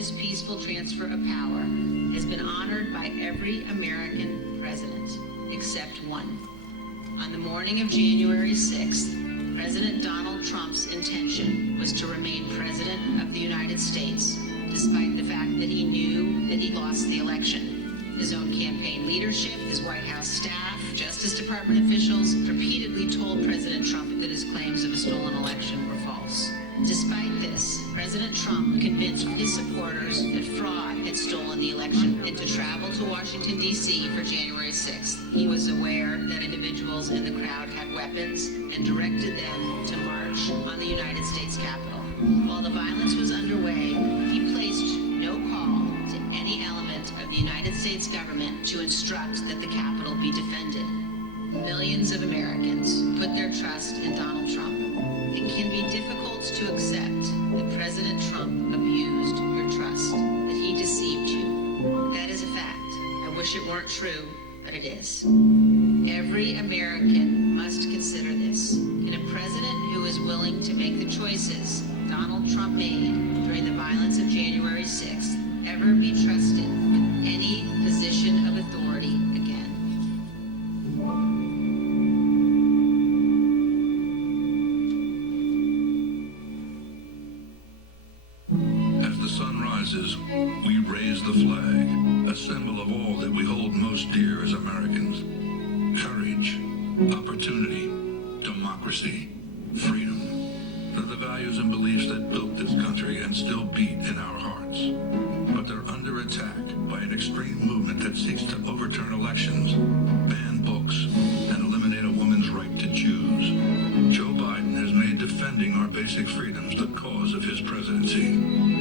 this peaceful transfer of power has been honored by every American president, except one. On the morning of January 6th, President Donald Trump's intention was to remain President of the United States, despite the fact that he knew that he lost the election. His own campaign leadership, his White House staff, Justice Department officials repeatedly told President Trump that his claims of a stolen election were false. Despite this, President Trump convinced his supporters that fraud had stolen the election and to travel to Washington, D.C. for January 6th. He was aware that individuals in the crowd had weapons and directed them to march on the United States Capitol. While the violence was underway, he placed no call to any element of the United States government to instruct that the Capitol be defended. Millions of Americans put their trust in Donald Trump. It can be difficult to accept that President Trump abused your trust, that he deceived you. That is a fact. I wish it weren't true, but it is. Every American must consider this. Can a president who is willing to make the choices Donald Trump made during the violence of January 6th ever be trusted with any position of authority again? As the sun rises, we raise the flag, a symbol of all that we hold most dear as Americans. Courage, opportunity, democracy, freedom. They're the values and beliefs that built this country and still beat in our hearts. But they're under attack by an extreme movement that seeks to overturn elections, ban books, and eliminate a woman's right to choose. Joe Biden has made defending our basic freedoms the cause of his presidency.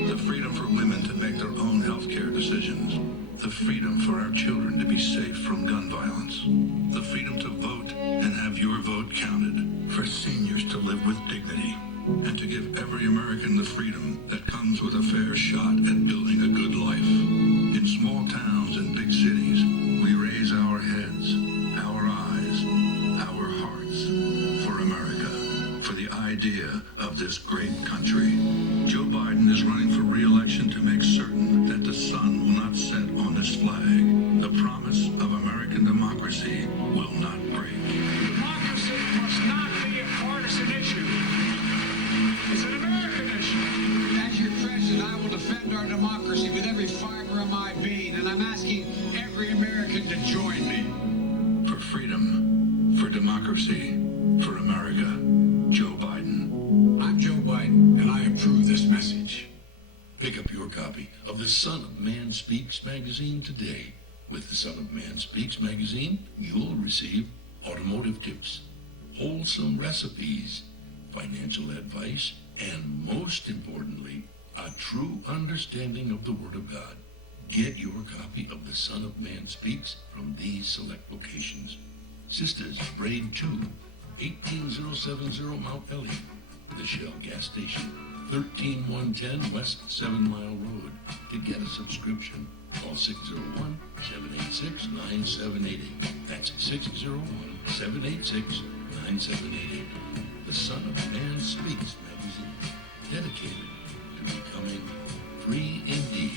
The freedom for women to make their own health care decisions. The freedom for our children to be safe from gun violence. The freedom to vote and have your vote counted. For seniors to live with dignity. And to give every American the freedom that comes with a fair shot at building a good life. In small towns and big cities, we raise our heads, our eyes, our hearts for America, for the idea of this great country. Joe Biden is running for re-election to make certain that the sun will not set on this flag. The promise of American democracy will not break. Democracy must not be a partisan issue. It's an American issue. As your president, I will defend our democracy with every fiber of my being, and I'm asking every American to join me. For freedom, for democracy, for America, Joe Biden. I'm Joe Biden, and I approve this message. Pick up your copy of the Son of Man Speaks magazine today. With the Son of Man Speaks magazine, you'll receive automotive tips, wholesome recipes, financial advice, and most importantly, a true understanding of the Word of God. Get your copy of The Son of Man Speaks from these select locations. Sisters, Braid 2, 18070 Mount Elliott, the Shell gas station, 13110 West 7 Mile Road. To get a subscription, call 601-786-9788. That's 601-786-9788. The Son of Man Speaks magazine, dedicated to becoming free indeed.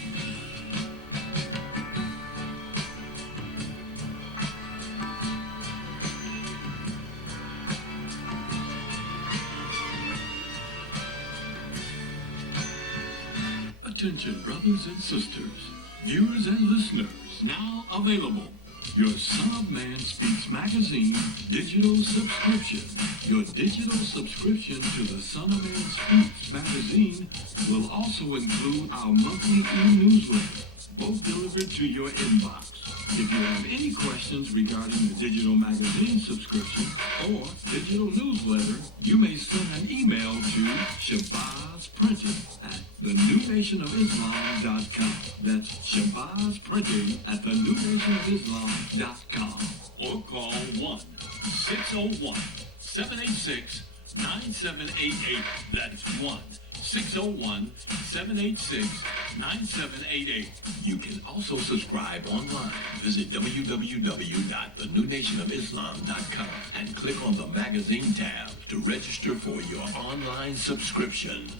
Attention, brothers and sisters, viewers and listeners, now available. Your Son of Man Speaks magazine digital subscription. Your digital subscription to the Son of Man Speaks magazine will also include our monthly e-newsletter, both delivered to your inbox. If you have any questions regarding the digital magazine subscription or digital newsletter, you may send an email to ShabazPrinting at thenewnationofislam.com. That's ShabazPrinting at thenewnationofislam.com. Or call 1-601-786-9788. That's 1-601-786-9788. You can also subscribe online. Visit www.thenewnationofislam.com and click on the magazine tab to register for your online subscription.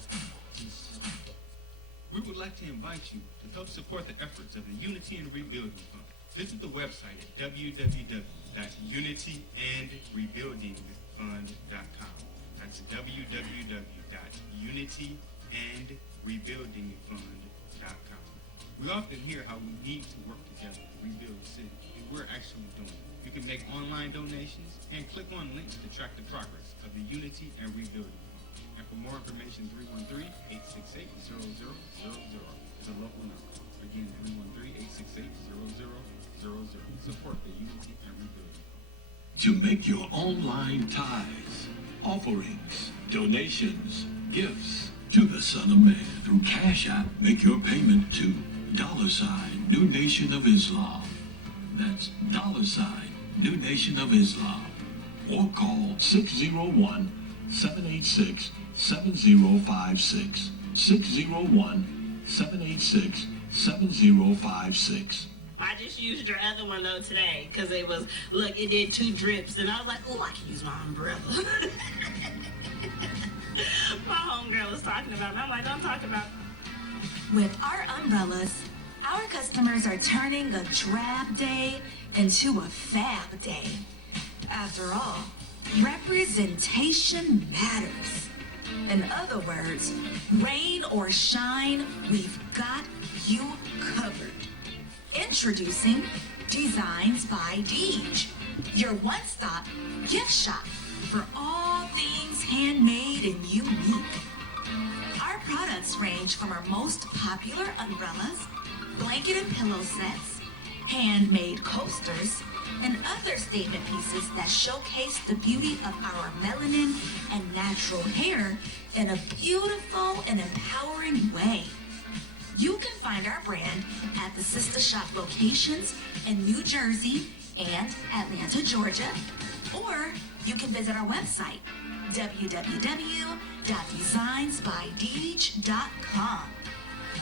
We would like to invite you to help support the efforts of the Unity and Rebuilding Fund. Visit the website at www.unityandrebuildingfund.com. That's www.unityandrebuildingfund.com. We often hear how we need to work together to rebuild the city, and we're actually doing it. You can make online donations and click on links to track the progress of the Unity and Rebuilding Fund. And for more information, 313-868-0000 is a local number. Again, 313-868-0000. Support the Unity and Rebuilding Fund. To make your online tithes, offerings, donations, gifts to the Son of Man through Cash App, make your payment to $New Nation of Islam. That's $New Nation of Islam. Or call 601-786-7056. 601-786-7056. I just used your other one though today because it was, look, it did 2 drips and I was like, oh, I can use my umbrella. My homegirl was talking about it. I'm like, don't talk about it. With our umbrellas, our customers are turning a drab day into a fab day. After all, representation matters. In other words, rain or shine, we've got you covered. Introducing Designs by Deej, your one-stop gift shop for all things handmade and unique. Our products range from our most popular umbrellas, blanket and pillow sets, handmade coasters, and other statement pieces that showcase the beauty of our melanin and natural hair in a beautiful and empowering way. You can find our brand at the sister shop locations in New Jersey and Atlanta, Georgia, or you can visit our website, www.designsbydeej.com.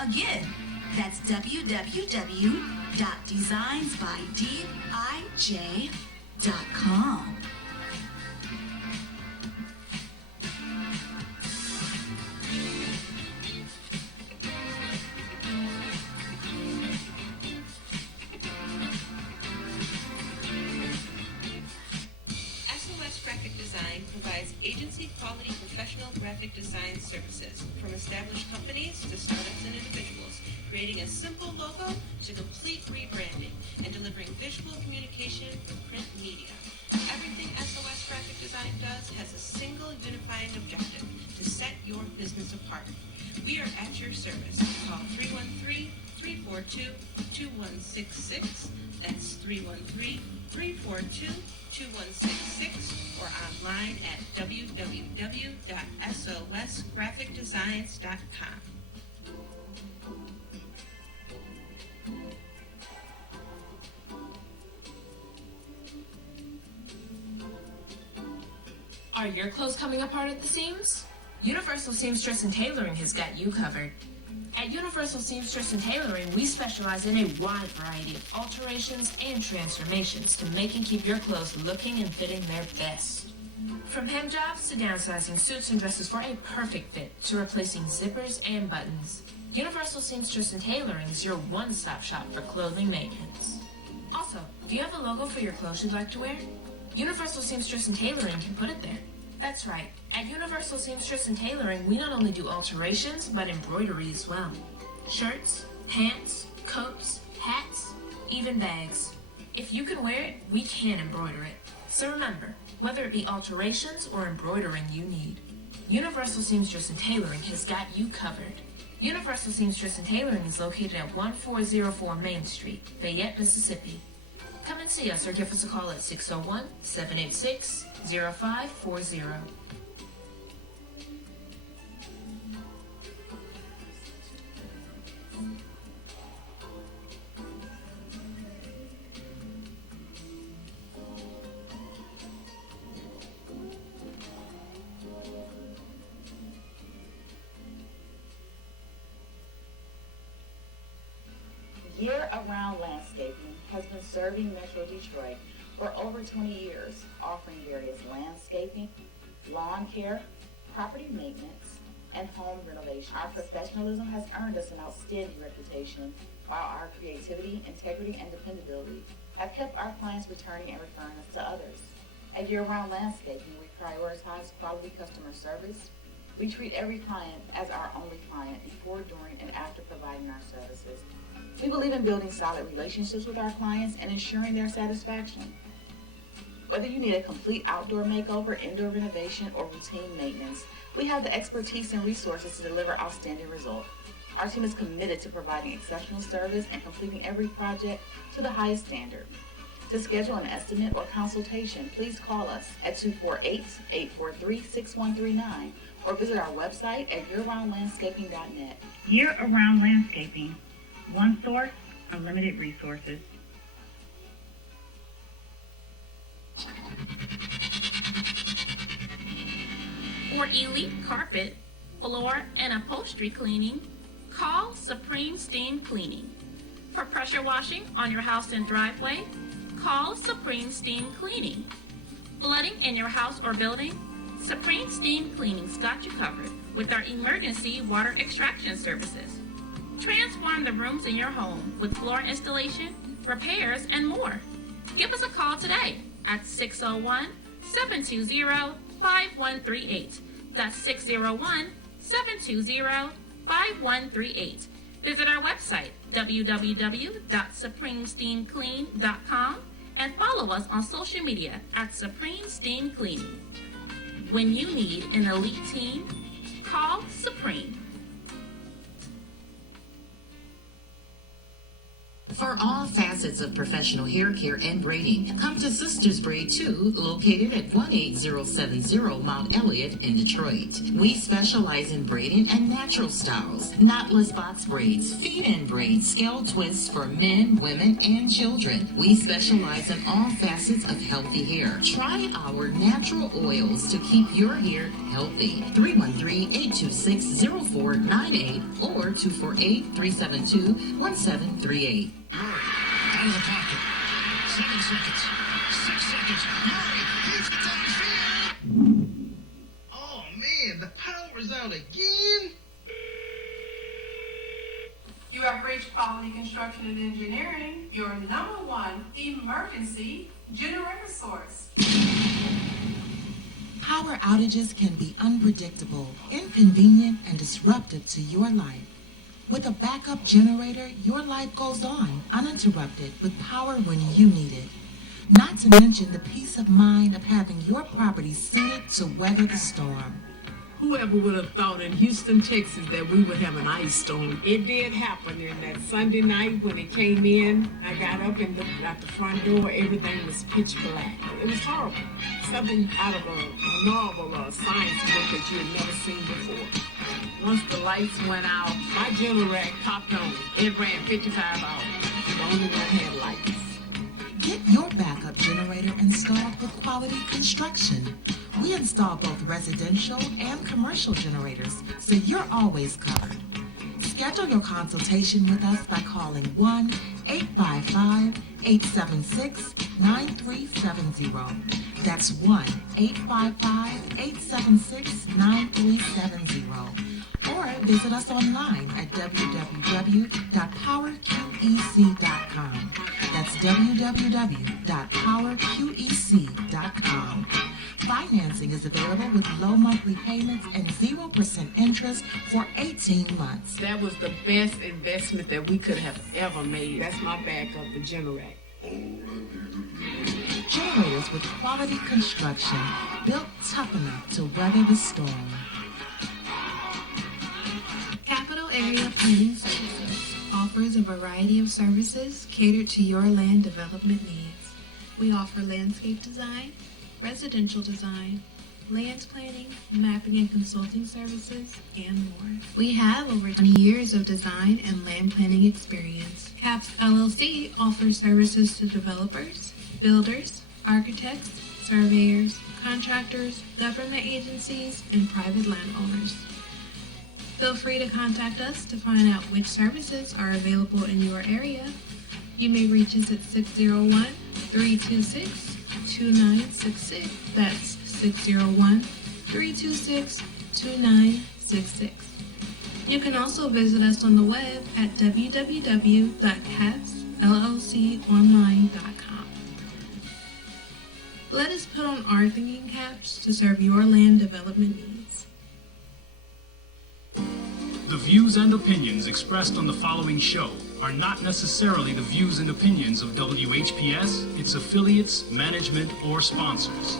Again, that's www.designsbydeej.com. Provides agency-quality professional graphic design services from established companies to startups and individuals, creating a simple logo to complete rebranding and delivering visual communication for print media. Everything SOS Graphic Design does has a single unifying objective: to set your business apart. We are at your service. Call 313-342-2166. That's 313-342-2166, or online at www.sosgraphicdesigns.com. Are your clothes coming apart at the seams? Universal Seamstress and Tailoring has got you covered. At Universal Seamstress and Tailoring, we specialize in a wide variety of alterations and transformations to make and keep your clothes looking and fitting their best. From hem jobs to downsizing suits and dresses for a perfect fit to replacing zippers and buttons, Universal Seamstress and Tailoring is your one-stop shop for clothing maintenance. Also, do you have a logo for your clothes you'd like to wear? Universal Seamstress and Tailoring can put it there. That's right. At Universal Seamstress and Tailoring, we not only do alterations, but embroidery as well. Shirts, pants, coats, hats, even bags. If you can wear it, we can embroider it. So remember, whether it be alterations or embroidering you need, Universal Seamstress and Tailoring has got you covered. Universal Seamstress and Tailoring is located at 1404 Main Street, Fayette, Mississippi. Come and see us or give us a call at 601-786-0540. Year-around Landscaping has been serving Metro Detroit for over 20 years, offering various landscaping, lawn care, property maintenance, and home renovations. Our professionalism has earned us an outstanding reputation, while our creativity, integrity, and dependability have kept our clients returning and referring us to others. At Year-Round Landscaping, we prioritize quality customer service. We treat every client as our only client before, during, and after providing our services. We believe in building solid relationships with our clients and ensuring their satisfaction. Whether you need a complete outdoor makeover, indoor renovation, or routine maintenance, we have the expertise and resources to deliver outstanding results. Our team is committed to providing exceptional service and completing every project to the highest standard. To schedule an estimate or consultation, please call us at 248-843-6139 or visit our website at yearroundlandscaping.net. Year-Around Landscaping. One source, unlimited resources. For elite carpet, floor, and upholstery cleaning, call Supreme Steam Cleaning. For pressure washing on your house and driveway, call Supreme Steam Cleaning. Flooding in your house or building? Supreme Steam Cleaning's got you covered with our emergency water extraction services. Transform the rooms in your home with floor installation, repairs, and more. Give us a call today at 601-720-5138. That's 601-720-5138. Visit our website, www.supremesteamclean.com, and follow us on social media at Supreme Steam Cleaning. When you need an elite team, call Supreme. For all facets of professional hair care and braiding, come to Sisters Braid 2, located at 18070 Mount Elliott in Detroit. We specialize in braiding and natural styles, knotless box braids, feed-in braids, scale twists for men, women, and children. We specialize in all facets of healthy hair. Try our natural oils to keep your hair healthy. 313-826-0498 or 248-372-1738. Out of the pocket. 7 seconds. 6 seconds. Murray hits it downfield. Oh, man, the power's out again. You have reached Quality Construction and Engineering, your #1 emergency generator source. Power outages can be unpredictable, inconvenient, and disruptive to your life. With a backup generator, your life goes on uninterrupted with power when you need it. Not to mention the peace of mind of having your property suited to weather the storm. Whoever would have thought in Houston, Texas, that we would have an ice storm? It did happen. And that Sunday night when it came in, I got up and looked out the front door. Everything was pitch black. It was horrible. Something out of a novel or a science book that you had never seen before. Once the lights went out, my generator popped on. It ran 55 hours. The only one had lights. Get your backup generator installed with Quality Construction. We install both residential and commercial generators, so you're always covered. Schedule your consultation with us by calling 1-855-876-9370. That's 1-855-876-9370. Or visit us online at www.powerqec.com. That's www.powerqec.com. Financing is available with low monthly payments and 0% interest for 18 months. That was the best investment that we could have ever made. That's my backup, the generator. Generators with Quality Construction, built tough enough to weather the storm. Capital Area Planning Services offers a variety of services catered to your land development needs. We offer landscape design, residential design, land planning, mapping and consulting services, and more. We have over 20 years of design and land planning experience. CAPS LLC offers services to developers, builders, architects, surveyors, contractors, government agencies, and private landowners. Feel free to contact us to find out which services are available in your area. You may reach us at 601-326-2966. That's 601-326-2966. 888-866. You can also visit us on the web at www.capsllconline.com. Let us put on our thinking caps to serve your land development needs. The views and opinions expressed on the following show are not necessarily the views and opinions of WHPS, its affiliates, management, or sponsors.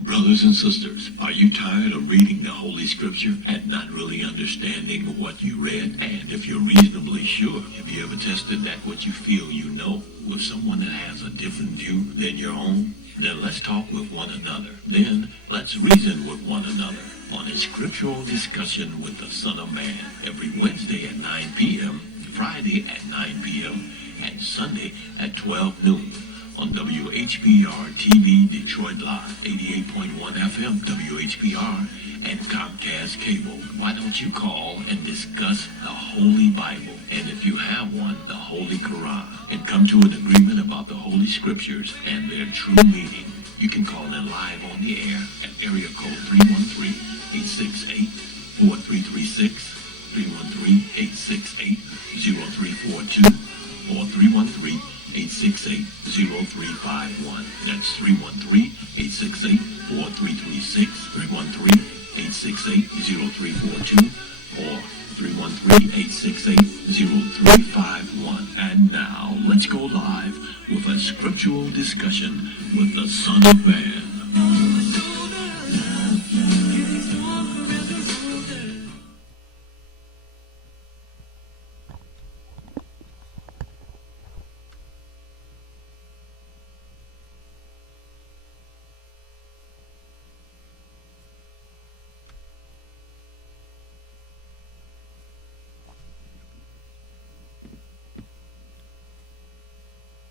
Brothers and sisters, are you tired of reading the Holy Scripture and not really understanding what you read? And if you're reasonably sure, have you ever tested that what you feel you know with someone that has a different view than your own? Then let's talk with one another. Then let's reason with one another on a Scriptural Discussion with the Son of Man every Wednesday at 9 p.m., Friday at 9 p.m., and Sunday at 12 noon. On WHPR TV Detroit Live, 88.1 FM WHPR, and Comcast Cable. Why don't you call and discuss the Holy Bible, and if you have one, the Holy Quran, and come to an agreement about the Holy Scriptures and their true meaning? You can call in live on the air at area code 313-868-4336, 313-868-0342, or 313-868-0351. That's 313-868-4336, 313-868-0342, or 313-868-0351. And now, let's go live with a Scriptural Discussion with the Son of Man.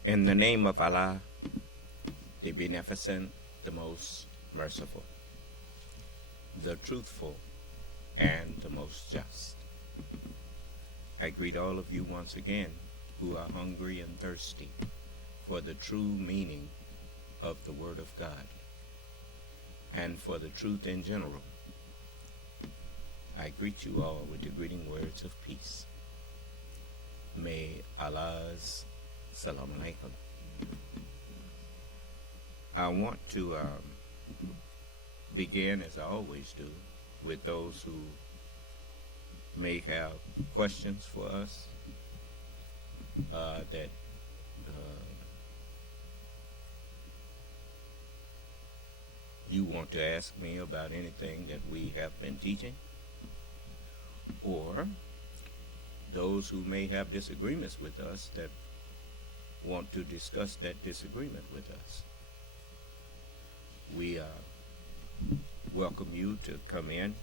In the name of Allah, the Beneficent, the Most Merciful, the Truthful, and the Most Just, I greet all of you once again who are hungry and thirsty for the true meaning of the Word of God and for the truth in general. I greet you all with the greeting words of peace. May Allah's Assalamu alaikum. I want to begin, as I always do, with those who may have questions for us that you want to ask me about anything that we have been teaching, or those who may have disagreements with us that want to discuss that disagreement with us. We welcome you to come in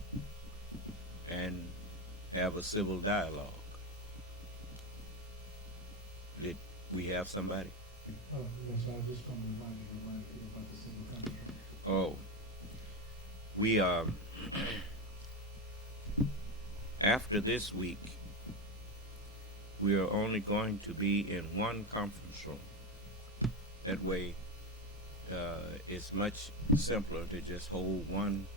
and have a civil dialogue. Did we have somebody? Yes, I was just going to remind you about the civil contract. Oh, we after this week, we are only going to be in one conference room. That way, it's much simpler to just hold one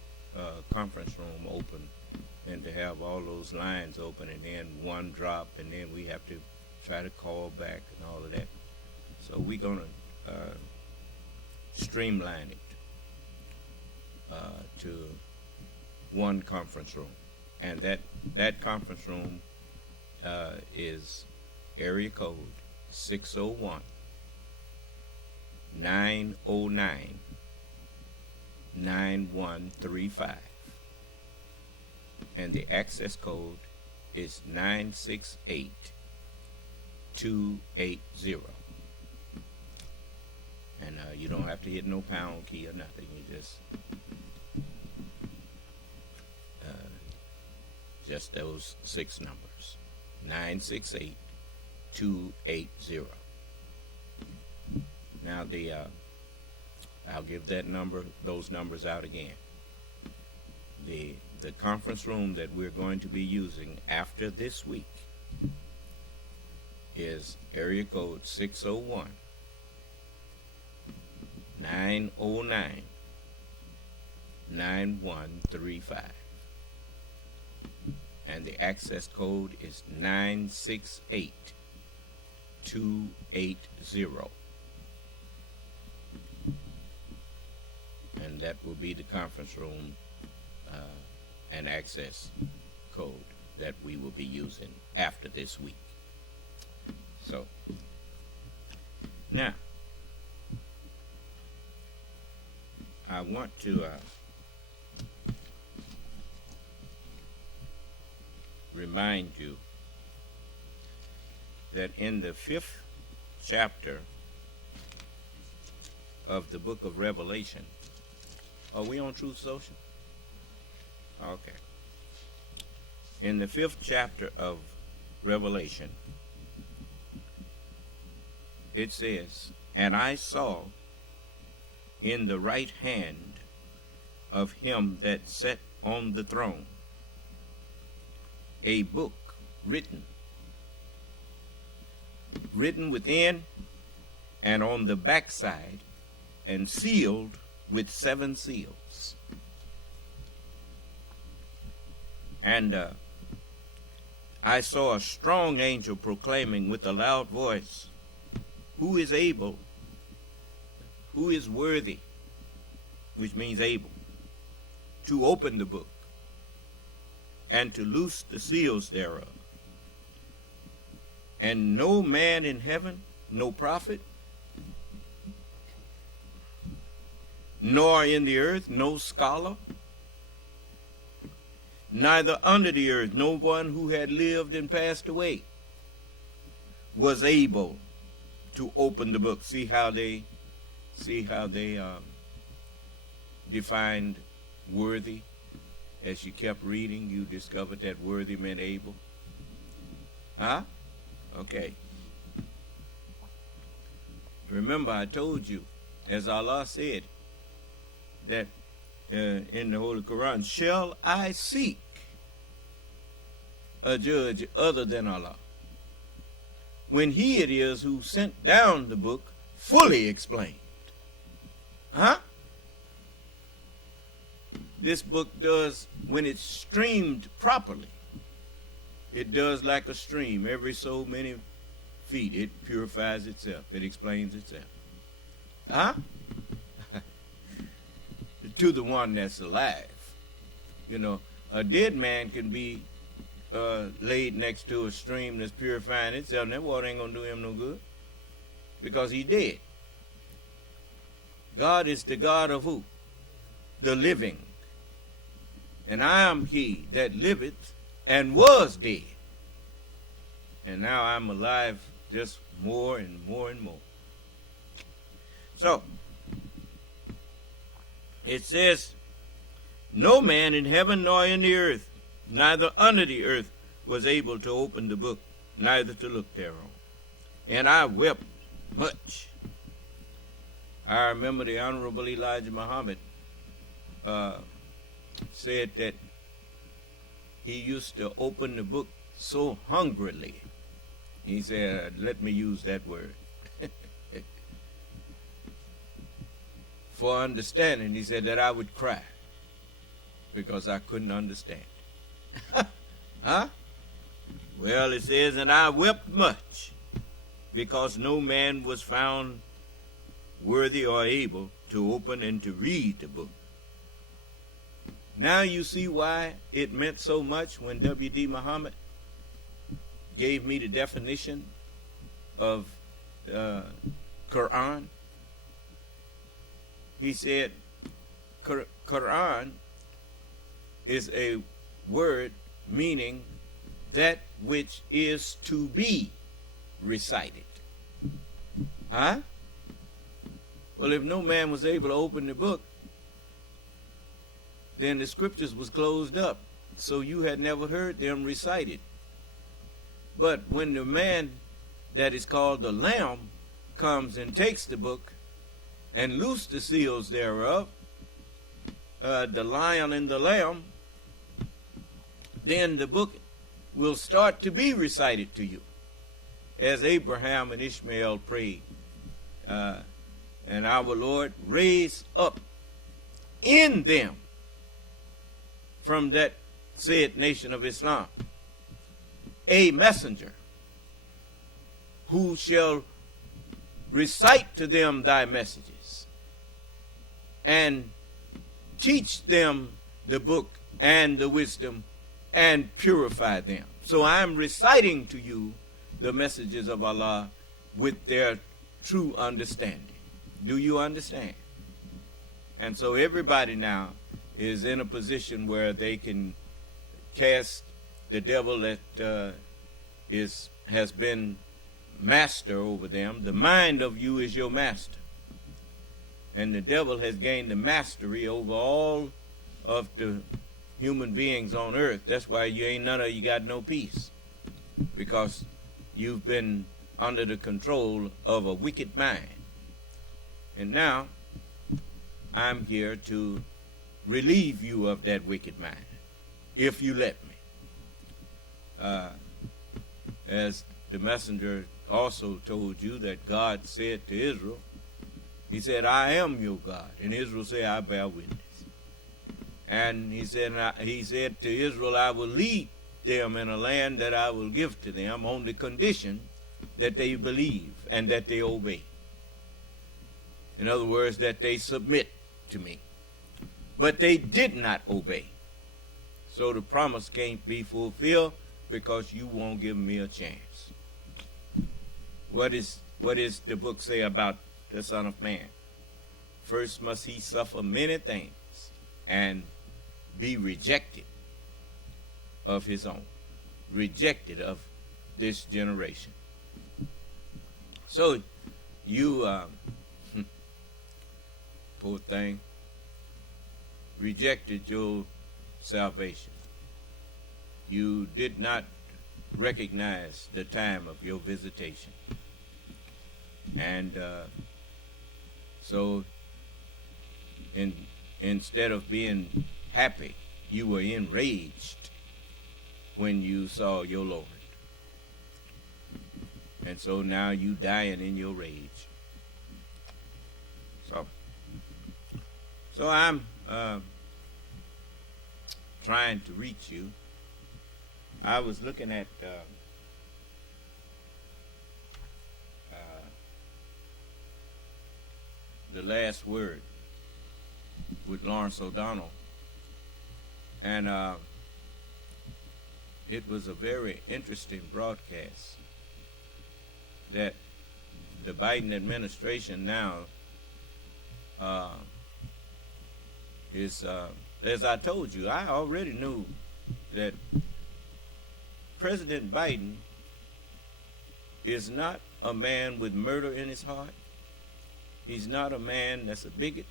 conference room open than to have all those lines open and then one drop, and then we have to try to call back and all of that. So we're going to streamline it to one conference room. And that conference room is area code 601-909-9135, and the access code is 968280. And you don't have to hit no pound key or nothing. You just those 6 numbers. 968280. Now I'll give those numbers out again. The conference room that we're going to be using after this week is area code 601-909-9135. 9135. And the access code is 968280. And that will be the conference room and access code that we will be using after this week. So, now, I want to remind you that in the 5th chapter of the book of Revelation, are we on Truth Social? Okay. In the 5th chapter of Revelation, it says, "And I saw in the right hand of him that sat on the throne a book written within and on the backside, and sealed with 7 seals. And I saw a strong angel proclaiming with a loud voice, who is able, who is worthy, which means able, to open the book and to loose the seals thereof. And no man in heaven, no prophet, nor in the earth, no scholar, neither under the earth, no one who had lived and passed away, was able to open the book." See how they defined worthy? As you kept reading, you discovered that worthy meant able. Huh? Okay. Remember, I told you, as Allah said, that in the Holy Quran, shall I seek a judge other than Allah, when He it is who sent down the book fully explained? Huh? This book does, when it's streamed properly, it does like a stream. Every so many feet, it purifies itself. It explains itself. Huh? To the one that's alive. You know, a dead man can be laid next to a stream that's purifying itself, and that water ain't going to do him no good, because he's dead. God is the God of who? The living. And I am he that liveth and was dead. And now I'm alive just more and more and more. So, it says, no man in heaven nor in the earth, neither under the earth, was able to open the book, neither to look thereon. And I wept much. I remember the Honorable Elijah Muhammad said that he used to open the book so hungrily. He said, let me use that word. For understanding, he said that I would cry because I couldn't understand. Huh? Well, it says, and I wept much because no man was found worthy or able to open and to read the book. Now you see why it meant so much when W.D. Muhammad gave me the definition of Quran. He said, Quran is a word meaning that which is to be recited. Huh? Well, if no man was able to open the book, then the scriptures was closed up, so you had never heard them recited. But when the man that is called the Lamb comes and takes the book and loose the seals thereof, the lion and the lamb, then the book will start to be recited to you, as Abraham and Ishmael prayed. And our Lord raised up in them from that said nation of Islam a messenger who shall recite to them thy messages and teach them the book and the wisdom and purify them. So I'm reciting to you the messages of Allah with their true understanding. Do you understand? And so everybody now is in a position where they can cast the devil that has been master over them. The mind of you is your master. And the devil has gained the mastery over all of the human beings on earth. That's why none of you got no peace. Because you've been under the control of a wicked mind. And now, I'm here to relieve you of that wicked mind, if you let me. As the messenger also told you that God said to Israel, he said, I am your God. And Israel said, I bear witness. And he said to Israel, I will lead them in a land that I will give to them on the condition that they believe and that they obey. In other words, that they submit to me. But they did not obey. So the promise can't be fulfilled because you won't give me a chance. What is the book say about the Son of Man? First must he suffer many things and be rejected of his own, rejected of this generation. So you, poor thing, rejected your salvation. You did not recognize the time of your visitation. And so instead of being happy, you were enraged when you saw your Lord. And so now you dying in your rage. So I'm trying to reach you. I was looking at The Last Word with Lawrence O'Donnell, and it was a very interesting broadcast that the Biden administration now is, as I told you, I already knew that President Biden is not a man with murder in his heart. He's not a man that's a bigot.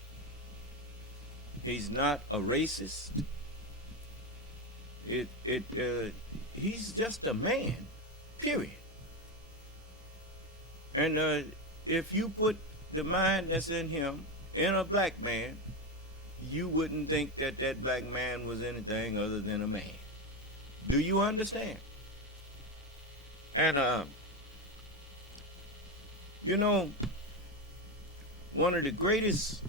He's not a racist. He's just a man, period. And if you put the mind that's in him in a black man, you wouldn't think that that black man was anything other than a man. Do you understand? And, you know, one of the greatest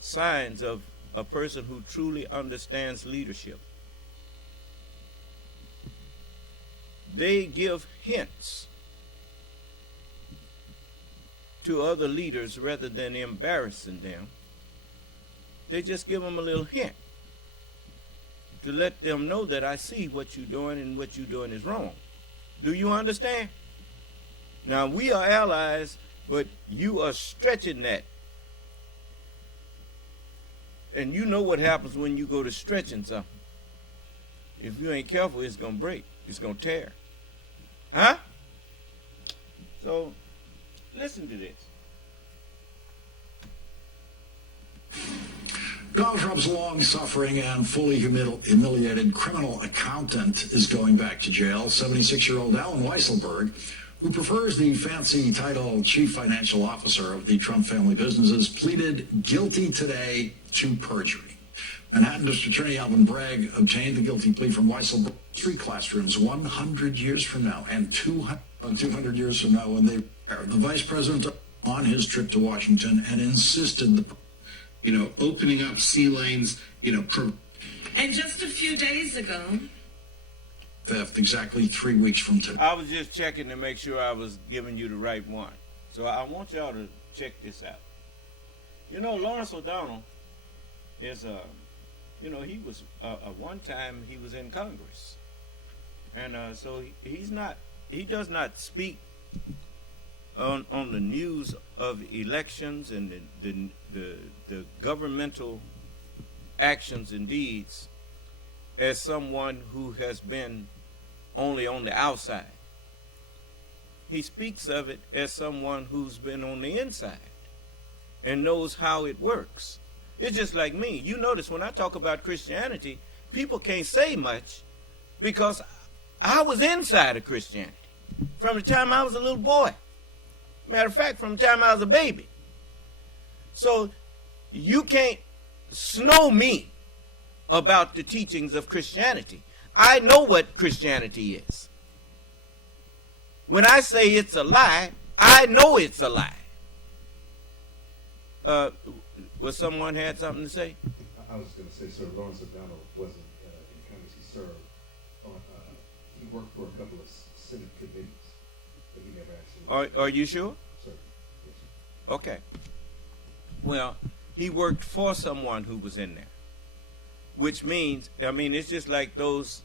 signs of a person who truly understands leadership, they give hints to other leaders rather than embarrassing them. They just give them a little hint to let them know that I see what you're doing and what you're doing is wrong. Do you understand? Now, we are allies, but you are stretching that. And you know what happens when you go to stretching something. If you ain't careful, it's going to break. It's going to tear. Huh? So, listen to this. Donald Trump's long-suffering and fully humiliated criminal accountant is going back to jail. 76-year-old Alan Weisselberg, who prefers the fancy title chief financial officer of the Trump family businesses, pleaded guilty today to perjury. Manhattan District Attorney Alvin Bragg obtained the guilty plea from Weisselberg. 3 classrooms 100 years from now and 200 years from now when they retire. The vice president on his trip to Washington and insisted opening up sea lanes, And just a few days ago, Theft exactly 3 weeks from today. I was just checking to make sure I was giving you the right one. So I want y'all to check this out. You know, Lawrence O'Donnell is he was one time he was in Congress, and so he does not speak on the news of elections and the governmental actions and deeds as someone who has been only on the outside. He speaks of it as someone who's been on the inside and knows how it works. It's just like me. You notice when I talk about Christianity, people can't say much because I was inside of Christianity from the time I was a little boy. Matter of fact, from the time I was a baby. So you can't snow me about the teachings of Christianity. I know what Christianity is. When I say it's a lie, I know it's a lie. Was someone had something to say? I was going to say, Sir, Lawrence O'Donnell wasn't in Congress. He served on, he worked for a couple of Senate committees, but he never actually... Are you sure? Sir, yes, sir. Okay. Well, he worked for someone who was in there, which means, I mean, it's just like those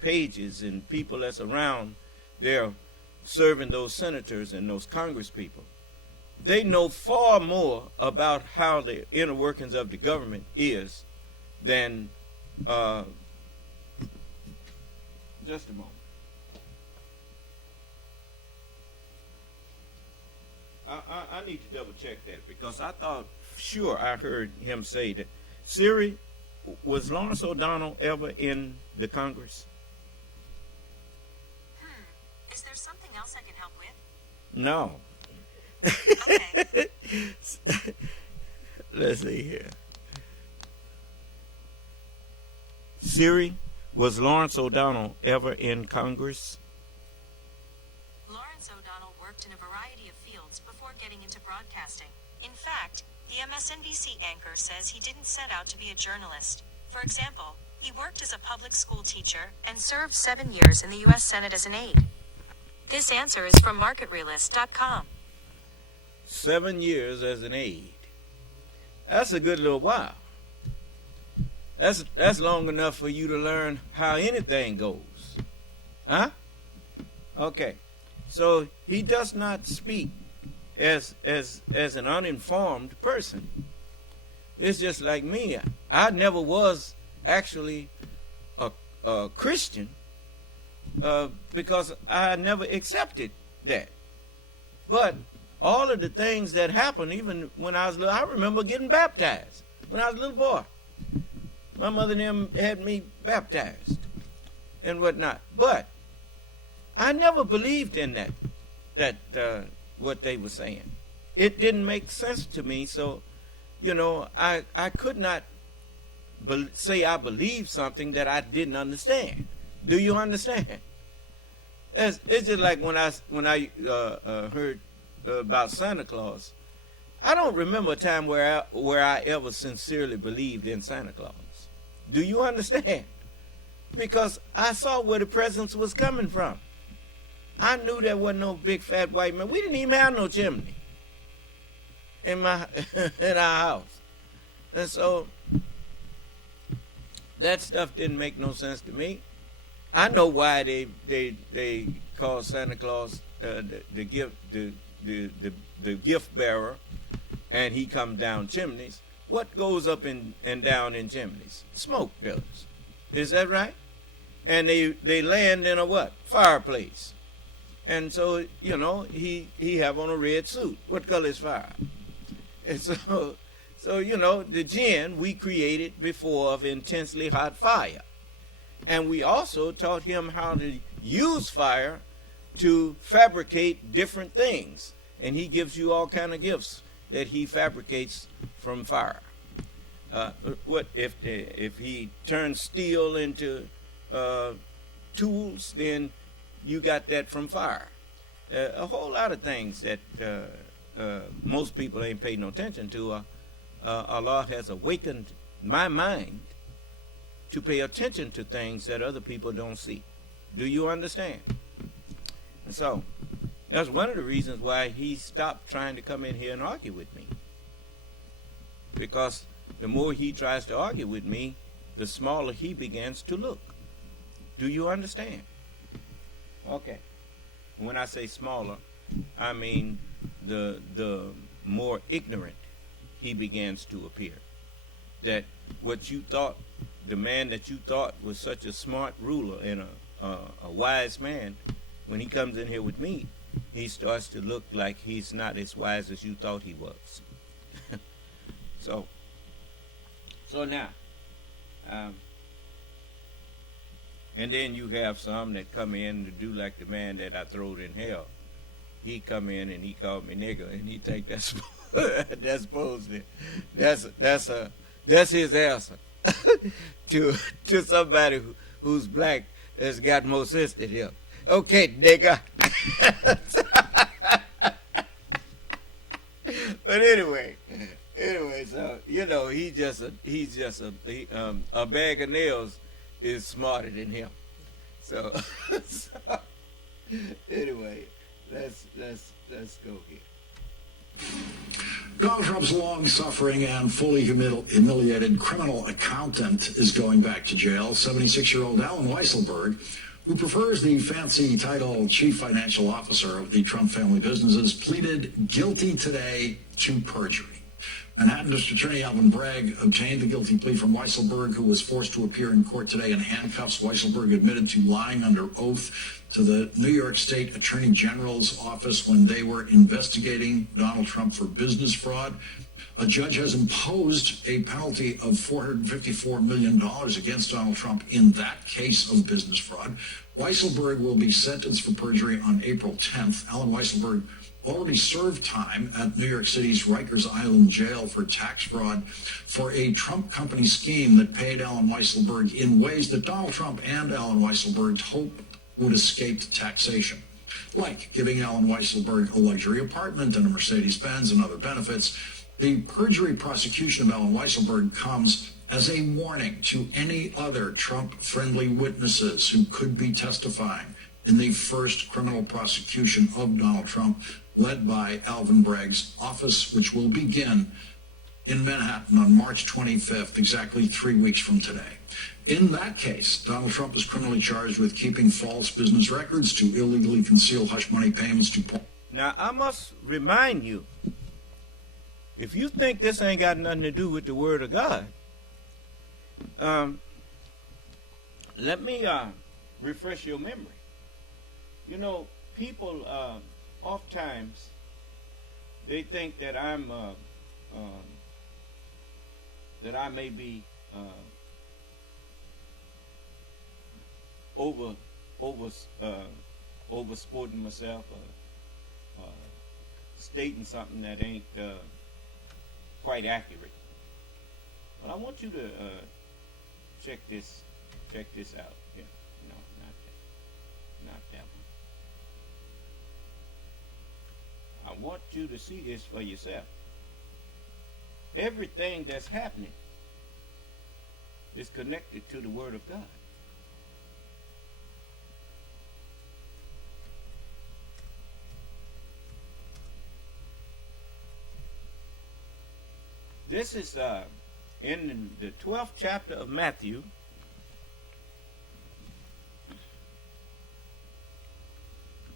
pages and people that's around there serving those senators and those Congress people. They know far more about how the inner workings of the government is than just a moment. I need to double check that because I thought sure I heard him say that. Siri, was Lawrence O'Donnell ever in the Congress? Is there something else I can help with? No. Okay. Let's see here. Siri, was Lawrence O'Donnell ever in Congress? Lawrence O'Donnell worked in a variety of fields before getting into broadcasting. In fact, the MSNBC anchor says he didn't set out to be a journalist. For example, he worked as a public school teacher and served 7 years in the U.S. Senate as an aide. This answer is from MarketRealist.com. 7 years as an aide. That's a good little while. That's long enough for you to learn how anything goes. Huh? Okay. So he does not speak as an uninformed person. It's just like me. I never was actually a Christian because I never accepted that. But all of the things that happened, even when I was little, I remember getting baptized when I was a little boy. My mother and them had me baptized and whatnot. But I never believed in that what they were saying. It didn't make sense to me. So, I could not say I believed something that I didn't understand. Do you understand? It's just like when I heard about Santa Claus. I don't remember a time where I ever sincerely believed in Santa Claus. Do you understand? Because I saw where the presents was coming from. I knew there wasn't no big fat white man. We didn't even have no chimney in our house. And so that stuff didn't make no sense to me. I know why they call Santa Claus the gift bearer, and he comes down chimneys. What goes up and down in chimneys? Smoke does. Is that right? And they land in a what? Fireplace. And so, he have on a red suit. What color is fire? And so the gin we created before of intensely hot fire. And we also taught him how to use fire to fabricate different things. And he gives you all kind of gifts that he fabricates from fire. What if he turns steel into tools, then you got that from fire. A whole lot of things that most people ain't paid no attention to. Allah has awakened my mind to pay attention to things that other people don't see. Do you understand? And so, that's one of the reasons why he stopped trying to come in here and argue with me. Because the more he tries to argue with me, the smaller he begins to look. Do you understand? Okay. When I say smaller, I mean the more ignorant he begins to appear. That what you thought, the man that you thought was such a smart ruler and a wise man, when he comes in here with me, he starts to look like he's not as wise as you thought he was. So now, and then you have some that come in to do like the man that I throwed in hell. He come in and he called me nigger, and he think that's that's supposed to, that's his answer to somebody who's black that's got more sense than him. Okay, nigga. But anyway, so he's just a bag of nails is smarter than him. So anyway, let's go here. Donald Trump's long-suffering and fully humiliated criminal accountant is going back to jail. 76-year-old Alan Weisselberg, who prefers the fancy title Chief Financial Officer of the Trump family businesses, pleaded guilty today to perjury. Manhattan District Attorney Alvin Bragg obtained the guilty plea from Weisselberg, who was forced to appear in court today in handcuffs. Weisselberg admitted to lying under oath to the New York State Attorney General's office when they were investigating Donald Trump for business fraud. A judge has imposed a penalty of $454 million against Donald Trump in that case of business fraud. Weisselberg will be sentenced for perjury on April 10th. Alan Weisselberg already served time at New York City's Rikers Island jail for tax fraud for a Trump company scheme that paid Alan Weisselberg in ways that Donald Trump and Alan Weisselberg hoped would escape taxation, like giving Alan Weisselberg a luxury apartment and a Mercedes-Benz and other benefits. The perjury prosecution of Alan Weisselberg comes as a warning to any other Trump-friendly witnesses who could be testifying in the first criminal prosecution of Donald Trump, led by Alvin Bragg's office, which will begin in Manhattan on March 25th, exactly 3 weeks from today. In that case, Donald Trump is criminally charged with keeping false business records to illegally conceal hush money payments to... Now, I must remind you, if you think this ain't got nothing to do with the Word of God, let me refresh your memory. You know, people oftentimes they think that I'm that I may be over sporting myself, stating something that ain't quite accurate. But I want you to check this out. Yeah, no, not that one. I want you to see this for yourself. Everything that's happening is connected to the Word of God. This is in the 12th chapter of Matthew.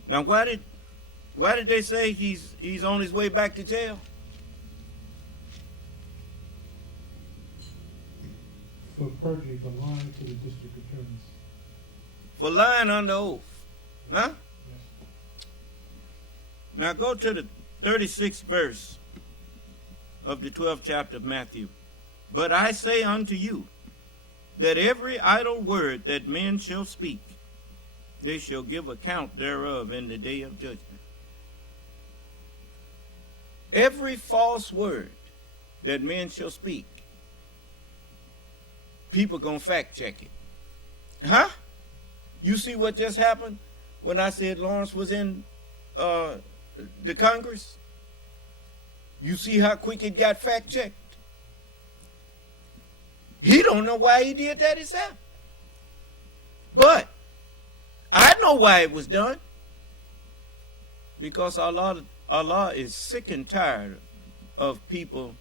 Now, why did they say he's on his way back to jail? For perjury, for lying to the district attorneys. For lying under oath. Huh? Yes. Now go to the 36th verse of the 12th chapter of Matthew. But I say unto you, that every idle word that men shall speak, they shall give account thereof in the day of judgment. Every false word that men shall speak, people gonna fact check it. Huh? You see what just happened when I said Lawrence was in the Congress? You see how quick it got fact checked? He don't know why he did that himself. But I know why it was done. Because Allah is sick and tired of people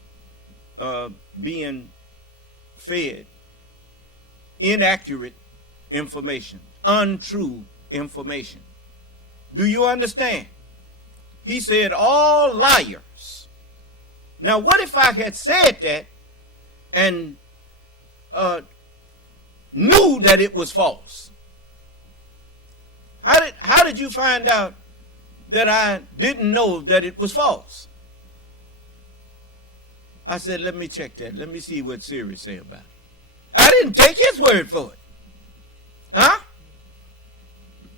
being fed inaccurate information, untrue information. Do you understand? He said all liars. Now what if I had said that and knew that it was false? How did you find out that I didn't know that it was false? I said, let me check that. Let me see what Siri say about it. I didn't take his word for it. Huh?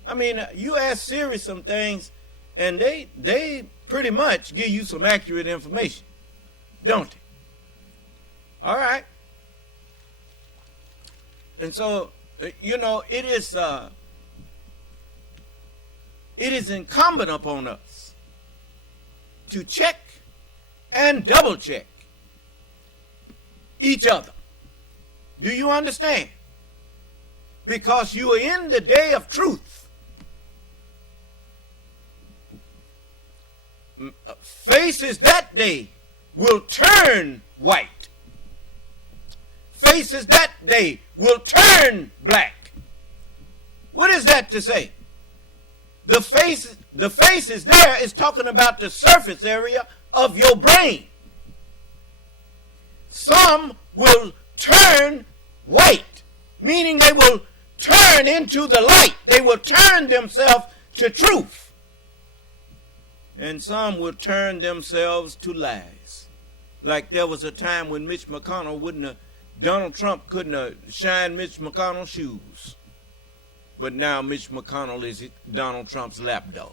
I mean, you ask Siri some things, and they pretty much give you some accurate information, don't they? All right. And so, you know, it is incumbent upon us to check and double check each other. Do you understand? Because you are in the day of truth. Faces that day will turn white. Faces that day will turn black. What is that to say? The faces there is talking about the surface area of your brain. Some will turn white, meaning they will turn into the light. They will turn themselves to truth. And some will turn themselves to lies. Like there was a time when Donald Trump couldn't have shined Mitch McConnell's shoes. But now Mitch McConnell is Donald Trump's lapdog.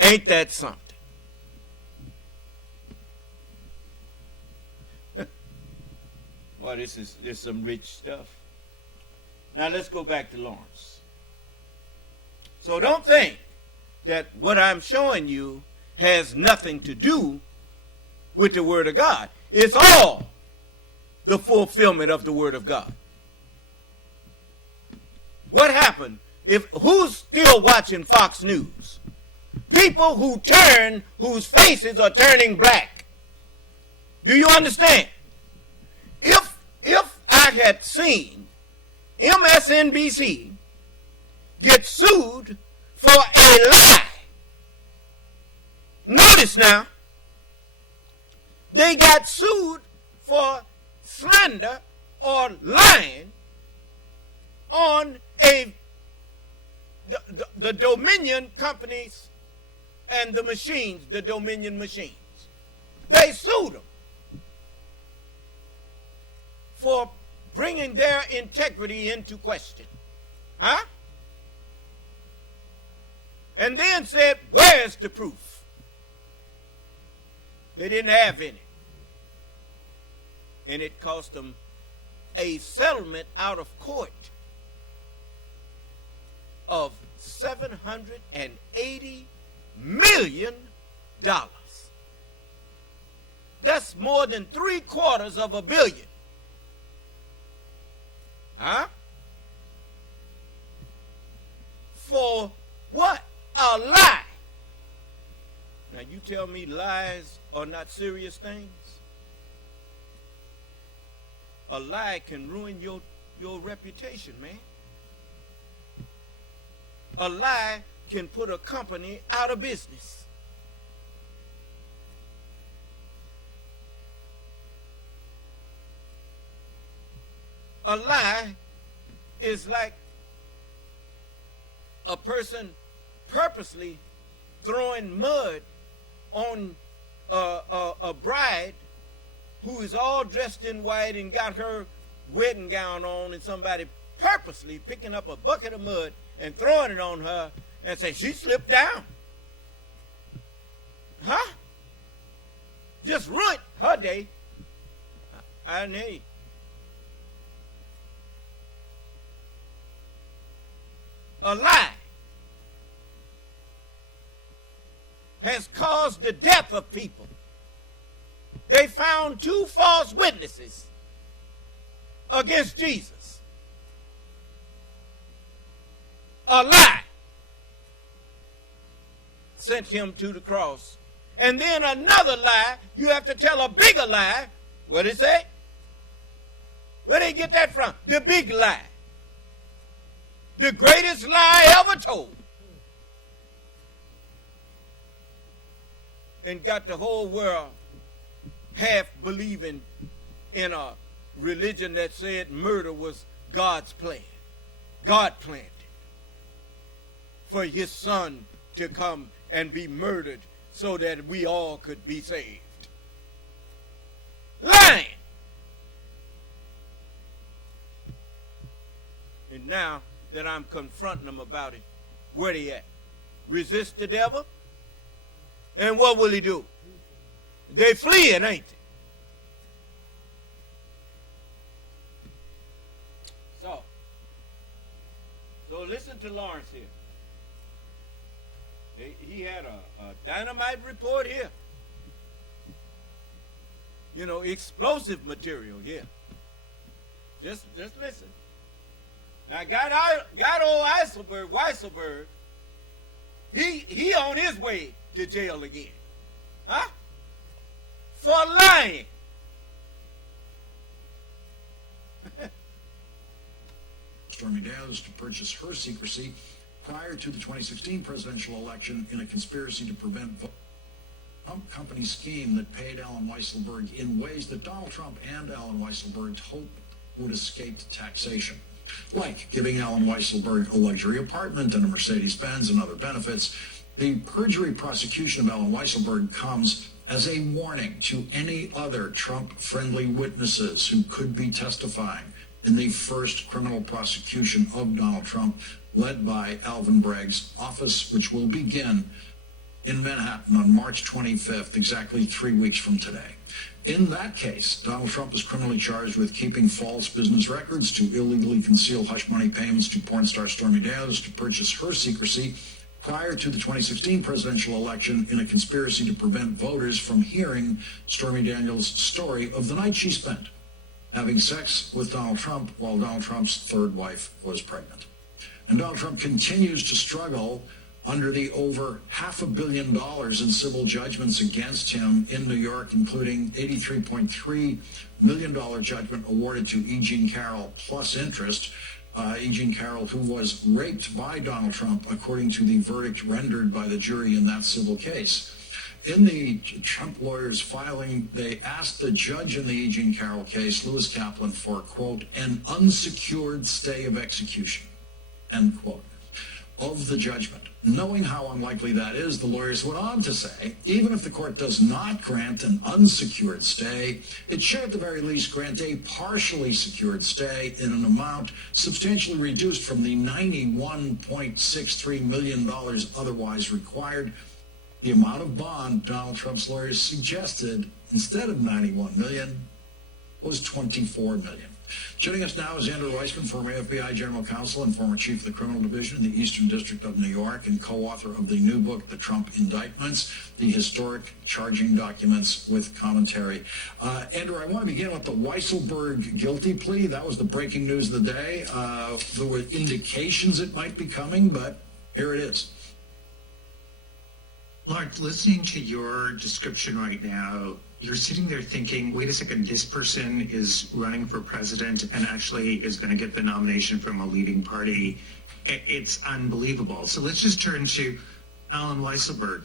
Ain't that something? Well, this is some rich stuff. Now let's go back to Lawrence. So don't think that what I'm showing you has nothing to do with the Word of God. It's all the fulfillment of the Word of God. What happened who's still watching Fox News? People whose faces are turning black. Do you understand? If I had seen MSNBC get sued for a lie, notice now, they got sued for slander or lying on the Dominion companies and the machines, the Dominion machines. They sued them for bringing their integrity into question. Huh? And then said, where's the proof? They didn't have any. And it cost them a settlement out of court of $780 million. That's more than 780 million. Huh? For what? A lie. Now you tell me lies are not serious things? A lie can ruin your reputation, man. A lie can put a company out of business. A lie is like a person purposely throwing mud on a bride who is all dressed in white and got her wedding gown on, and somebody purposely picking up a bucket of mud and throwing it on her and say, she slipped down. Huh? Just ruined her day. I know. A lie has caused the death of people. They found 2 false witnesses against Jesus. A lie sent him to the cross. And then another lie, you have to tell a bigger lie. What did it say? Where did he get that from? The big lie. The greatest lie ever told. And got the whole world half believing in a religion that said murder was God's plan. God planned it for his son to come and be murdered so that we all could be saved. Lying. And now that I'm confronting them about it, where they at? Resist the devil? And what will he do? They fleeing, ain't they? So listen to Lawrence here. He had a dynamite report here. You know, explosive material here. Just listen. Now, got old Weisselberg. He on his way to jail again. Huh? For lying. Stormy Daniels to purchase her secrecy prior to the 2016 presidential election in a conspiracy to prevent Trump company scheme that paid Alan Weisselberg in ways that Donald Trump and Alan Weisselberg hoped would escape taxation, like giving Alan Weisselberg a luxury apartment and a Mercedes-Benz and other benefits. The perjury prosecution of Alan Weisselberg comes as a warning to any other Trump-friendly witnesses who could be testifying in the first criminal prosecution of Donald Trump, led by Alvin Bragg's office, which will begin in Manhattan on March 25th, exactly 3 weeks from today. In that case, Donald Trump is criminally charged with keeping false business records to illegally conceal hush money payments to porn star Stormy Daniels to purchase her secrecy prior to the 2016 presidential election in a conspiracy to prevent voters from hearing Stormy Daniels' story of the night she spent having sex with Donald Trump while Donald Trump's third wife was pregnant. And Donald Trump continues to struggle under the over $500 million in civil judgments against him in New York, including $83.3 million judgment awarded to E. Jean Carroll plus interest. E. Jean Carroll, who was raped by Donald Trump, according to the verdict rendered by the jury in that civil case. In the Trump lawyers' filing, they asked the judge in the E. Jean Carroll case, Lewis Kaplan, for, quote, an unsecured stay of execution, end quote, of the judgment. Knowing how unlikely that is, the lawyers went on to say, even if the court does not grant an unsecured stay, it should at the very least grant a partially secured stay in an amount substantially reduced from the $91.63 million otherwise required. The amount of bond Donald Trump's lawyers suggested, instead of $91 million, was $24 million. Joining us now is Andrew Weissman, former FBI General Counsel and former Chief of the Criminal Division in the Eastern District of New York and co-author of the new book, The Trump Indictments, the historic charging documents with commentary. Andrew, I want to begin with the Weisselberg guilty plea. That was the breaking news of the day. There were indications it might be coming, but here it is. Lawrence, listening to your description right now, you're sitting there thinking, wait a second, this person is running for president and actually is going to get the nomination from a leading party. It's unbelievable. So let's just turn to Alan Weisselberg.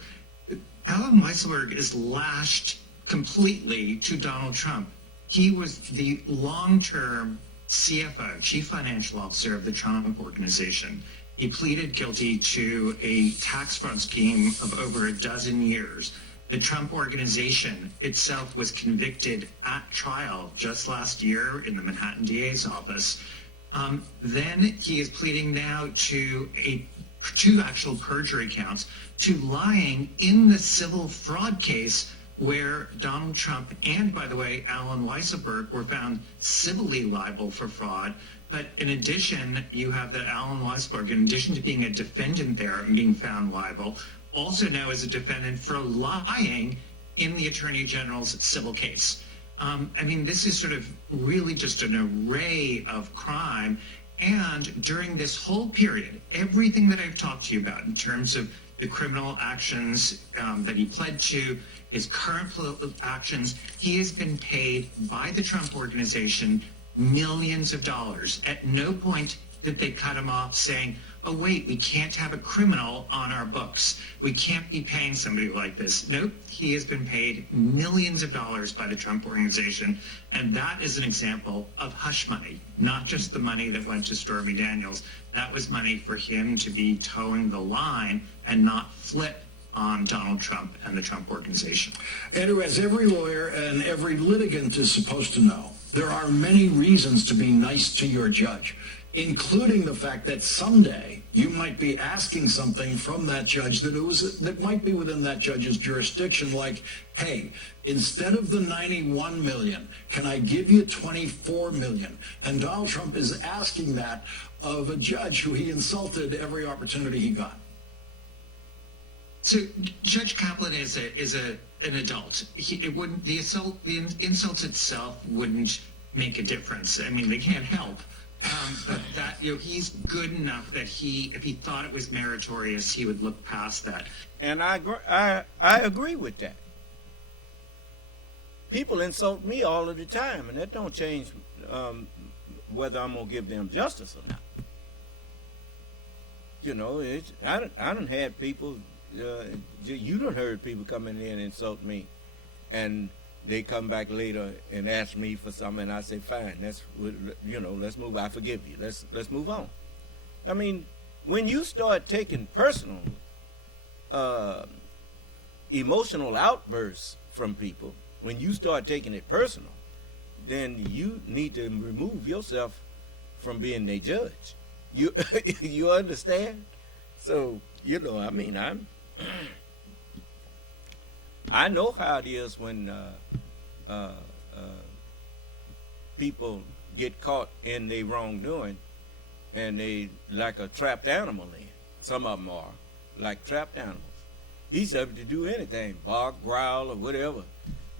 Alan Weisselberg is lashed completely to Donald Trump. He was the long-term CFO, Chief Financial Officer of the Trump Organization. He pleaded guilty to a tax fraud scheme of over a dozen years. The Trump Organization itself was convicted at trial just last year in the Manhattan DA's office. Then he is pleading now to two actual perjury counts, to lying in the civil fraud case where Donald Trump and, by the way, Alan Weisselberg were found civilly liable for fraud. But in addition, you have that Alan Weisselberg, in addition to being a defendant there and being found liable, also now is a defendant for lying in the Attorney General's civil case. I mean, this is sort of really just an array of crime. And during this whole period, everything that I've talked to you about in terms of the criminal actions that he pled to, his current political actions, he has been paid by the Trump organization millions of dollars. At no point did they cut him off saying, oh, wait, we can't have a criminal on our books. We can't be paying somebody like this. Nope, he has been paid millions of dollars by the Trump organization. And that is an example of hush money, not just the money that went to Stormy Daniels. That was money for him to be towing the line and not flip on Donald Trump and the Trump organization. Andrew, as every lawyer and every litigant is supposed to know, there are many reasons to be nice to your judge, including the fact that someday you might be asking something from that judge that might be within that judge's jurisdiction, like, hey, instead of the 91 million, can I give you 24 million? And Donald Trump is asking that of a judge who he insulted every opportunity he got. So Judge Kaplan is an adult. The insult itself wouldn't make a difference. I mean, they can't help. But that, he's good enough that if he thought it was meritorious, he would look past that. And I agree with that. People insult me all of the time, and that don't change whether I'm gonna give them justice or not. You know, I done had people. You done heard people come in there and insult me, and they come back later and ask me for something, and I say, fine, let's move. I forgive you. Let's move on. I mean, when you start taking personal, emotional outbursts from people, when you start taking it personal, then you need to remove yourself from being their judge. You understand? So, I mean, I know how it is when people get caught in their wrongdoing, and they like a trapped animal in. Some of them are like trapped animals. He's able to do anything, bark, growl, or whatever,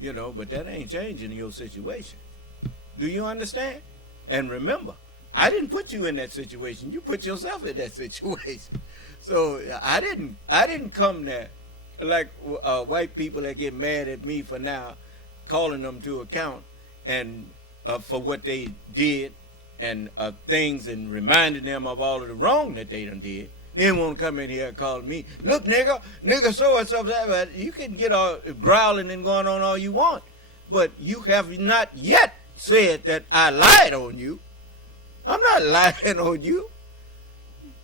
but that ain't changing your situation. Do you understand? And remember, I didn't put you in that situation. You put yourself in that situation. So I didn't come there like white people that get mad at me for now calling them to account and for what they did and things, and reminding them of all of the wrong that they done did. They want to come in here and call me, look, nigga, so and so. But you can get all growling and going on all you want, but you have not yet said that I lied on you. I'm not lying on you.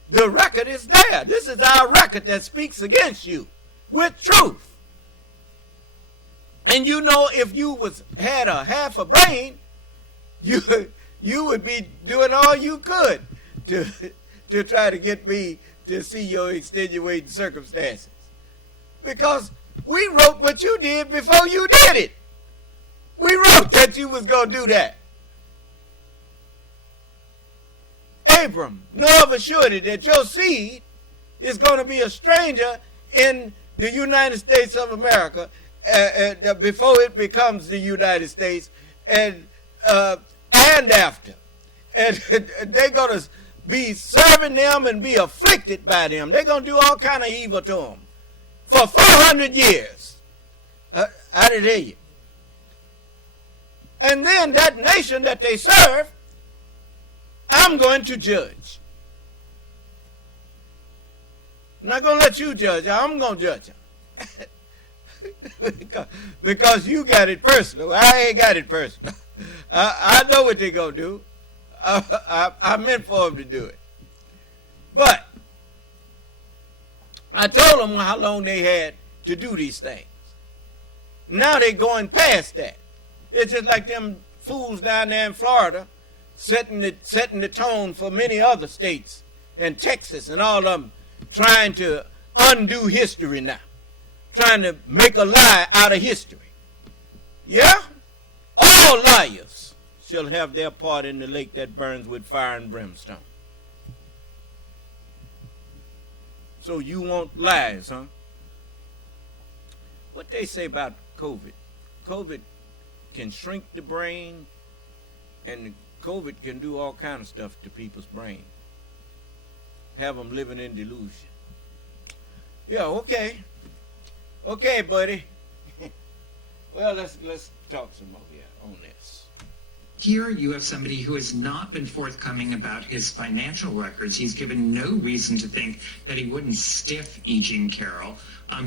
The record is there. This is our record that speaks against you with truth. And if you had a half a brain, you would be doing all you could to try to get me to see your extenuating circumstances. Because we wrote what you did before you did it. We wrote that you was going to do that. Abram, know of a surety that your seed is going to be a stranger in the United States of America before it becomes the United States and after. And they're going to be serving them and be afflicted by them. They're going to do all kind of evil to them for 400 years. I didn't hear you. And then that nation that they serve, I'm going to judge. I'm not going to let you judge. I'm going to judge them. because you got it personal. I ain't got it personal. I know what they're going to do. I meant for them to do it. But I told them how long they had to do these things. Now they're going past that. It's just like them fools down there in Florida setting the tone for many other states and Texas and all of them, trying to undo history now, trying to make a lie out of history. Yeah? All liars shall have their part in the lake that burns with fire and brimstone. So you want lies, huh? What they say about COVID? COVID can shrink the brain, and COVID can do all kind of stuff to people's brain. Have them living in delusion. Yeah, okay. Okay, buddy. Well, let's talk some more here on this. Here you have somebody who has not been forthcoming about his financial records. He's given no reason to think that he wouldn't stiff E. Jean Carroll.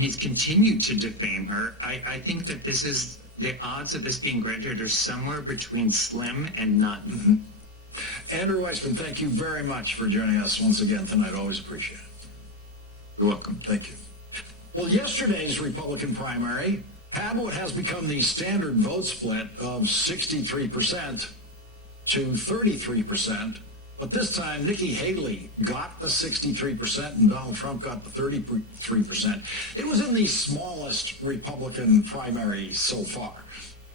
He's continued to defame her. I think that this is, the odds of this being granted are somewhere between slim and none. Mm-hmm. Andrew Weissman, thank you very much for joining us once again tonight. Always appreciate it. You're welcome. Thank you. Well, yesterday's Republican primary had what has become the standard vote split of 63% to 33%. But this time, Nikki Haley got the 63% and Donald Trump got the 33%. It was in the smallest Republican primary so far.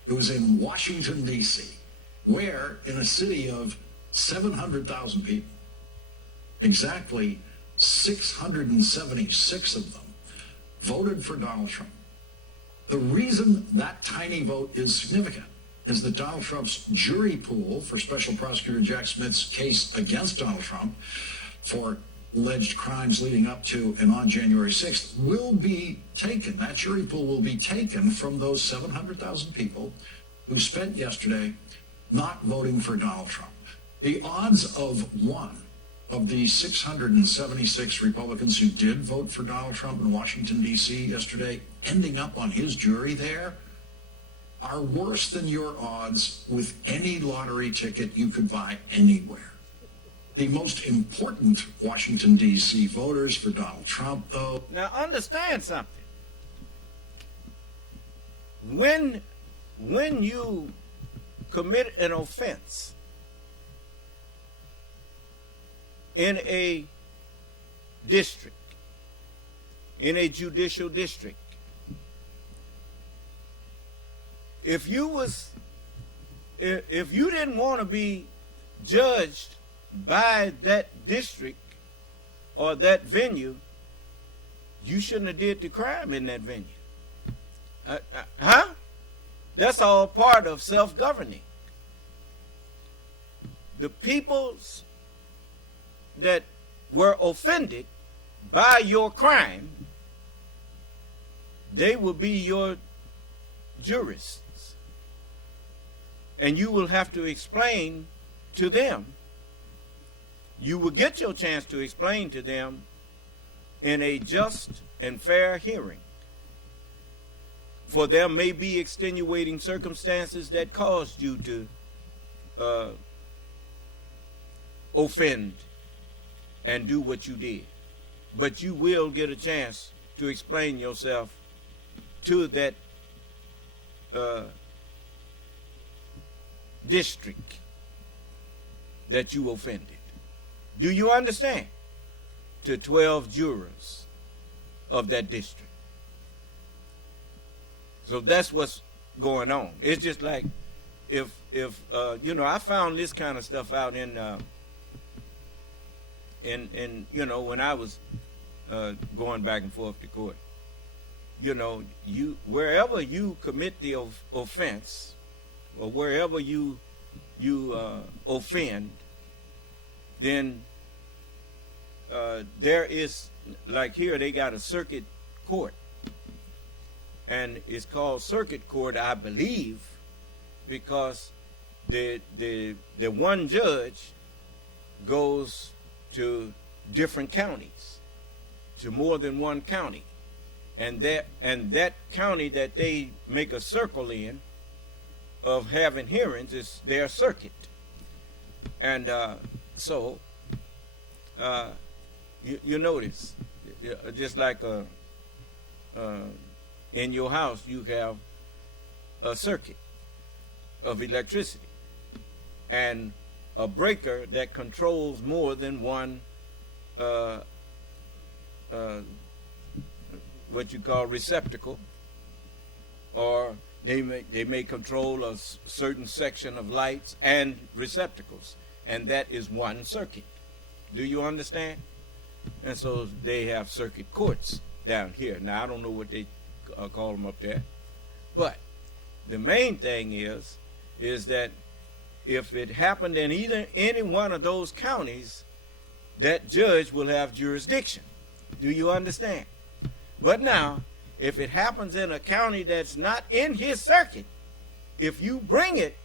It was in Washington, D.C., where in a city of 700,000 people, exactly 676 of them voted for Donald Trump. The reason that tiny vote is significant is that Donald Trump's jury pool for Special Prosecutor Jack Smith's case against Donald Trump for alleged crimes leading up to and on January 6th will be taken. That jury pool will be taken from those 700,000 people who spent yesterday not voting for Donald Trump. The odds of one of the 676 Republicans who did vote for Donald Trump in Washington, D.C. yesterday, ending up on his jury there, are worse than your odds with any lottery ticket you could buy anywhere. The most important Washington, D.C. voters for Donald Trump, though... Now, understand something. When you commit an offense in a district, in a judicial district, if you didn't want to be judged by that district or that venue, you shouldn't have did the crime in that venue. That's all part of self-governing. The peoples that were offended by your crime, they will be your jurists. And you will have to explain to them. You will get your chance to explain to them in a just and fair hearing. For there may be extenuating circumstances that caused you to offend and do what you did. But you will get a chance to explain yourself to that district that you offended. Do you understand? To 12 jurors of that district. So that's what's going on. It's just like if I found this kind of stuff out in when I was going back and forth to court. Wherever you commit the offense, or wherever you offend, then there is, like here, they got a circuit court. And it's called circuit court, I believe, because the one judge goes to different counties, to more than one county. And that county that they make a circle in of having hearings is their circuit. And you notice, just like in your house, you have a circuit of electricity and a breaker that controls more than one what you call receptacle, or they may control a certain section of lights and receptacles, and that is one circuit. Do you understand? And so they have circuit courts down here. Now I don't know what they call them up there, but The main thing is that if it happened in any one of those counties, that judge will have jurisdiction. Do you understand? But now, if it happens in a county that's not in his circuit, if you bring it,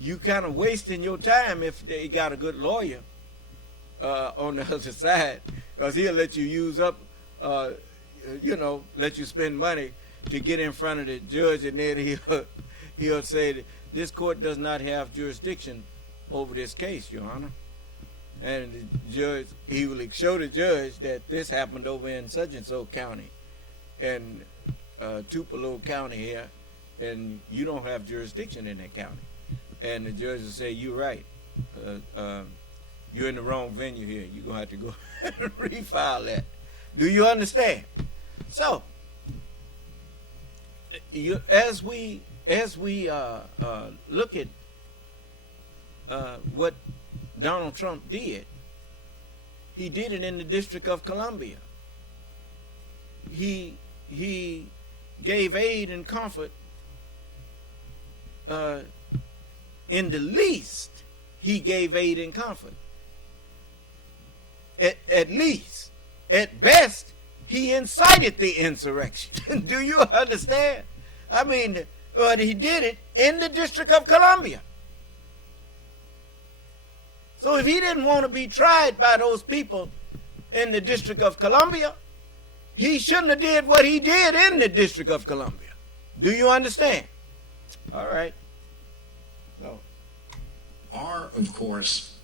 you kind of wasting your time if they got a good lawyer on the other side, because he'll let you use up, let you spend money to get in front of the judge, and then he'll say that this court does not have jurisdiction over this case, Your Honor. And the judge, he will show the judge that this happened over in such and so county, and Tupelo County here, and you don't have jurisdiction in that county. And the judge will say, you're right. You're in the wrong venue here. You're going to have to go and refile that. Do you understand? So, as we look at what Donald Trump did, he did it in the District of Columbia. He gave aid and comfort. In the least, he gave aid and comfort. At least. At best, he incited the insurrection. Do you understand? I mean, but he did it in the District of Columbia. So if he didn't want to be tried by those people in the District of Columbia, he shouldn't have did what he did in the District of Columbia. Do you understand? All right. So, are, of course,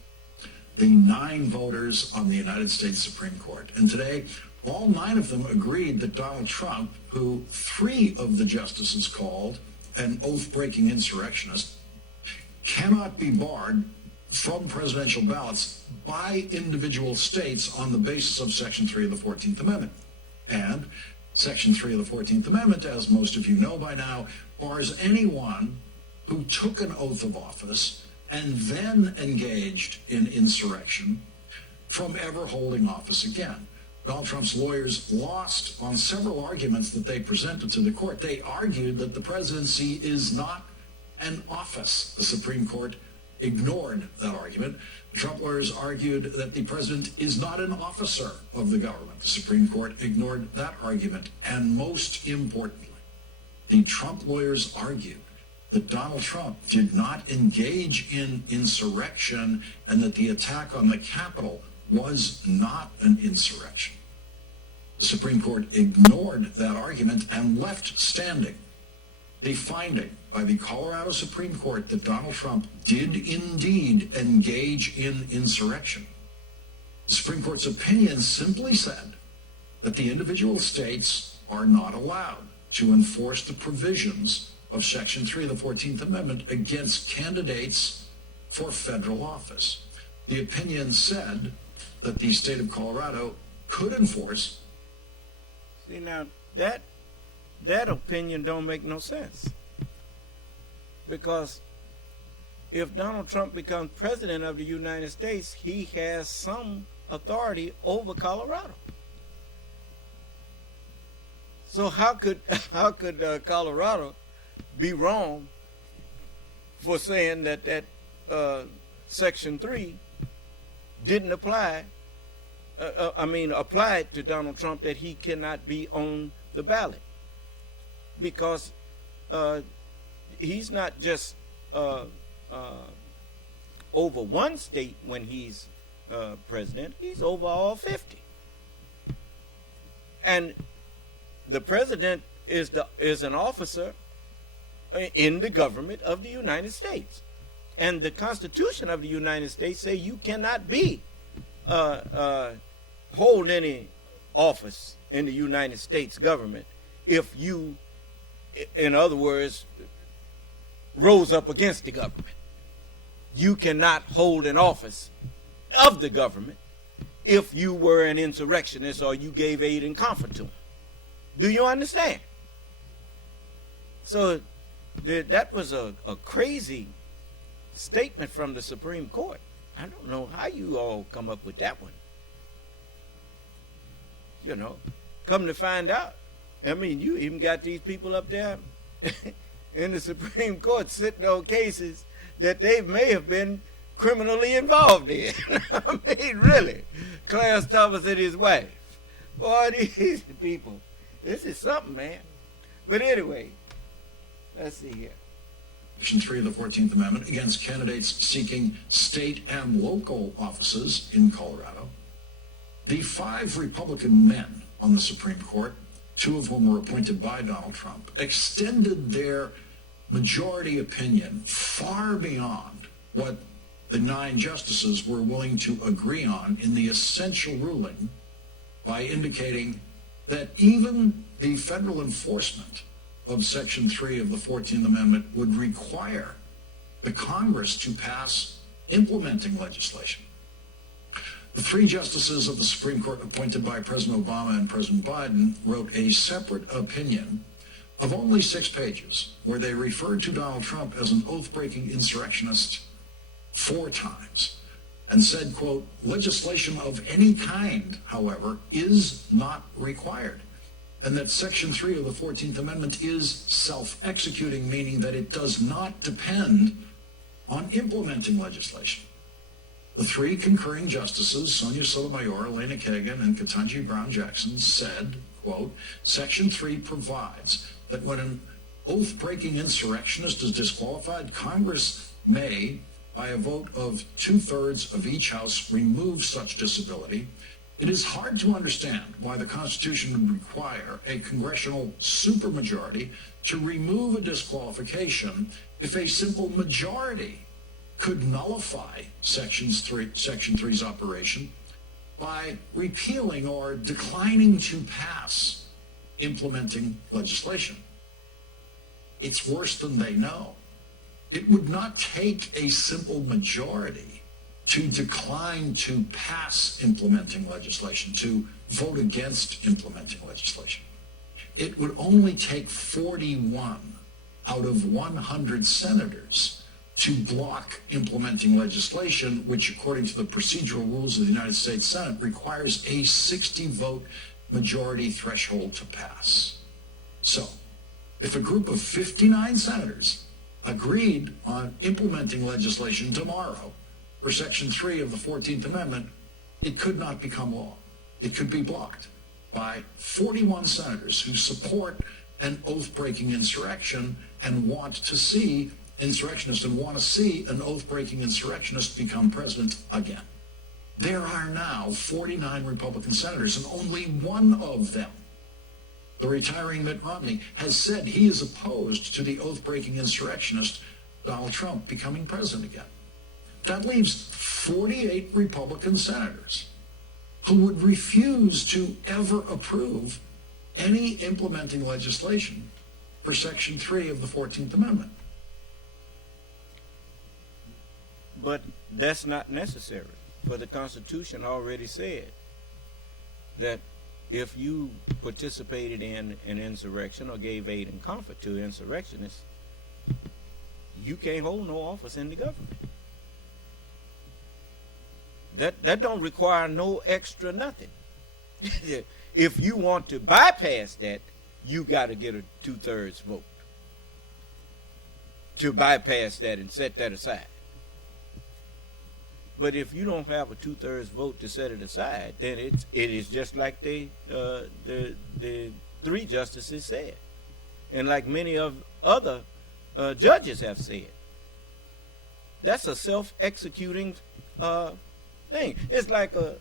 the 9 voters on the United States Supreme Court. And today, all 9 of them agreed that Donald Trump, who 3 of the justices called an oath-breaking insurrectionist, cannot be barred from presidential ballots by individual states on the basis of Section 3 of the 14th Amendment. And Section 3 of the 14th Amendment, as most of you know by now, bars anyone who took an oath of office and then engaged in insurrection from ever holding office again. Donald Trump's lawyers lost on several arguments that they presented to the court. They argued that the presidency is not an office. The Supreme Court ignored that argument. The Trump lawyers argued that the president is not an officer of the government. The Supreme Court ignored that argument. And most importantly, the Trump lawyers argued that Donald Trump did not engage in insurrection and that the attack on the Capitol was not an insurrection. The Supreme Court ignored that argument and left standing the finding by the Colorado Supreme Court that Donald Trump did indeed engage in insurrection. The Supreme Court's opinion simply said that the individual states are not allowed to enforce the provisions of Section 3 of the 14th Amendment against candidates for federal office. The opinion said that the state of Colorado could enforce. See, now, that opinion don't make no sense. Because if Donald Trump becomes president of the United States, he has some authority over Colorado. So how could Colorado be wrong for saying that Section 3 didn't apply? Apply to Donald Trump, that he cannot be on the ballot, because he's not just over one state when he's president. He's over all 50, and the president is an officer in the government of the United States, and the Constitution of the United States say you cannot be hold any office in the United States government if you, in other words, rose up against the government. You cannot hold an office of the government if you were an insurrectionist or you gave aid and comfort to them. Do you understand? So that was a crazy statement from the Supreme Court. I don't know how you all come up with that one. Come to find out, you even got these people up there in the Supreme Court sitting on cases that they may have been criminally involved in. I mean, really. Clarence Thomas and his wife. Boy, these people, this is something, man. But anyway, let's see here. Section 3 of the 14th Amendment against candidates seeking state and local offices in Colorado. The 5 Republican men on the Supreme Court, 2 of whom were appointed by Donald Trump, extended their majority opinion far beyond what the 9 justices were willing to agree on in the essential ruling by indicating that even the federal enforcement of Section 3 of the 14th Amendment would require the Congress to pass implementing legislation. The 3 justices of the Supreme Court appointed by President Obama and President Biden wrote a separate opinion of only 6 pages where they referred to Donald Trump as an oath-breaking insurrectionist 4 times and said, quote, legislation of any kind, however, is not required. And that Section 3 of the 14th Amendment is self-executing, meaning that it does not depend on implementing legislation. The 3 concurring justices, Sonia Sotomayor, Elena Kagan, and Ketanji Brown Jackson, said, quote, Section 3 provides that when an oath-breaking insurrectionist is disqualified, Congress may, by a vote of 2/3 of each house, remove such disability. It is hard to understand why the Constitution would require a congressional supermajority to remove a disqualification if a simple majority could nullify Section 3's operation by repealing or declining to pass implementing legislation. It's worse than they know. It would not take a simple majority to decline to pass implementing legislation, to vote against implementing legislation. It would only take 41 out of 100 senators to block implementing legislation, which, according to the procedural rules of the United States Senate, requires a 60-vote majority threshold to pass. So, if a group of 59 senators agreed on implementing legislation tomorrow for Section 3 of the 14th Amendment, it could not become law. It could be blocked by 41 senators who support an oath-breaking insurrection and want to see insurrectionists and want to see an oath-breaking insurrectionist become president again. There are now 49 Republican senators, and only one of them, the retiring Mitt Romney, has said he is opposed to the oath-breaking insurrectionist Donald Trump becoming president again. That leaves 48 Republican senators who would refuse to ever approve any implementing legislation for Section 3 of the 14th Amendment. But that's not necessary, for the Constitution already said that if you participated in an insurrection or gave aid and comfort to insurrectionists, you can't hold no office in the government. That don't require no extra nothing. If you want to bypass that, you got to get a 2/3 vote to bypass that and set that aside. But if you don't have a 2/3 vote to set it aside, then it is just like the 3 justices said, and like many of other judges have said. That's a self-executing thing. It's like the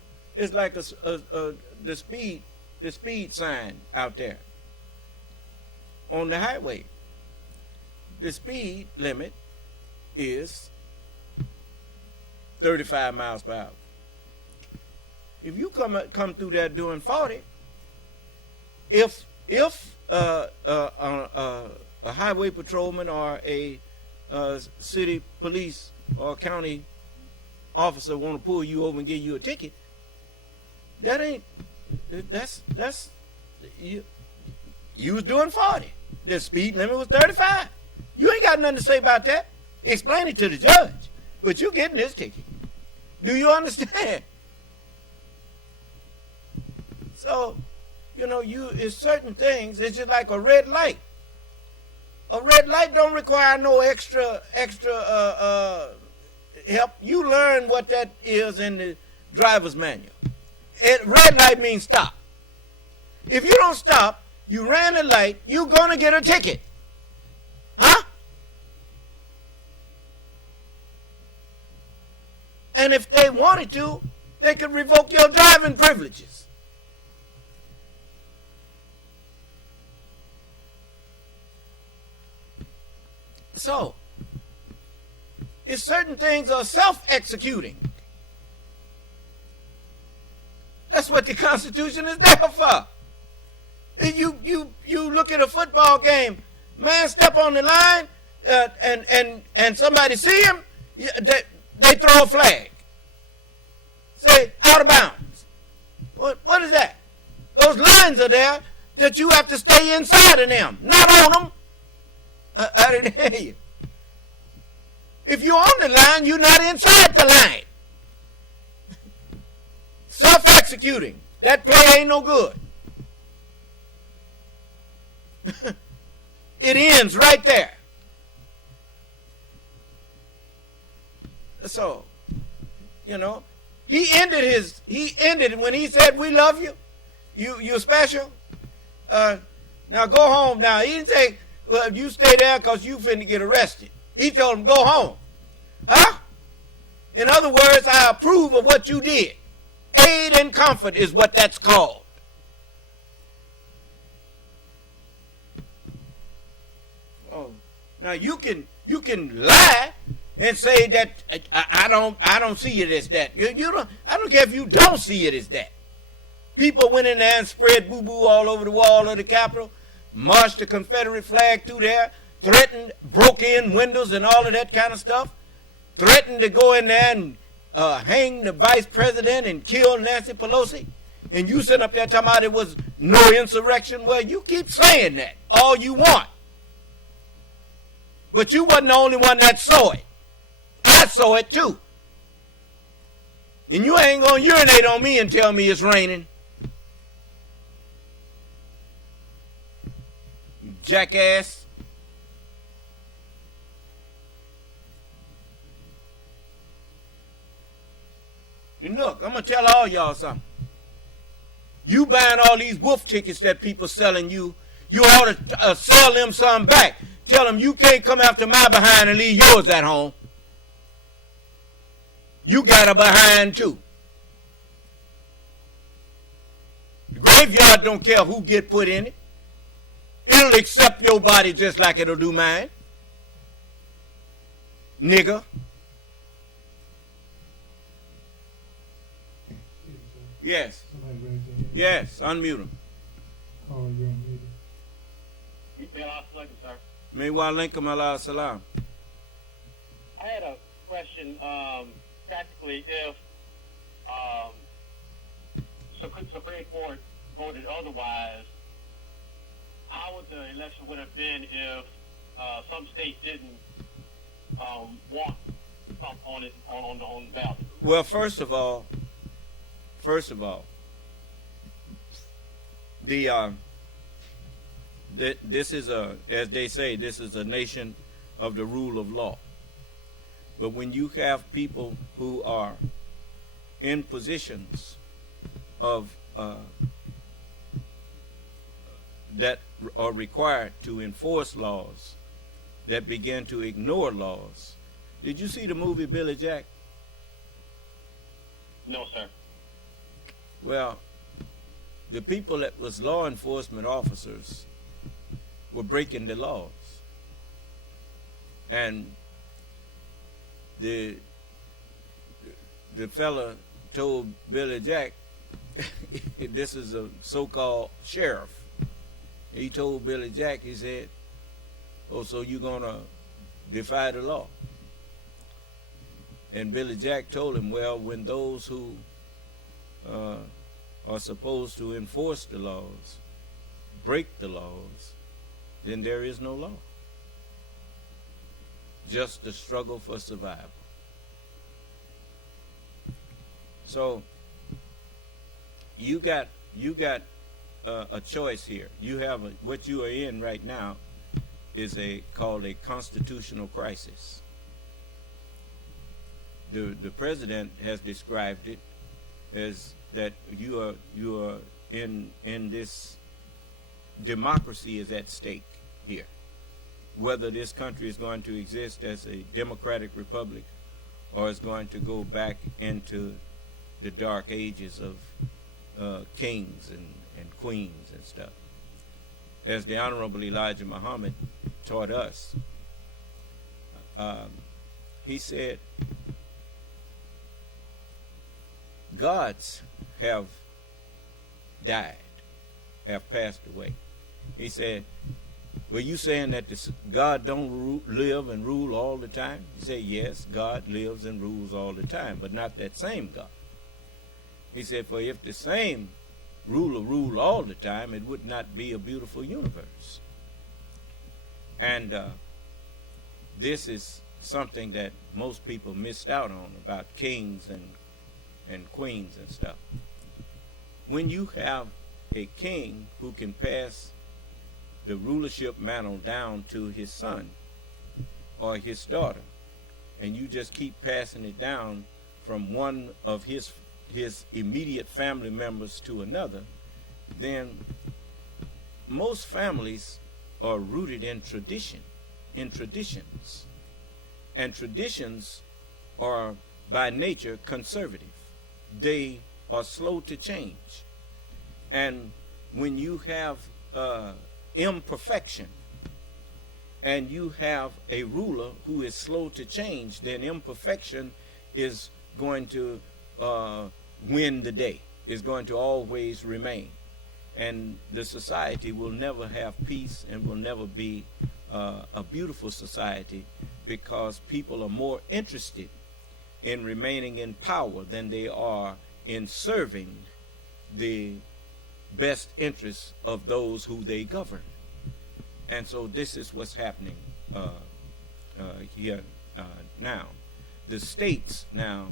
speed sign out there on the highway. The speed limit is 35 miles per hour. If you come through there doing 40, if a highway patrolman or a city police or county officer want to pull you over and give you a ticket, that's you was doing 40. The speed limit was 35. You ain't got nothing to say about that. Explain it to the judge. But you getting this ticket. Do you understand? So, it's certain things. It's just like a red light. A red light don't require no extra help. You learn what that is in the driver's manual. Red light means stop. If you don't stop, you ran a light, you're going to get a ticket. Huh? And if they wanted to, they could revoke your driving privileges. So, if certain things are self-executing, that's what the Constitution is there for. You look at a football game, man step on the line, and somebody see him, they throw a flag. Say, out of bounds. What is that? Those lines are there that you have to stay inside of them, not on them. I didn't hear you. If you're on the line, you're not inside the line. Self-executing. That play ain't no good. It ends right there. So, you know, he ended when he said, we love you. You're special. Now go home now. He didn't say, well, you stay there because you finna get arrested. He told him, go home. Huh? In other words, I approve of what you did. Aid and comfort is what that's called. Oh, now you can lie and say that I don't see it as that. I don't care if you don't see it as that. People went in there and spread boo-boo all over the wall of the Capitol, marched the Confederate flag through there, threatened, broke in windows and all of that kind of stuff, threatened to go in there and hang the vice president and kill Nancy Pelosi. And you sit up there talking about it was no insurrection. Well, you keep saying that all you want. But you wasn't the only one that saw it. I saw it too. And you ain't going to urinate on me and tell me it's raining. You jackass. And look, I'm going to tell all y'all something. You buying all these wolf tickets that people selling you, you ought to sell them some back. Tell them you can't come after my behind and leave yours at home. You got a behind too. The graveyard don't care who get put in it. It'll accept your body just like it'll do mine. Nigga. Yes. Yes, unmute him. Call you unmuted. Sir. May wa alaikum ala salam. I had a question. Practically, if Supreme Court voted otherwise, how would the election would have been if some state didn't want Trump on the ballot? Well, first of all, this is as they say, this is a nation of the rule of law. But when you have people who are in positions of that are required to enforce laws that begin to ignore laws. Did you see the movie Billy Jack? No, sir. Well, the people that was law enforcement officers were breaking the laws. And the fella told Billy Jack, this is a so-called sheriff. He told Billy Jack, he said, oh, so you gonna defy the law? And Billy Jack told him, well, when those who are supposed to enforce the laws break the laws, then there is no law. Just the struggle for survival. So you got a choice here. You have what you are in right now is called a constitutional crisis. The president has described it as that you are in this democracy is at stake here. Whether this country is going to exist as a democratic republic or is going to go back into the dark ages of kings and queens and stuff. As the Honorable Elijah Muhammad taught us, he said, gods have died, have passed away. He said, were you saying that God don't live and rule all the time? He said, yes, God lives and rules all the time, but not that same God. He said, for if the same ruler ruled all the time, it would not be a beautiful universe. And this is something that most people missed out on about kings and queens and stuff. When you have a king who can pass the rulership mantle down to his son or his daughter, and you just keep passing it down from one of his immediate family members to another, then most families are rooted in traditions. And traditions are by nature conservative. They are slow to change. And when you have imperfection and you have a ruler who is slow to change, then imperfection is going to win the day, is going to always remain. And the society will never have peace and will never be a beautiful society, because people are more interested in remaining in power than they are in serving the best interests of those who they govern. And so this is what's happening here now. The states now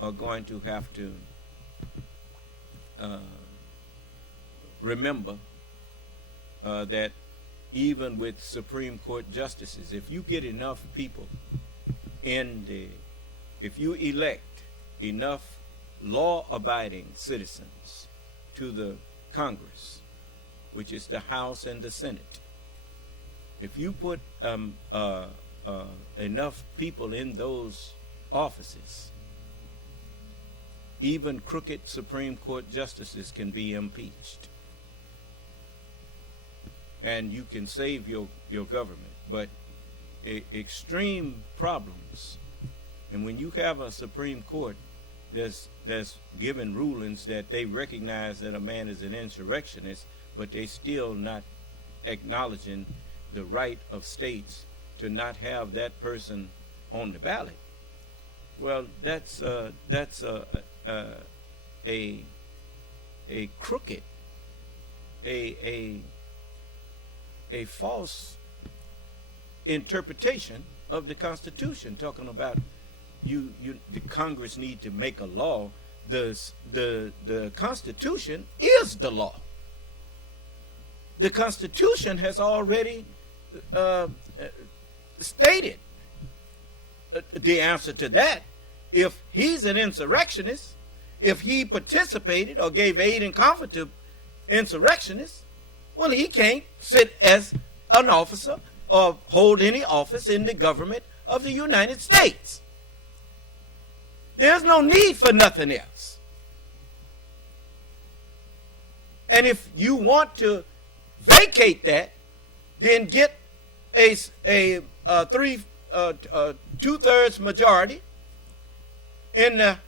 are going to have to remember that even with Supreme Court justices, if you get enough people if you elect enough law-abiding citizens to the Congress, which is the House and the Senate, if you put enough people in those offices, even crooked Supreme Court justices can be impeached. And you can save your government. But extreme problems, and when you have a Supreme Court that's given rulings that they recognize that a man is an insurrectionist, but they still not acknowledging the right of states to not have that person on the ballot. Well, that's a crooked, a false interpretation of the Constitution, talking about the Congress need to make a law. The Constitution is the law. The Constitution has already stated the answer to that. If he's an insurrectionist, if he participated or gave aid and comfort to insurrectionists, well, he can't sit as an officer or hold any office in the government of the United States. There's no need for nothing else. And if you want to vacate that, then get a two-thirds majority in the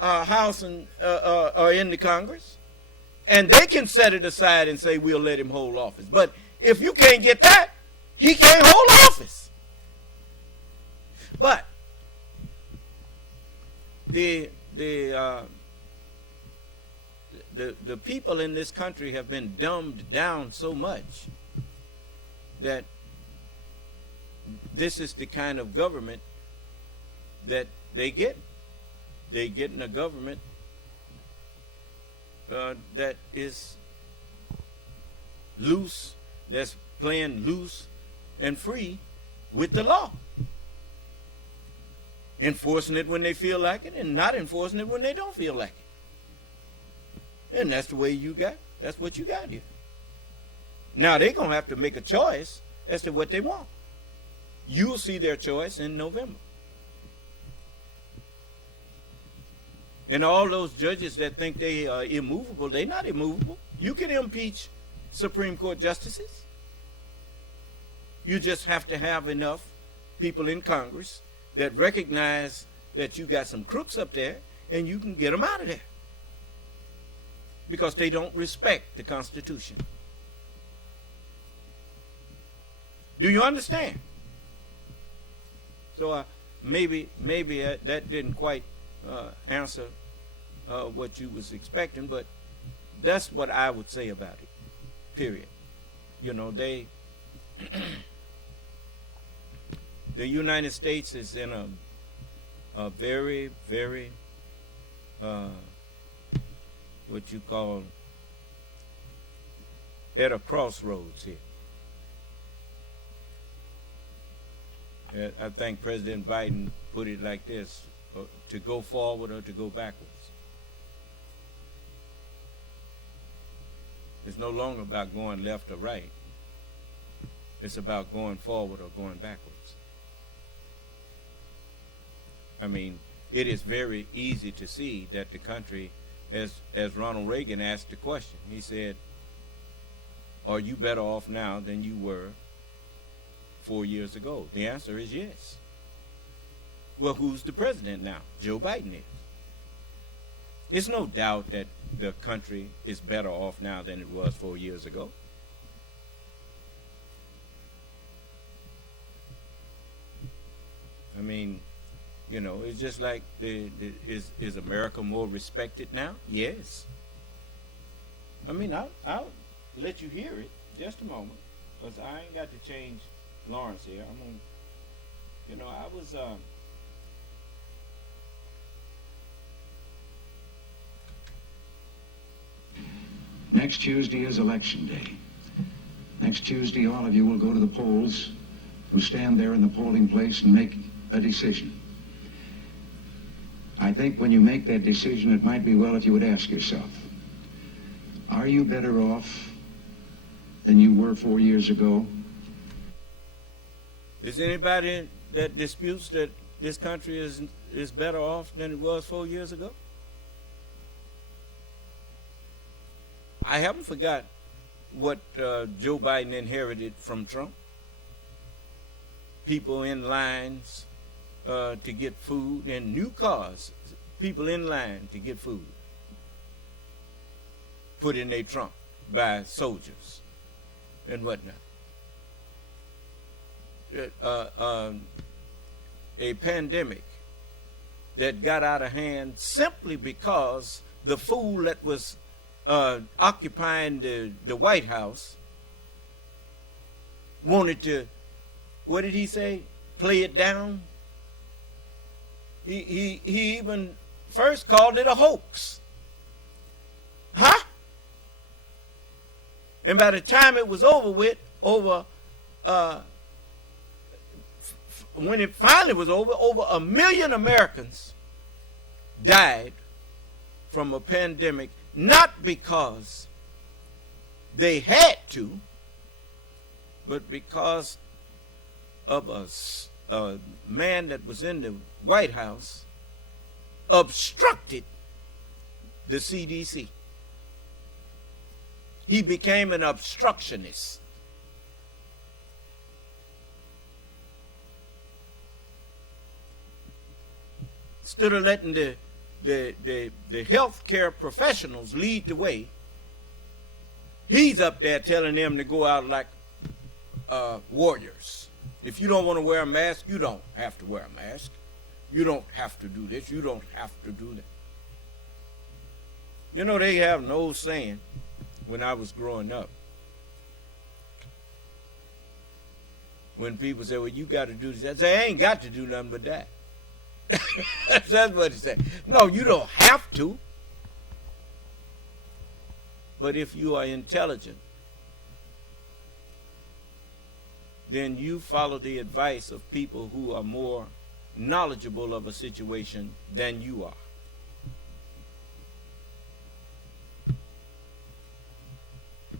House and or in the Congress, and they can set it aside and say we'll let him hold office. But if you can't get that, he can't hold office. But the people in this country have been dumbed down so much that this is the kind of government that they get. They get in a government that is loose, that's playing loose and free with the law. Enforcing it when they feel like it and not enforcing it when they don't feel like it. And that's the way that's what you got here. Now they're going to have to make a choice as to what they want. You'll see their choice in November. And all those judges that think they are immovable, they're not immovable. You can impeach Supreme Court justices. You just have to have enough people in Congress that recognize that you got some crooks up there and you can get them out of there. Because they don't respect the Constitution. Do you understand? So maybe that didn't quite answer what you was expecting, but that's what I would say about it. Period. You know, the United States is in a very, very what you call at a crossroads here. I think President Biden put it like this, to go forward or to go backwards. It's no longer about going left or right. It's about going forward or going backwards. I mean, it is very easy to see that the country, as Ronald Reagan asked the question, he said, are you better off now than you were 4 years ago? The answer is yes. Well, who's the president now? Joe Biden is. There's no doubt that the country is better off now than it was 4 years ago. I mean, you know, it's just like is America more respected now? Yes. I mean, I'll let you hear it just a moment, because I ain't got to change Lawrence here. I'm gonna, you know, I was Next Tuesday is election day. Next Tuesday, all of you will go to the polls, will stand there in the polling place and make a decision. I think when you make that decision, it might be well if you would ask yourself, are you better off than you were 4 years ago? Is anybody that disputes that this country is better off than it was 4 years ago? I haven't forgot what Joe Biden inherited from Trump. People in lines to get food, and new cars, people in line to get food put in their trunk by soldiers and whatnot. A pandemic that got out of hand simply because the fool that was occupying the White House wanted to, what did he say? Play it down. He even first called it a hoax. Huh? And by the time it was over with, when it finally was over 1 million Americans died from a pandemic, not because they had to, but because of a man that was in the White House obstructed the CDC. He became an obstructionist. Instead of letting the healthcare professionals lead the way, he's up there telling them to go out like warriors. If you don't want to wear a mask, you don't have to wear a mask. You don't have to do this. You don't have to do that. You know, they have an old saying when I was growing up. When people say, well, you got to do this. I say, I ain't got to do nothing but that. That's what he said. No, you don't have to. But if you are intelligent, then you follow the advice of people who are more knowledgeable of a situation than you are.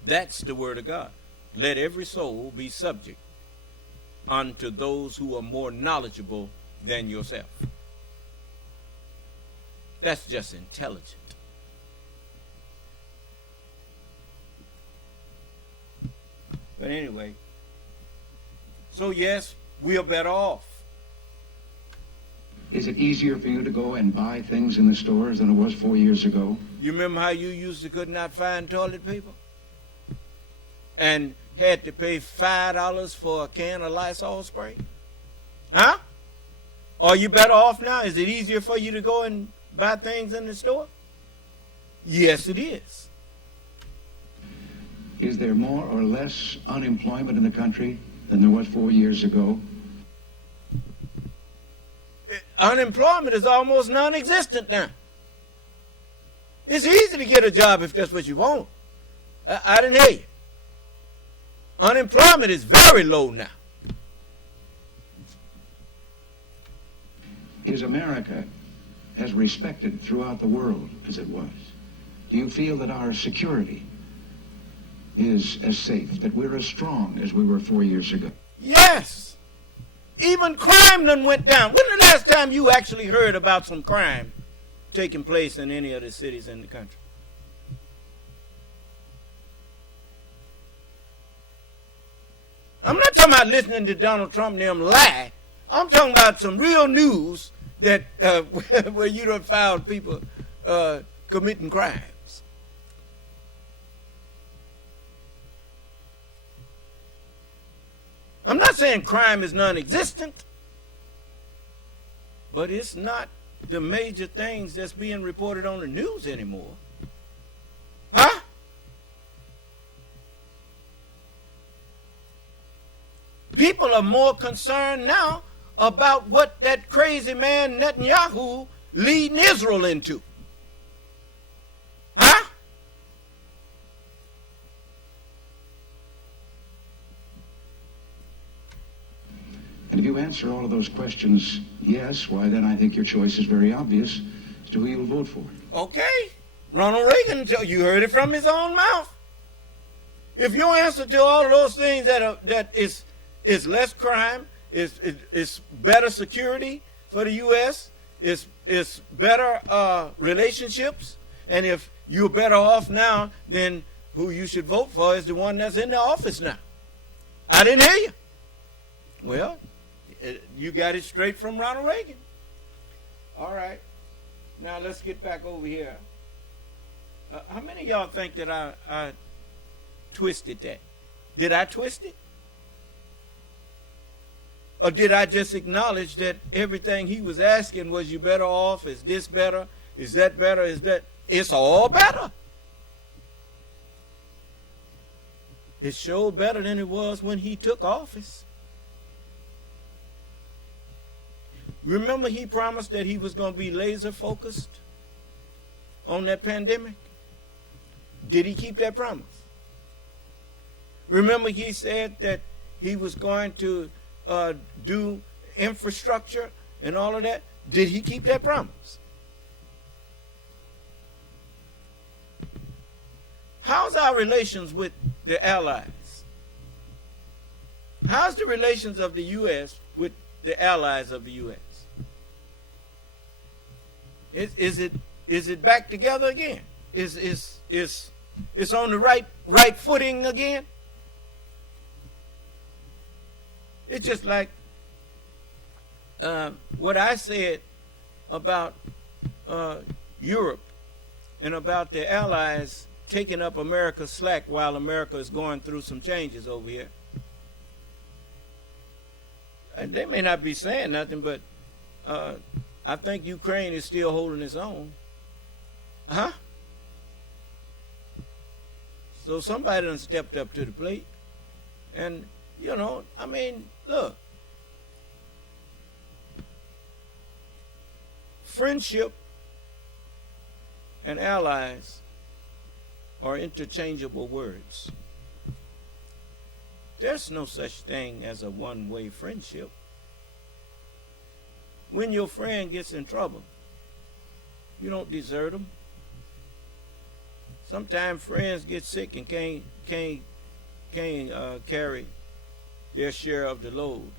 That's the word of God. Let every soul be subject unto those who are more knowledgeable than yourself. That's just intelligent. But anyway, so yes, we are better off. Is it easier for you to go and buy things in the stores than it was 4 years ago? You remember how you used to could not find toilet paper? And had to pay $5 for a can of Lysol spray? Huh? Are you better off now? Is it easier for you to go and buy things in the store? Yes, it is. Is there more or less unemployment in the country than there was 4 years ago? Unemployment is almost non-existent now. It's easy to get a job if that's what you want. I didn't hear you. Unemployment is very low now. Is America as respected throughout the world as it was? Do you feel that our security is as safe, that we're as strong as we were 4 years ago? Yes. Even crime done went down. When the last time you actually heard about some crime taking place in any of the cities in the country? I'm not talking about listening to Donald Trump and them lie. I'm talking about some real news that where you done found people committing crimes. I'm not saying crime is non-existent, but it's not the major things that's being reported on the news anymore. Huh? People are more concerned now about what that crazy man Netanyahu leading Israel into. Huh? And if you answer all of those questions yes, why then I think your choice is very obvious as to who you'll vote for. Okay. Ronald Reagan, you heard it from his own mouth. If your answer to all of those things that is less crime, is better security for the U.S., is better relationships, and if you're better off now, then who you should vote for is the one that's in the office now. I didn't hear you. Well, you got it straight from Ronald Reagan. All right. Now let's get back over here. How many of y'all think that I twisted that? Did I twist it? Or did I just acknowledge that everything he was asking was, you better off? Is this better? Is that better? Is that? It's all better. It's sure better than it was when he took office. Remember, he promised that he was going to be laser focused on that pandemic? Did he keep that promise? Remember, he said that he was going to do infrastructure and all of that? Did he keep that promise? How's our relations with the allies? How's the relations of the U.S. with the allies of the U.S.? Is it back together again? Is it's on the right footing again? It's just like what I said about Europe and about the allies taking up America's slack while America is going through some changes over here. And they may not be saying nothing, but I think Ukraine is still holding its own. Huh? So somebody done stepped up to the plate. And, you know, I mean, look. Friendship and allies are interchangeable words. There's no such thing as a one-way friendship. When your friend gets in trouble, you don't desert them. Sometimes friends get sick and can't carry their share of the load.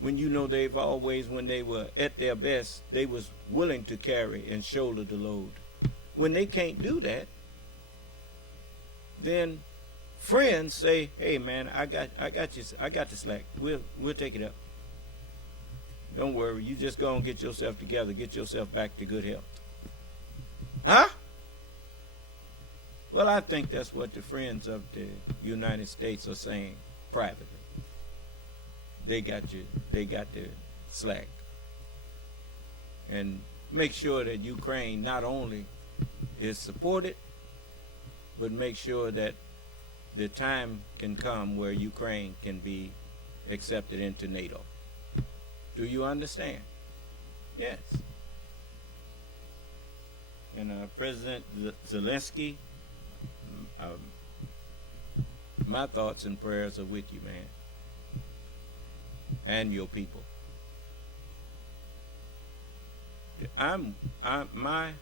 When you know they've always, when they were at their best, they was willing to carry and shoulder the load. When they can't do that, then friends say, "Hey man, I got the slack. We'll take it up. Don't worry, you just go and get yourself together, get yourself back to good health." Huh? Well, I think that's what the friends of the United States are saying privately. They got the slack. And make sure that Ukraine not only is supported, but make sure that the time can come where Ukraine can be accepted into NATO. Do you understand? Yes. And President Zelensky, my thoughts and prayers are with you, man, and your people. My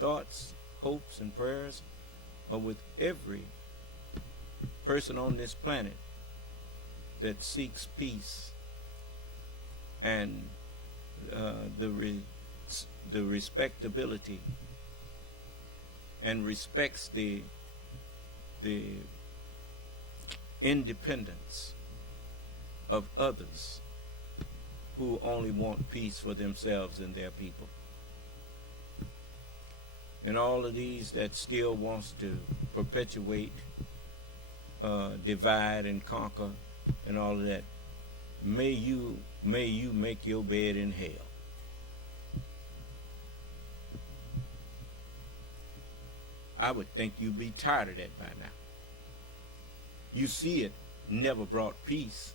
thoughts, hopes, and prayers are with every person on this planet that seeks peace and the respectability and respects the independence of others who only want peace for themselves and their people. And all of these that still wants to perpetuate, divide and conquer and all of that, may you make your bed in hell. I would think you'd be tired of that by now. You see, it never brought peace.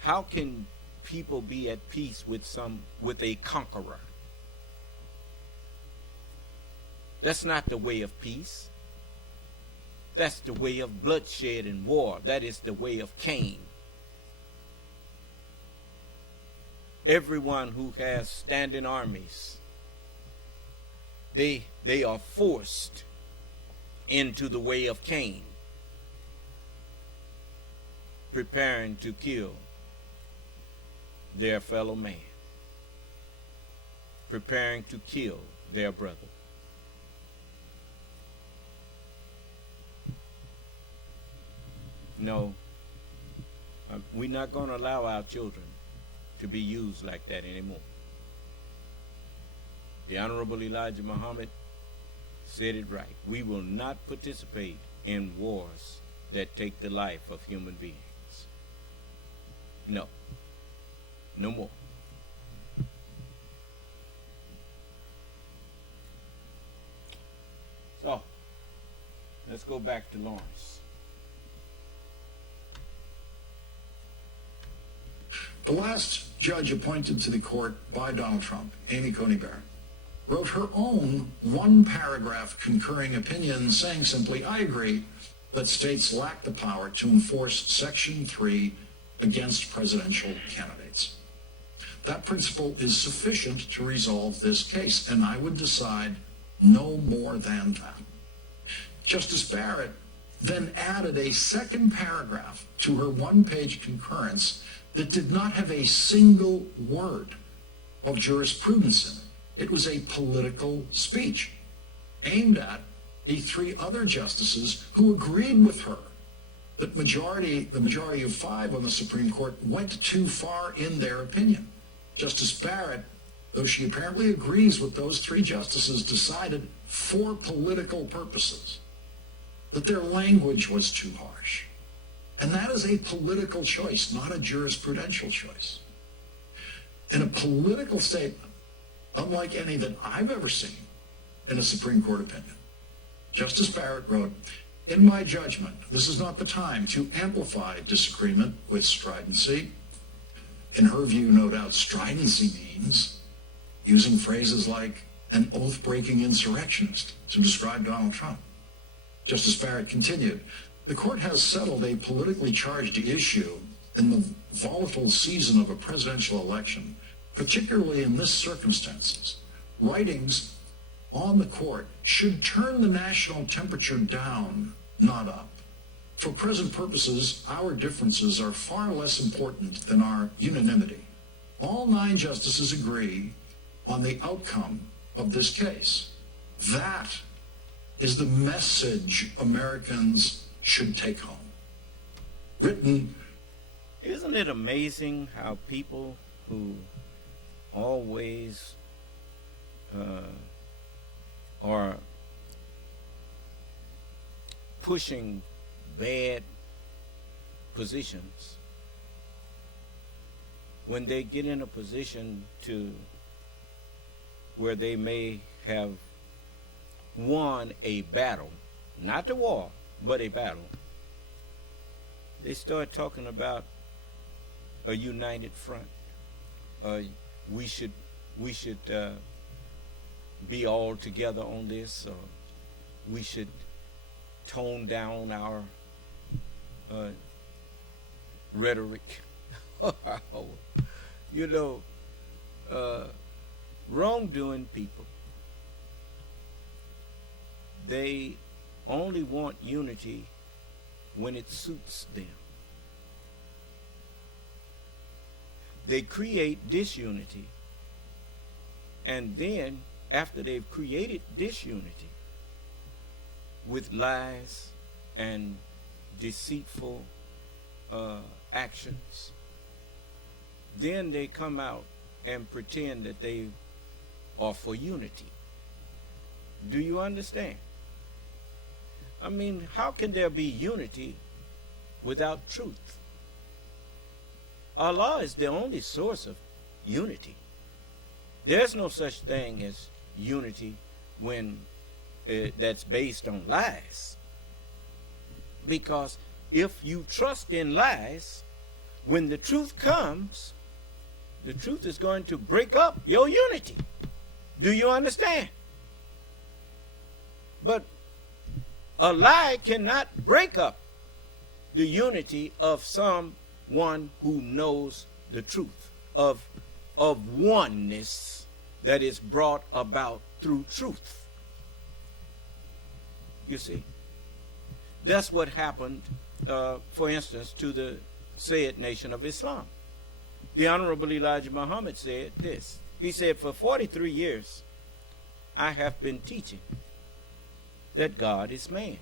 How can people be at peace with a conqueror? That's not the way of peace. That's the way of bloodshed and war. That is the way of Cain. Everyone who has standing armies, they are forced into the way of Cain, preparing to kill their fellow man, preparing to kill their brother. No, we're not going to allow our children to be used like that anymore. The Honorable Elijah Muhammad said it right. We will not participate in wars that take the life of human beings. No. No more. So, let's go back to Lawrence. The last judge appointed to the court by Donald Trump, Amy Coney Barrett, wrote her own one-paragraph concurring opinion saying simply, "I agree that states lack the power to enforce Section 3 against presidential candidates. That principle is sufficient to resolve this case, and I would decide no more than that." Justice Barrett then added a second paragraph to her one-page concurrence that did not have a single word of jurisprudence in it. It was a political speech aimed at the three other justices who agreed with her that the majority of 5 on the Supreme Court went too far in their opinion. Justice Barrett, though she apparently agrees with those 3 justices, decided for political purposes that their language was too harsh. And that is a political choice, not a jurisprudential choice. In a political statement, unlike any that I've ever seen in a Supreme Court opinion, Justice Barrett wrote, "In my judgment, this is not the time to amplify disagreement with stridency." In her view, no doubt, stridency means using phrases like an oath-breaking insurrectionist to describe Donald Trump. Justice Barrett continued, the court has settled a politically charged issue in the volatile season of a presidential election, particularly in this circumstances. Writings on the court should turn the national temperature down, not up. For present purposes, our differences are far less important than our unanimity. All 9 justices agree on the outcome of this case. That is the message Americans should take home. Written. Isn't it amazing how people who always are pushing bad positions, when they get in a position to where they may have won a battle, not the war, but a battle, they start talking about a united front. We should be all together on this, or we should tone down our rhetoric. You know, wrongdoing people, they only want unity when it suits them. They create disunity, and then after they've created disunity with lies and deceitful actions, then they come out and pretend that they are for unity. Do you understand? I mean, how can there be unity without truth? Allah is the only source of unity. There's no such thing as unity when that's based on lies. Because if you trust in lies, when the truth comes, the truth is going to break up your unity. Do you understand? But a lie cannot break up the unity of someone who knows the truth, of oneness that is brought about through truth. You see, that's what happened, for instance, to the said Nation of Islam. The Honorable Elijah Muhammad said this. He said, for 43 years, I have been teaching that God is man.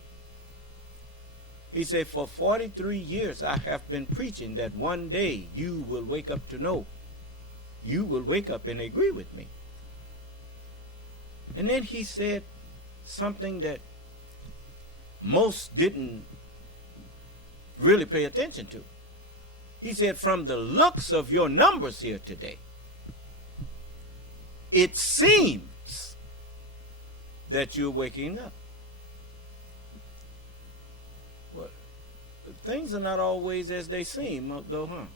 He said, for 43 years, I have been preaching that one day you will wake up to know. You will wake up and agree with me. And then he said something that most didn't really pay attention to. He said, from the looks of your numbers here today, it seems that you're waking up. Well, things are not always as they seem, though, huh?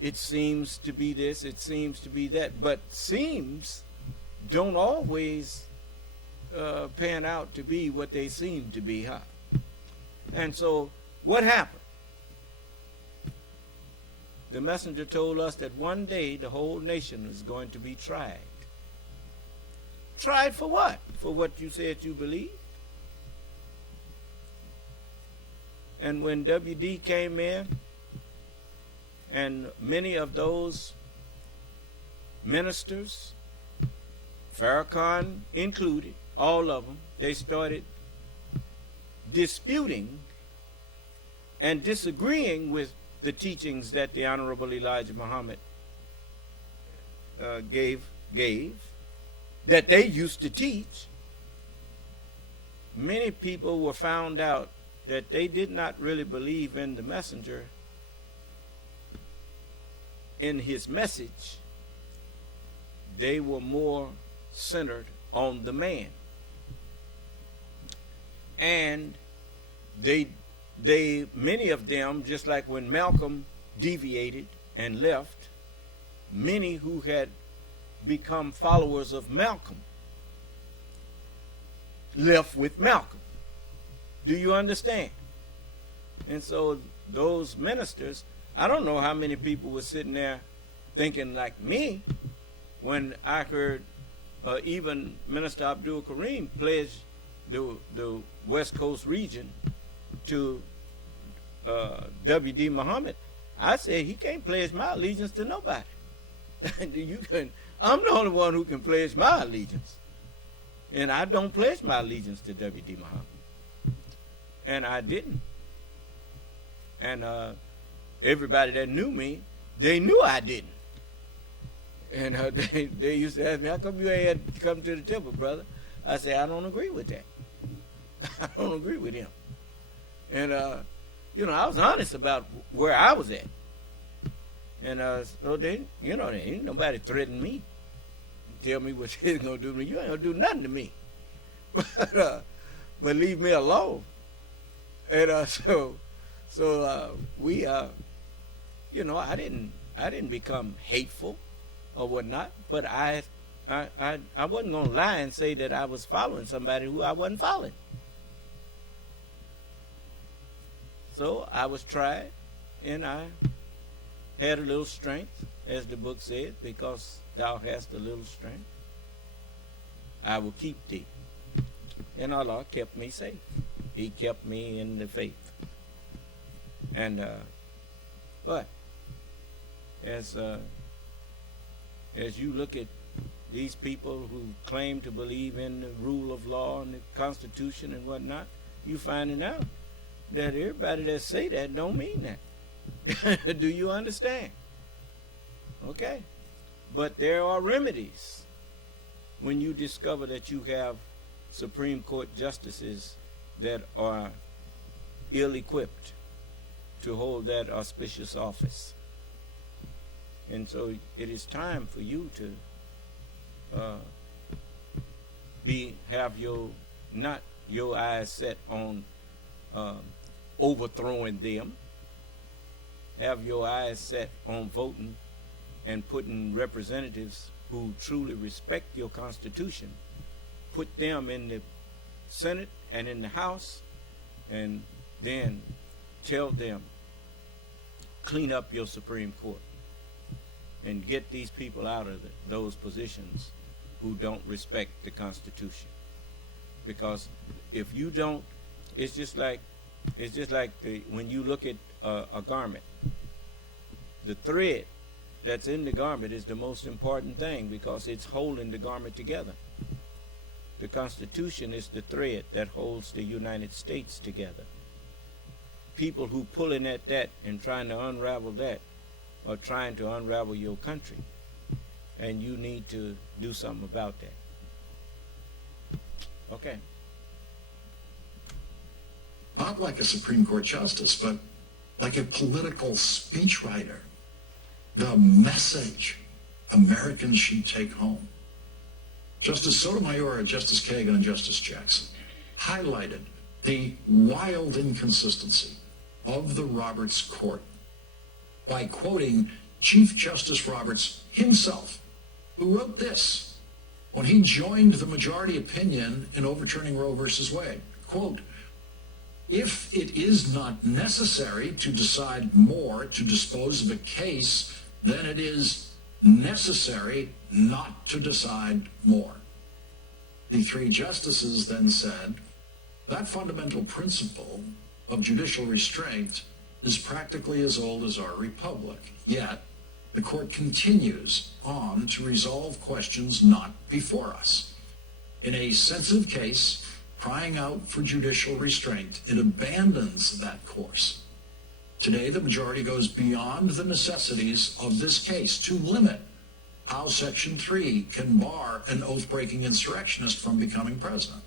It seems to be this, it seems to be that, but seems don't always pan out to be what they seem to be, huh? And so, what happened? The messenger told us that one day the whole nation is going to be tried. Tried for what? For what you said you believed? And when WD came in, and many of those ministers, Farrakhan included, all of them, they started disputing and disagreeing with the teachings that the Honorable Elijah Muhammad gave, that they used to teach. Many people were found out that they did not really believe in the messenger, in his message. They were more centered on the man. And many of them, just like when Malcolm deviated and left, many who had become followers of Malcolm left with Malcolm. Do you understand? And so those ministers, I don't know how many people were sitting there thinking like me when I heard even Minister Abdul Karim pledge the West Coast region to W.D. Muhammad. I said he can't pledge my allegiance to nobody. I'm the only one who can pledge my allegiance. And I don't pledge my allegiance to W.D. Muhammad. And I didn't. And everybody that knew me, they knew I didn't. And they used to ask me, how come you ain't had to come to the temple, brother? I said, I don't agree with that. I don't agree with him. And, I was honest about where I was at. And so they, there ain't nobody threatening me. Tell me what you're going to do to me. You ain't going to do nothing to me. But leave me alone. And so we, I didn't become hateful or whatnot, but I wasn't going to lie and say that I was following somebody who I wasn't following. So I was tried, and I had a little strength, as the book said, because thou hast a little strength. I will keep thee. And Allah kept me safe. He kept me in the faith. And but as you look at these people who claim to believe in the rule of law and the Constitution and whatnot, you finding out that everybody that say that don't mean that. Do you understand? Okay. But there are remedies when you discover that you have Supreme Court justices that are ill-equipped to hold that auspicious office. And so it is time for you to have not your eyes set on overthrowing them. Have your eyes set on voting and putting representatives who truly respect your Constitution. Put them in the Senate and in the House, and then tell them, clean up your Supreme Court and get these people out of those positions who don't respect the Constitution. Because if you don't, it's just like when you look at a garment. The thread that's in the garment is the most important thing because it's holding the garment together. The Constitution is the thread that holds the United States together. People who pulling at that and trying to unravel that are trying to unravel your country. And you need to do something about that. Okay. Not like a Supreme Court justice, but like a political speechwriter. The message Americans should take home. Justice Sotomayor, Justice Kagan, and Justice Jackson highlighted the wild inconsistency of the Roberts Court by quoting Chief Justice Roberts himself, who wrote this when he joined the majority opinion in overturning Roe versus Wade. Quote, if it is not necessary to decide more to dispose of a case, then it is necessary not to decide more. The three justices then said, that fundamental principle of judicial restraint is practically as old as our republic. Yet, the court continues on to resolve questions not before us. In a sensitive case, crying out for judicial restraint, it abandons that course. Today, the majority goes beyond the necessities of this case to limit how Section 3 can bar an oath-breaking insurrectionist from becoming president.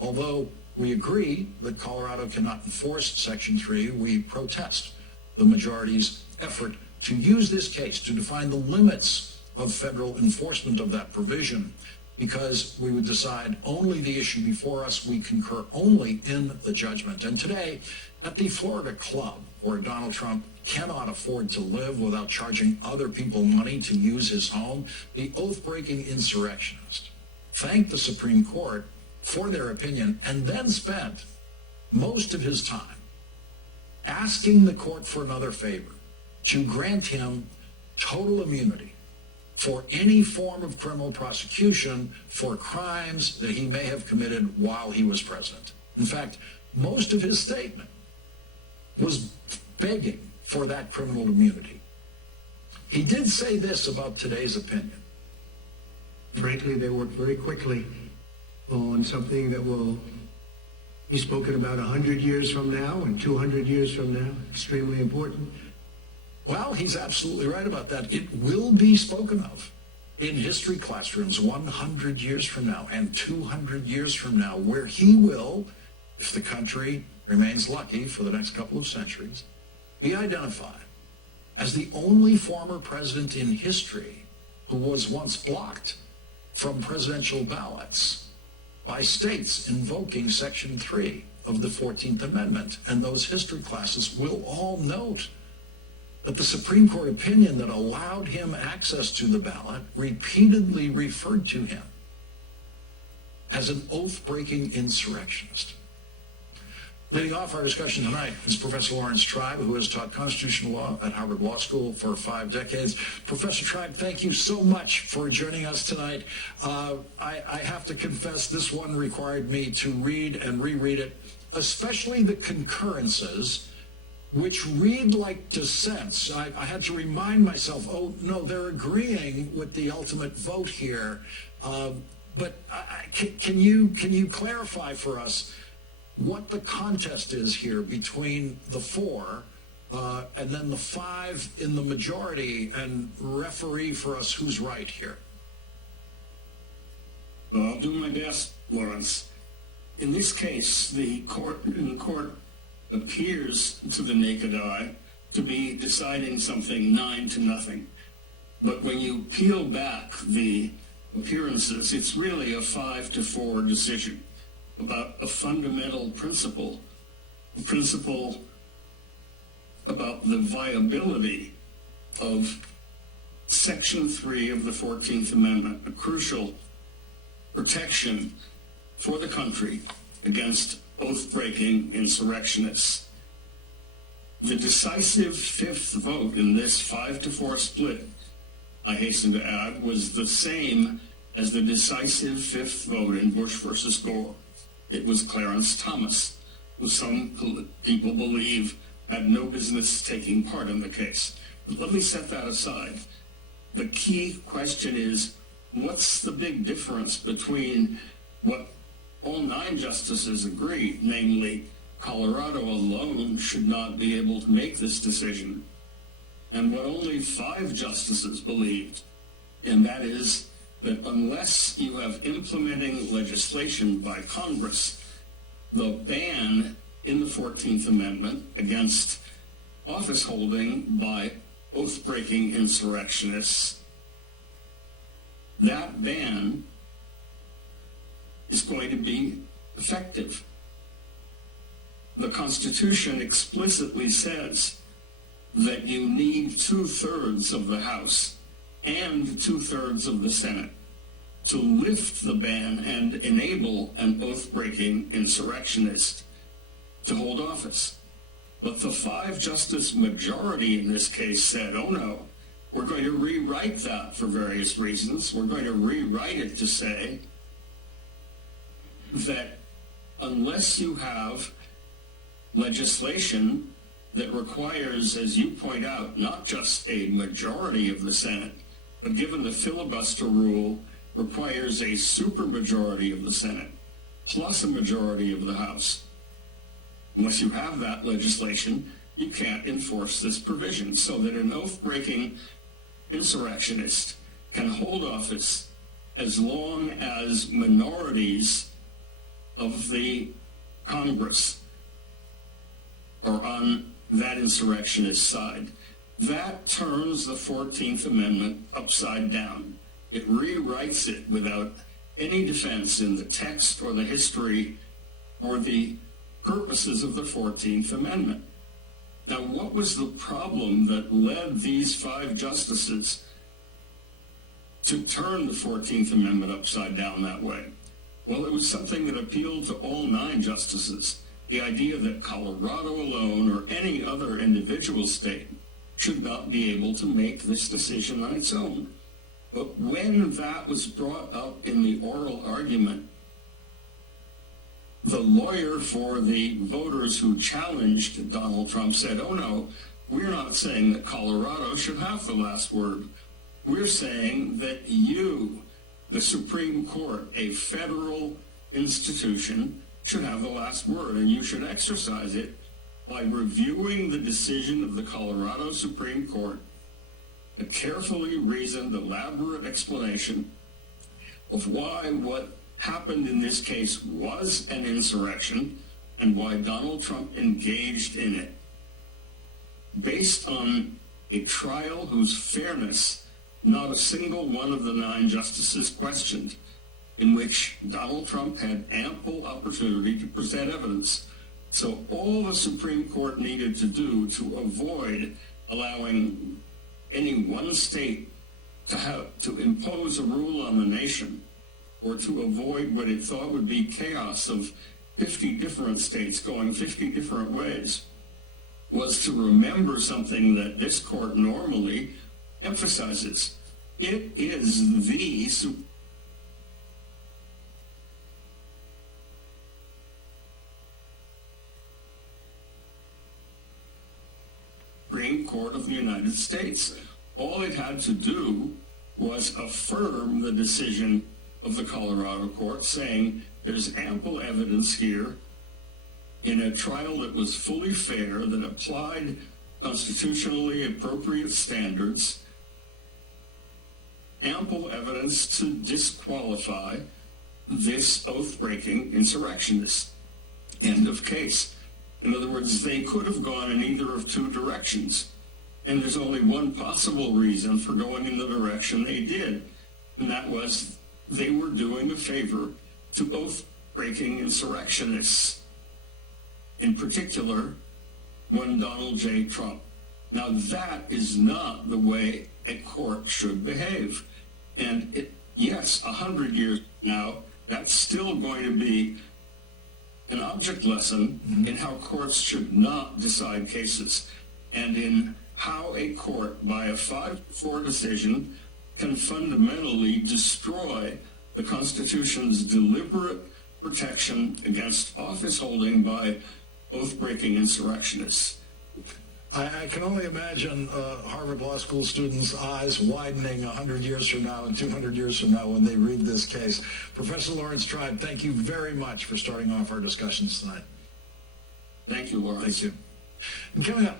Although we agree that Colorado cannot enforce Section 3, we protest the majority's effort to use this case to define the limits of federal enforcement of that provision, because we would decide only the issue before us. We concur only in the judgment. And today, at the Florida club, where Donald Trump cannot afford to live without charging other people money to use his home, the oath-breaking insurrectionist thanked the Supreme Court for their opinion, and then spent most of his time asking the court for another favor, to grant him total immunity for any form of criminal prosecution for crimes that he may have committed while he was president. In fact, most of his statement was begging for that criminal immunity. He did say this about today's opinion. Frankly, they worked very quickly on something that will be spoken about 100 years from now and 200 years from now. Extremely important. Well, he's absolutely right about that. It will be spoken of in history classrooms 100 years from now and 200 years from now, where he will, if the country remains lucky for the next couple of centuries, be identified as the only former president in history who was once blocked from presidential ballots by states invoking Section 3 of the 14th Amendment. And those history classes will all note that the Supreme Court opinion that allowed him access to the ballot repeatedly referred to him as an oath-breaking insurrectionist. Leading off our discussion tonight is Professor Lawrence Tribe, who has taught constitutional law at Harvard Law School for 5 decades. Professor Tribe, thank you so much for joining us tonight. I have to confess, this one required me to read and reread it, especially the concurrences, which read like dissents. I had to remind myself, oh, no, they're agreeing with the ultimate vote here. But can you clarify for us what the contest is here between the 4 and then the 5 in the majority, and referee for us who's right here? Well, I'll do my best, Lawrence. In this case, the court appears to the naked eye to be deciding something 9-0. But when you peel back the appearances, it's really a 5-4 decision about a fundamental principle, a principle about the viability of Section 3 of the 14th Amendment, a crucial protection for the country against oath-breaking insurrectionists. The decisive 5th vote in this 5-4 split, I hasten to add, was the same as the decisive 5th vote in Bush versus Gore. It was Clarence Thomas, who some people believe had no business taking part in the case. But let me set that aside. The key question is, what's the big difference between what all 9 justices agreed, namely Colorado alone should not be able to make this decision, and what only 5 justices believed, and that is that unless you have implementing legislation by Congress, the ban in the 14th Amendment against office holding by oath-breaking insurrectionists, that ban is going to be effective. The Constitution explicitly says that you need 2/3 of the House and 2/3 of the Senate to lift the ban and enable an oath-breaking insurrectionist to hold office. But the 5-justice majority in this case said, oh no, we're going to rewrite that for various reasons. We're going to rewrite it to say that unless you have legislation that requires, as you point out, not just a majority of the Senate, but given the filibuster rule, requires a supermajority of the Senate plus a majority of the House. Unless you have that legislation, you can't enforce this provision, so that an oath-breaking insurrectionist can hold office as long as minorities of the Congress are on that insurrectionist side. That turns the 14th Amendment upside down. It rewrites it without any defense in the text or the history or the purposes of the 14th Amendment. Now, what was the problem that led these 5 justices to turn the 14th Amendment upside down that way? Well, it was something that appealed to all 9 justices. The idea that Colorado alone or any other individual state should not be able to make this decision on its own. But when that was brought up in the oral argument, the lawyer for the voters who challenged Donald Trump said, oh no, we're not saying that Colorado should have the last word. We're saying that you, the Supreme Court, a federal institution, should have the last word, and you should exercise it by reviewing the decision of the Colorado Supreme Court, a carefully reasoned, elaborate explanation of why what happened in this case was an insurrection and why Donald Trump engaged in it, based on a trial whose fairness not a single one of the 9 justices questioned, in which Donald Trump had ample opportunity to present evidence. So all the Supreme Court needed to do to avoid allowing any one state to impose a rule on the nation, or to avoid what it thought would be chaos of 50 different states going 50 different ways, was to remember something that this court normally emphasizes. It is the Supreme Court of the United States. All it had to do was affirm the decision of the Colorado court, saying there's ample evidence here in a trial that was fully fair, that applied constitutionally appropriate standards, ample evidence to disqualify this oath-breaking insurrectionist. End of case. In other words, they could have gone in either of 2 directions. And there's only one possible reason for going in the direction they did. And that was they were doing a favor to oath-breaking insurrectionists. In particular, one Donald J. Trump. Now that is not the way a court should behave. And yes, 100 years now, that's still going to be an object lesson in how courts should not decide cases, and in how a court, by a 5-4 decision, can fundamentally destroy the Constitution's deliberate protection against office holding by oath-breaking insurrectionists. I can only imagine Harvard Law School students' eyes widening 100 years from now and 200 years from now when they read this case. Professor Lawrence Tribe, thank you very much for starting off our discussions tonight. Thank you, Lawrence. Thank you. And coming up,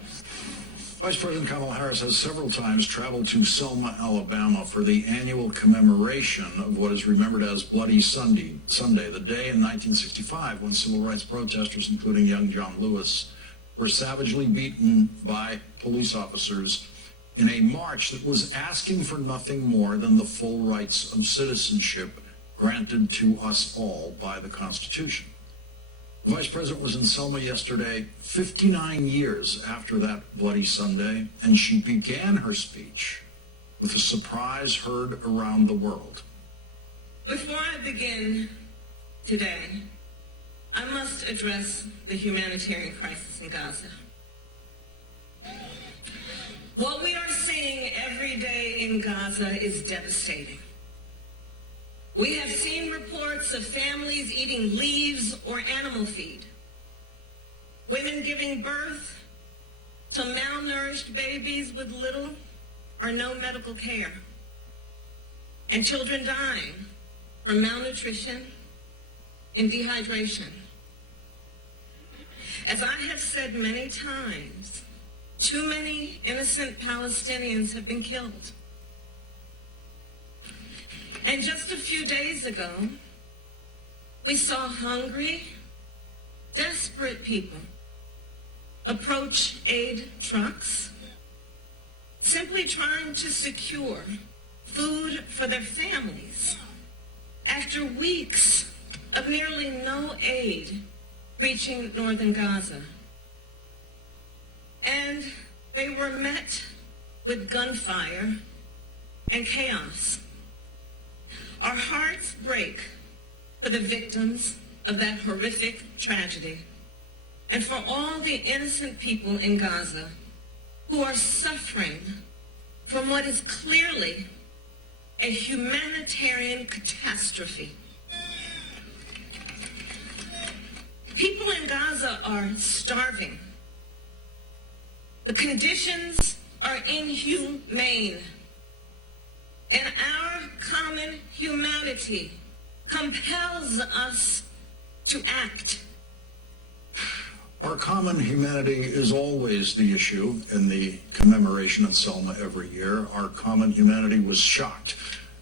Vice President Kamala Harris has several times traveled to Selma, Alabama for the annual commemoration of what is remembered as Bloody Sunday, the day in 1965 when civil rights protesters, including young John Lewis, were savagely beaten by police officers in a march that was asking for nothing more than the full rights of citizenship granted to us all by the Constitution. The Vice President was in Selma yesterday, 59 years after that Bloody Sunday, and she began her speech with a surprise heard around the world. Before I begin today, I must address the humanitarian crisis in Gaza. What we are seeing every day in Gaza is devastating. We have seen reports of families eating leaves or animal feed, women giving birth to malnourished babies with little or no medical care, and children dying from malnutrition and dehydration. As I have said many times, too many innocent Palestinians have been killed. And just a few days ago, we saw hungry, desperate people approach aid trucks, simply trying to secure food for their families after weeks of nearly no aid reaching northern Gaza. And they were met with gunfire and chaos. Our hearts break for the victims of that horrific tragedy, and for all the innocent people in Gaza who are suffering from what is clearly a humanitarian catastrophe. People in Gaza are starving. The conditions are inhumane. And our common humanity compels us to act. Our common humanity is always the issue in the commemoration of Selma every year. Our common humanity was shocked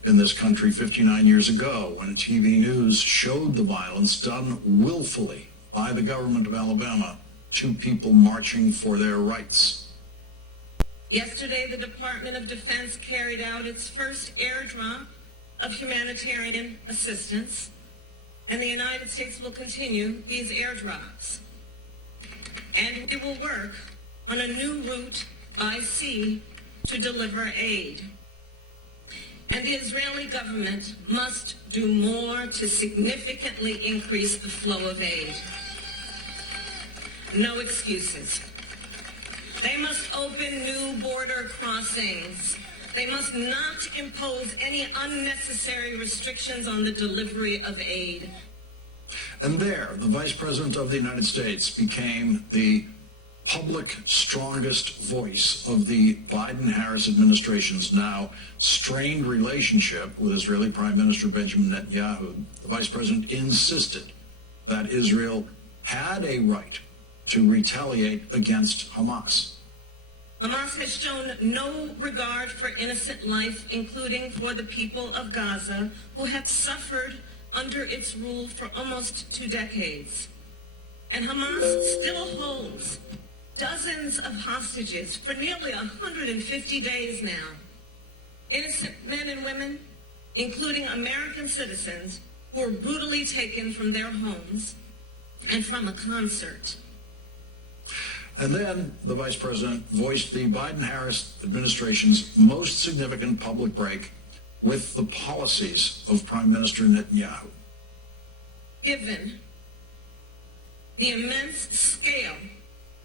in this country 59 years ago when TV news showed the violence done willfully by the government of Alabama to people marching for their rights. Yesterday, the Department of Defense carried out its first airdrop of humanitarian assistance, and the United States will continue these airdrops. And we will work on a new route by sea to deliver aid. And the Israeli government must do more to significantly increase the flow of aid. No excuses. They must open new border crossings. They must not impose any unnecessary restrictions on the delivery of aid. And there, the Vice President of the United States became the public strongest voice of the Biden-Harris administration's now strained relationship with Israeli Prime Minister Benjamin Netanyahu. The Vice President insisted that Israel had a right to retaliate against Hamas. Hamas has shown no regard for innocent life, including for the people of Gaza, who have suffered under its rule for almost 2 decades. And Hamas still holds dozens of hostages for nearly 150 days now. Innocent men and women, including American citizens, who were brutally taken from their homes and from a concert. And then the Vice President voiced the Biden-Harris administration's most significant public break with the policies of Prime Minister Netanyahu. Given the immense scale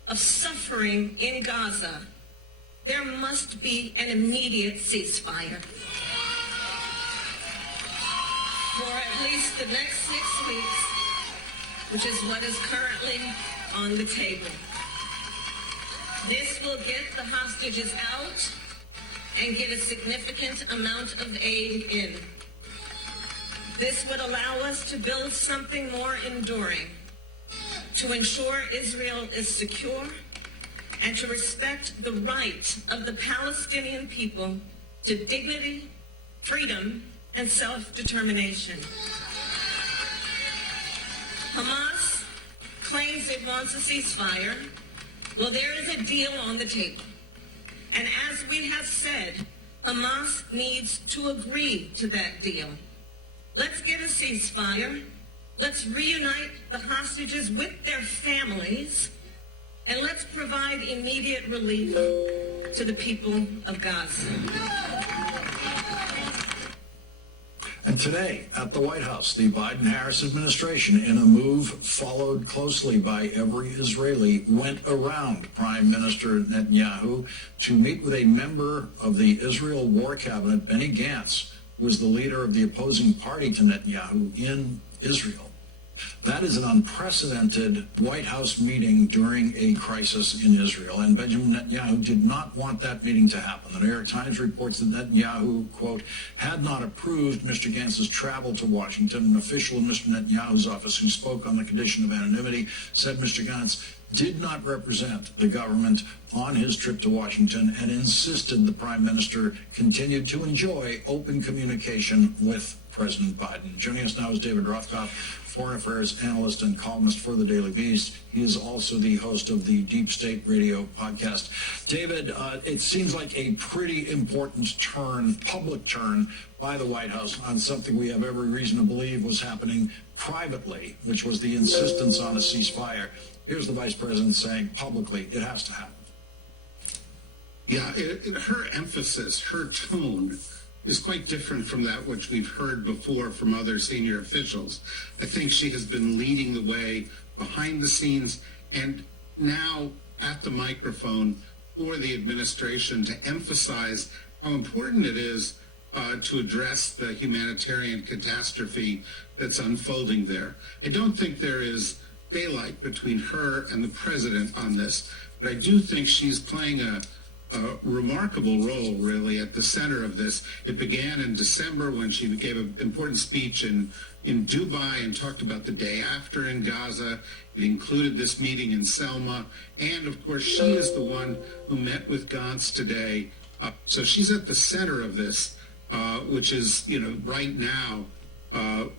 of suffering in Gaza, there must be an immediate ceasefire. For at least the next 6 weeks, which is what is currently on the table. This will get the hostages out and get a significant amount of aid in. This would allow us to build something more enduring, to ensure Israel is secure, and to respect the right of the Palestinian people to dignity, freedom, and self-determination. Hamas claims it wants a ceasefire. Well, there is a deal on the table. And as we have said, Hamas needs to agree to that deal. Let's get a ceasefire. Let's reunite the hostages with their families. And let's provide immediate relief to the people of Gaza. And today, at the White House, the Biden-Harris administration, in a move followed closely by every Israeli, went around Prime Minister Netanyahu to meet with a member of the Israel War Cabinet, Benny Gantz, who is the leader of the opposing party to Netanyahu in Israel. That is an unprecedented White House meeting during a crisis in Israel, and Benjamin Netanyahu did not want that meeting to happen. The New York Times reports that Netanyahu, quote, had not approved Mr. Gantz's travel to Washington. An official in Mr. Netanyahu's office who spoke on the condition of anonymity said Mr. Gantz did not represent the government on his trip to Washington and insisted the Prime Minister continued to enjoy open communication with President Biden. Joining us now is David Rothkopf, foreign affairs analyst and columnist for the Daily Beast. He is also the host of the Deep State Radio podcast. David, it seems like a pretty important turn, public turn, by the White House on something we have every reason to believe was happening privately, which was the insistence on a ceasefire. Here's the Vice President saying publicly it has to happen. Yeah, her emphasis, her tone is quite different from that which we've heard before from other senior officials. I think she has been leading the way behind the scenes and now at the microphone for the administration to emphasize how important it is to address the humanitarian catastrophe that's unfolding there. I don't think there is daylight between her and the president on this, but I do think she's playing a remarkable role, really, at the center of this. It began in December when she gave an important speech in Dubai and talked about the day after in Gaza. It included this meeting in Selma. And, of course, she is the one who met with Gantz today. So she's at the center of this, which is, right now,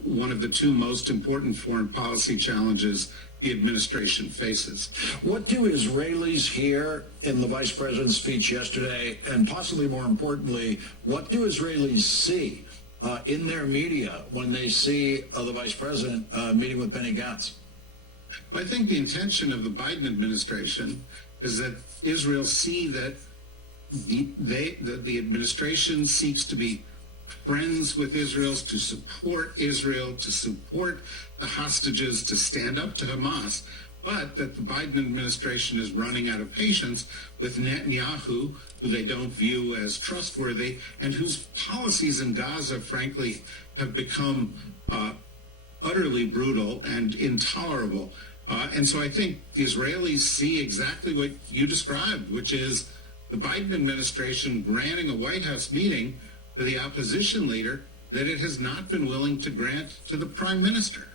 one of the two most important foreign policy challenges the administration faces. What do Israelis hear in the vice president's speech yesterday, and possibly more importantly, what do Israelis see in their media when they see the vice president meeting with Benny Gantz? Well, I think the intention of the Biden administration is that Israel see that the administration seeks to be friends with Israel, to support the hostages, to stand up to Hamas, but that the Biden administration is running out of patience with Netanyahu, who they don't view as trustworthy, and whose policies in Gaza, frankly, have become utterly brutal and intolerable. And so I think the Israelis see exactly what you described, which is the Biden administration granting a White House meeting to the opposition leader that it has not been willing to grant to the prime minister.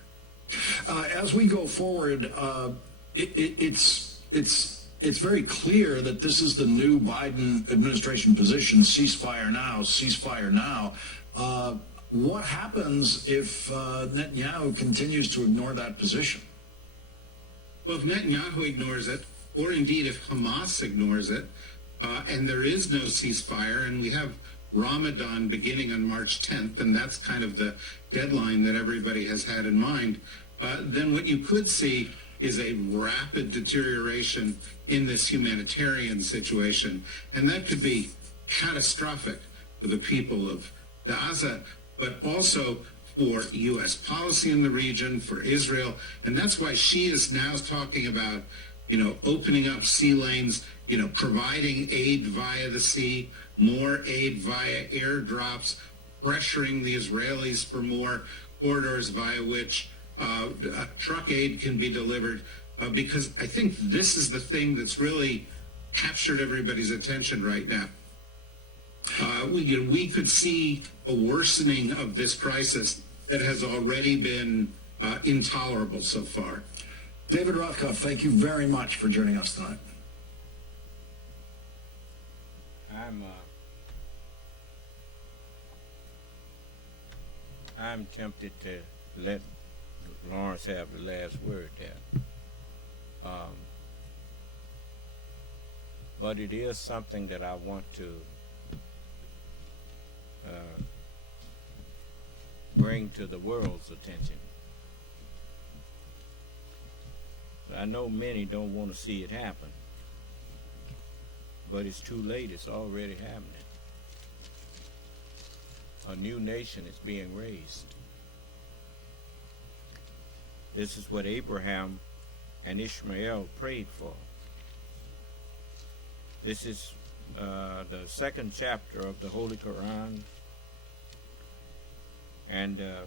As we go forward, it's very clear that this is the new Biden administration position: ceasefire now, ceasefire now. What happens if Netanyahu continues to ignore that position? Well, if Netanyahu ignores it, or indeed if Hamas ignores it, and there is no ceasefire, and we have Ramadan beginning on March 10th, and that's kind of the deadline that everybody has had in mind, then what you could see is a rapid deterioration in this humanitarian situation. And that could be catastrophic for the people of Gaza, but also for U.S. policy in the region, for Israel. And that's why she is now talking about, opening up sea lanes, providing aid via the sea, more aid via airdrops, pressuring the Israelis for more corridors via which truck aid can be delivered, because I think this is the thing that's really captured everybody's attention right now. We could see a worsening of this crisis that has already been intolerable so far. David Rothkopf, thank you very much for joining us tonight. I'm tempted to let Lawrence have the last word there. But it is something that I want to bring to the world's attention. I know many don't want to see it happen, but it's too late. It's already happening. A new nation is being raised. This is what Abraham and Ishmael prayed for. This is the second chapter of the Holy Quran, and it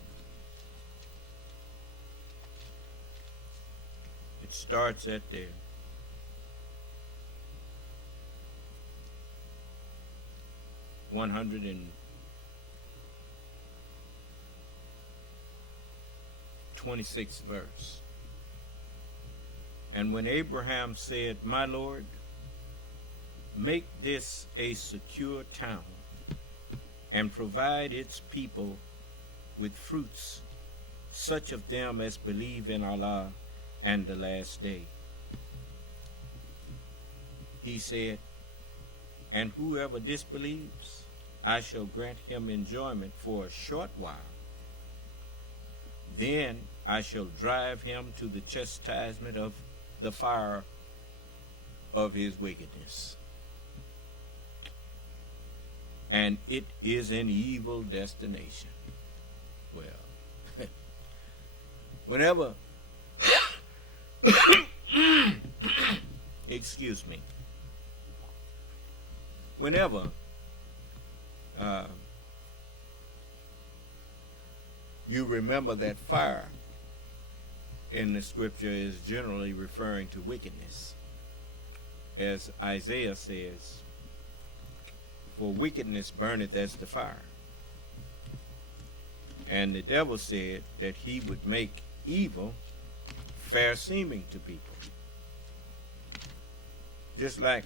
starts at the 126th verse. And when Abraham said, "My Lord, make this a secure town and provide its people with fruits, such of them as believe in Allah and the last day," he said, "And whoever disbelieves, I shall grant him enjoyment for a short while. Then I shall drive him to the chastisement of the fire of his wickedness." and it is an evil destination. Well, whenever, excuse me, whenever you remember that fire in the scripture is generally referring to wickedness. As Isaiah says, for wickedness burneth as the fire. And the devil said that he would make evil fair seeming to people. Just like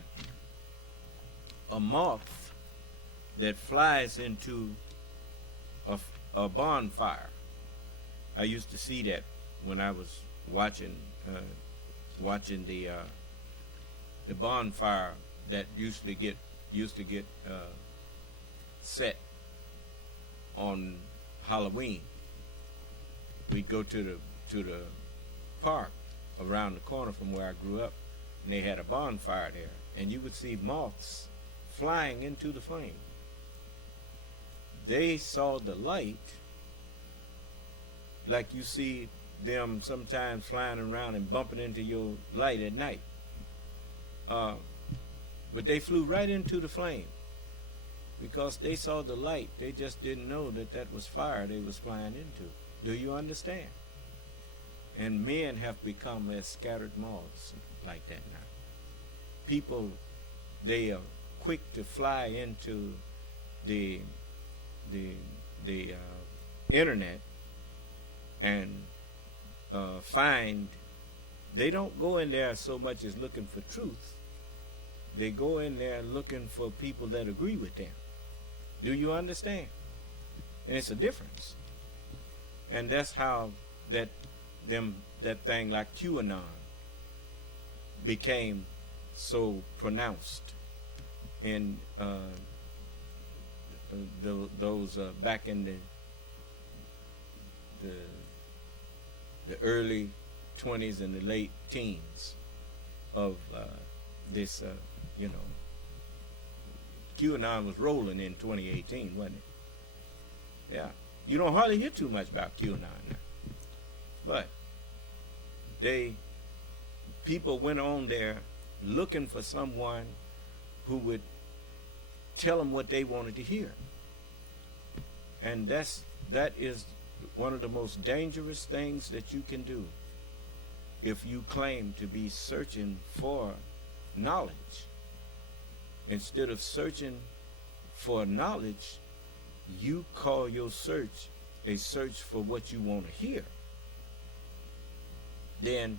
a moth that flies into a bonfire. I used to see that when I was watching the bonfire that used to get set on Halloween. We'd go to the park around the corner from where I grew up, and they had a bonfire there, and you would see moths flying into the flame. They saw the light like you see them sometimes flying around and bumping into your light at night. But they flew right into the flame because they saw the light. They just didn't know that that was fire they was flying into. Do you understand? And men have become as scattered moths like that now. People, they are quick to fly into the internet and find. They don't go in there so much as looking for truth. They go in there looking for people that agree with them. Do you understand? And it's a difference. And that's how that thing like QAnon became so pronounced in those back in the early 20s and the late teens of this, QAnon was rolling in 2018, wasn't it? Yeah. You don't hardly hear too much about QAnon now. But people went on there looking for someone who would tell them what they wanted to hear. And that is one of the most dangerous things that you can do if you claim to be searching for knowledge. Instead of searching for knowledge, you call your search a search for what you want to hear. Then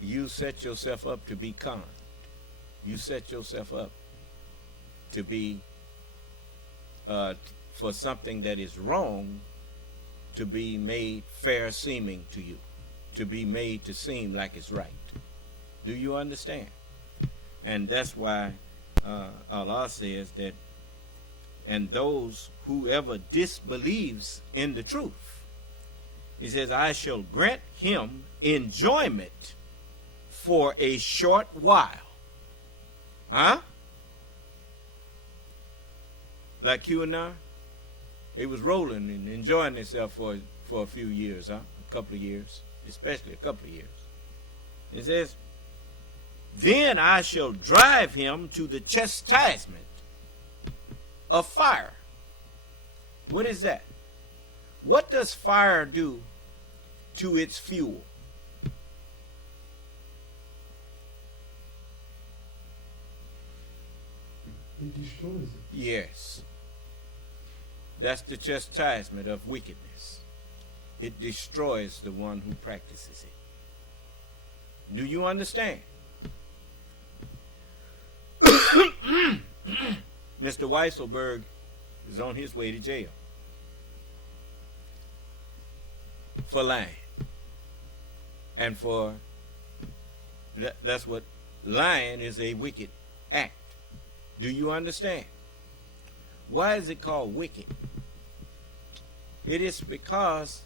you set yourself up to be conned. You set yourself up to be for something that is wrong to be made fair seeming to you, to be made to seem like it's right. Do you understand? And that's why Allah says that, and those whoever disbelieves in the truth, he says, I shall grant him enjoyment for a short while. Huh? Like QAnon, they was rolling and enjoying themselves for a few years, a couple of years, especially a couple of years. It says, then I shall drive him to the chastisement of fire. What is that? What does fire do to its fuel? It destroys it. Yes. That's the chastisement of wickedness. It destroys the one who practices it. Do you understand? Mr. Weisselberg is on his way to jail for lying. And for that's what lying is, a wicked act. Do you understand? Why is it called wicked? It is because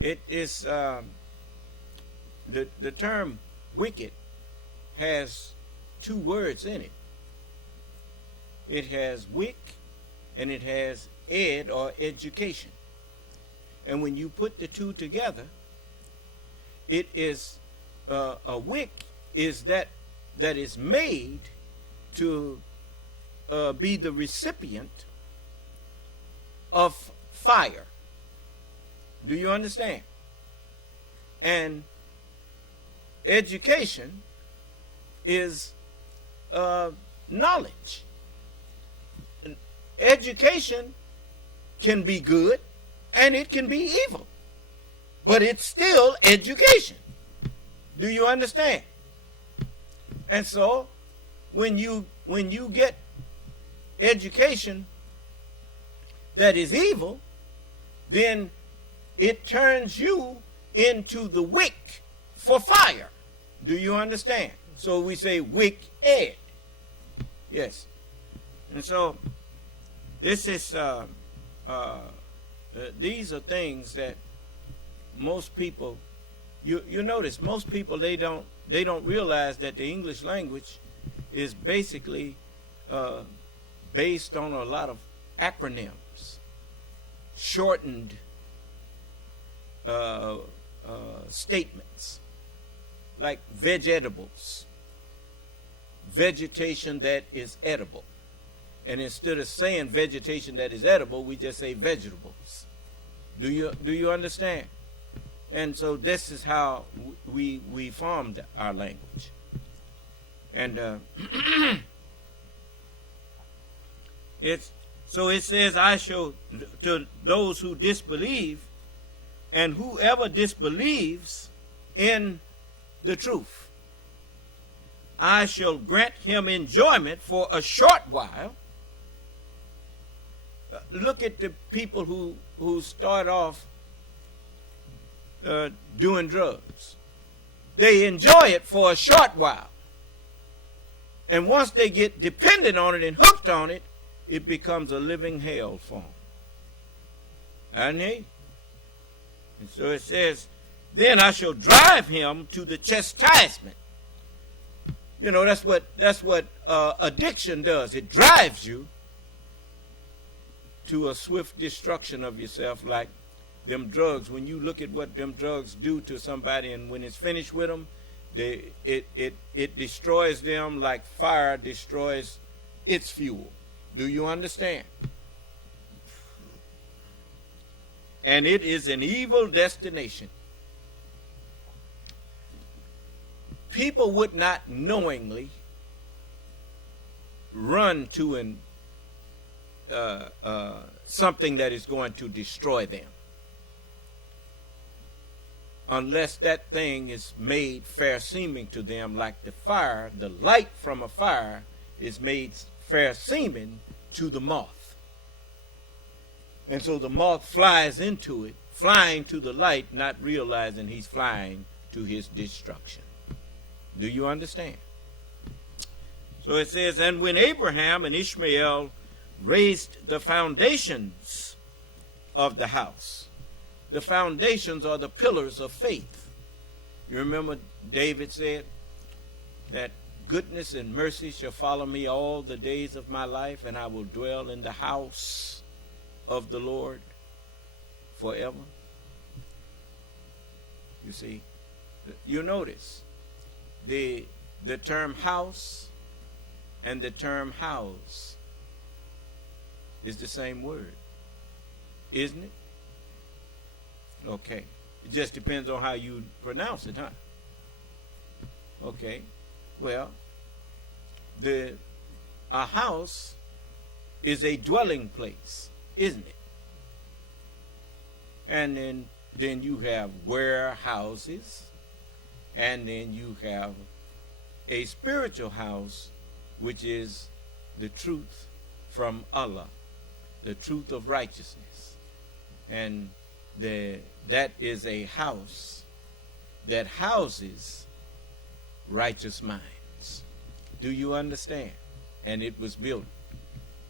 it is the term wicked has two words in it. it has wick, and it has ed or education. And when you put the two together, it is a wick is that is made to be the recipient of fire. Do you understand? And education is knowledge. Education can be good and it can be evil, but it's still education. Do you understand? And so when you get education that is evil, then it turns you into the wick for fire. Do you understand? So we say wick ed. Yes. And so this is these are things that most people, you notice, most people they don't realize that the English language is basically based on a lot of acronyms, shortened statements, like vegetables, vegetation that is edible. And instead of saying vegetation that is edible, we just say vegetables. Do you understand? And so this is how we formed our language. And so it says, I shall, to those who disbelieve, and whoever disbelieves in the truth, I shall grant him enjoyment for a short while. Look at the people who start off doing drugs. They enjoy it for a short while. And once they get dependent on it and hooked on it, it becomes a living hell for them. And so it says, then I shall drive him to the chastisement. You know, that's what addiction does. It drives you to a swift destruction of yourself, like them drugs. When you look at what them drugs do to somebody, and when it's finished with them, it destroys them like fire destroys its fuel. Do you understand? And it is an evil destination. People would not knowingly run to something that is going to destroy them, unless that thing is made fair seeming to them, like the fire, the light from a fire is made fair seeming to the moth. And so the moth flies into it, flying to the light, not realizing he's flying to his destruction. Do you understand? So it says, and when Abraham and Ishmael raised the foundations of the house. The foundations are the pillars of faith. You remember David said that goodness and mercy shall follow me all the days of my life, and I will dwell in the house of the Lord forever. You see, you notice the term house and the term house is the same word, isn't it? Okay. It just depends on how you pronounce it, huh? Okay. Well, a house is a dwelling place, isn't it? And then you have warehouses, and then you have a spiritual house, which is the truth from Allah, the truth of righteousness. And that is a house that houses righteous minds. Do you understand? And it was built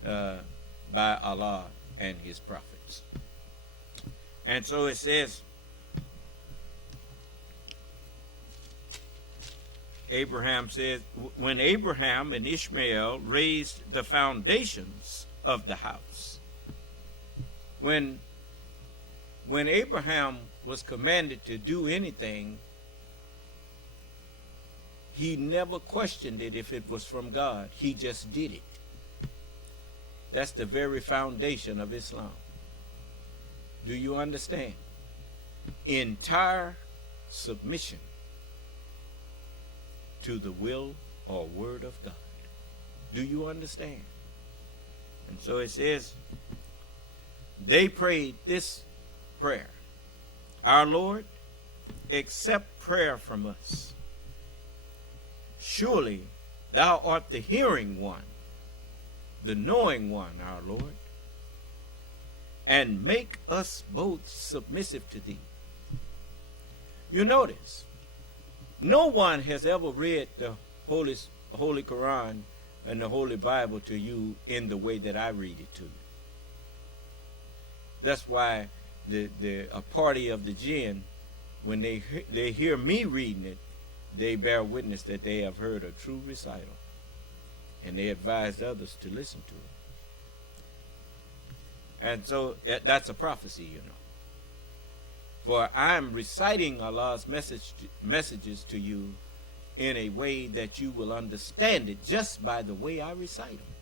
by Allah and his prophets. And so it says, Abraham says, when Abraham and Ishmael raised the foundations of the house, when Abraham was commanded to do anything, he never questioned it if it was from God. He just did it. That's the very foundation of Islam. Do you understand? Entire submission to the will or word of God. Do you understand? And so it says, they prayed this prayer: Our Lord, accept prayer from us. Surely thou art the hearing one, the knowing one, our Lord, and make us both submissive to thee. You notice, no one has ever read the Holy Quran and the Holy Bible to you in the way that I read it to you. That's why a party of the jinn, when they hear me reading it, they bear witness that they have heard a true recital, and they advised others to listen to it. And so that's a prophecy, you know. For I'm reciting Allah's messages to you in a way that you will understand it just by the way I recite them.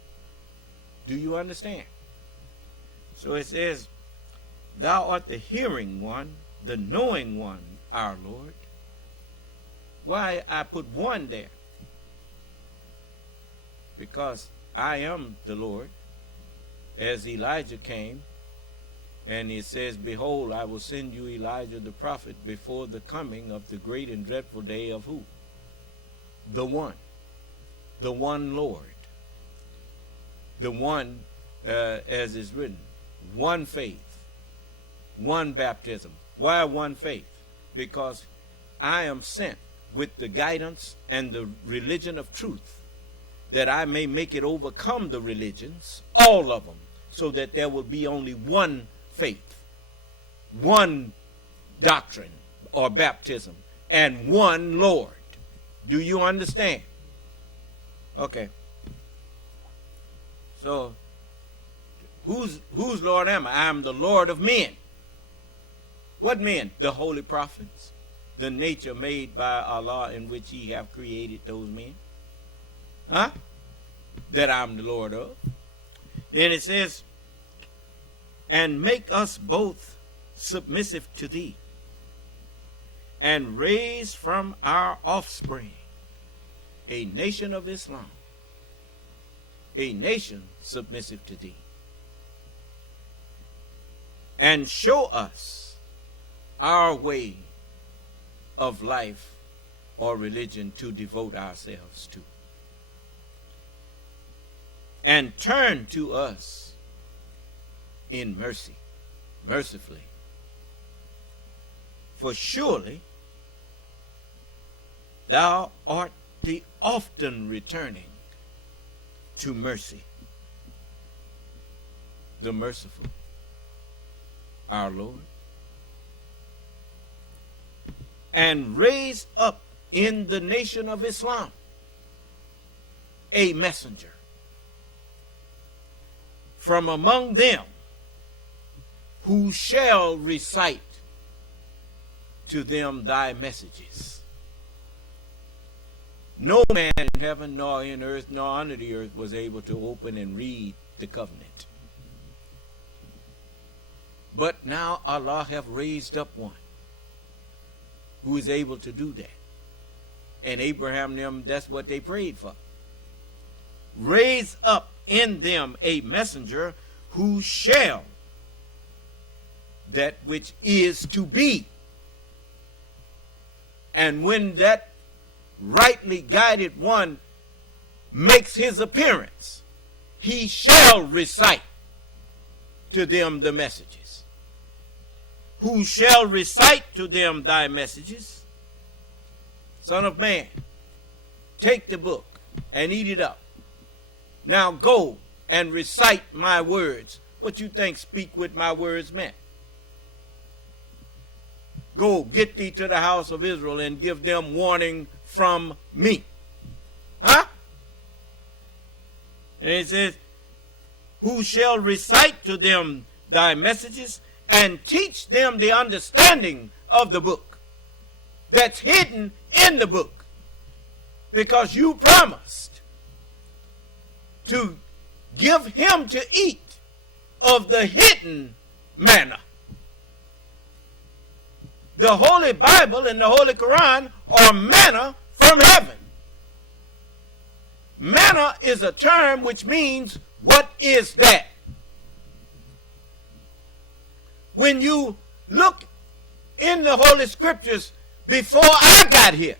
Do you understand? So it says, Thou art the hearing one, the knowing one, our Lord. Why I put one there? Because I am the Lord. As Elijah came, and it says, Behold, I will send you Elijah the prophet before the coming of the great and dreadful day of who? The one Lord. The one, as is written, one faith, one baptism. Why one faith? Because I am sent with the guidance and the religion of truth, that I may make it overcome the religions, all of them, so that there will be only one faith, one doctrine or baptism, and one Lord. Do you understand? Okay. So, whose Lord am I? I am the Lord of men. What men? The holy prophets, the nature made by Allah in which He have created those men. Huh? That I'm the Lord of. Then it says, and make us both submissive to thee, and raise from our offspring a nation of Islam, a nation submissive to thee, and show us our way of life or religion to devote ourselves to, and turn to us in mercy, mercifully. For surely thou art the often returning to mercy, the merciful, our Lord. And raise up in the nation of Islam a messenger from among them, who shall recite to them thy messages. No man in heaven, nor in earth, nor under the earth was able to open and read the covenant. But now Allah have raised up one who is able to do that. And Abraham them, that's what they prayed for. Raise up in them a messenger who shall that which is to be. And when that rightly guided one makes his appearance, he shall recite to them the messages. Who shall recite to them thy messages? Son of man, take the book and eat it up. Now go and recite my words. What you think speak with my words meant? Go, get thee to the house of Israel and give them warning from me. Huh? And it says, who shall recite to them thy messages and teach them the understanding of the book that's hidden in the book, because you promised to give him to eat of the hidden manna. The Holy Bible and the Holy Quran are manna from heaven. Manna is a term which means, what is that? When you look in the Holy Scriptures before I got here,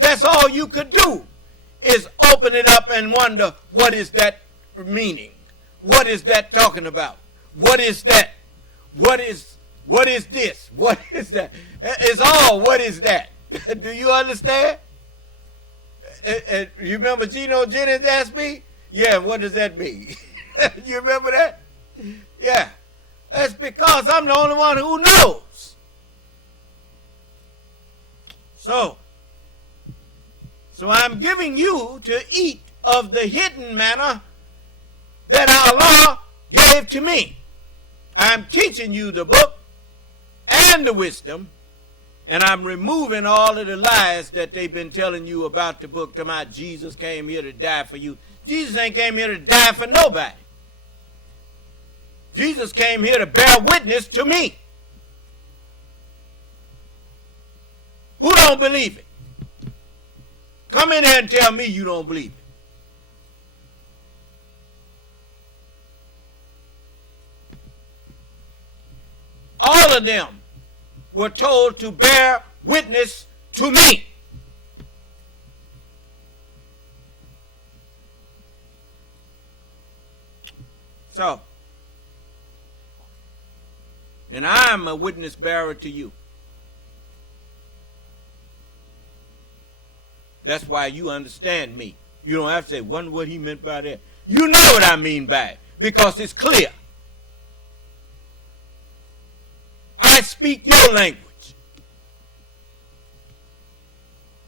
that's all you could do is open it up and wonder, what is that meaning? What is that talking about? What is that? What is this? What is that? It's all, what is that? Do you understand? You remember Gino Jennings asked me? Yeah, what does that mean? You remember that? Yeah. That's because I'm the only one who knows. So I'm giving you to eat of the hidden manna that Allah gave to me. I'm teaching you the book and the wisdom, and I'm removing all of the lies that they've been telling you about the book. About Jesus came here to die for you. Jesus ain't came here to die for nobody. Jesus came here to bear witness to me. Who don't believe it? Come in here and tell me you don't believe it. All of them were told to bear witness to me. So, and I'm a witness bearer to you. That's why you understand me. You don't have to say, wonder what he meant by that. You know what I mean by it, because it's clear. I speak your language.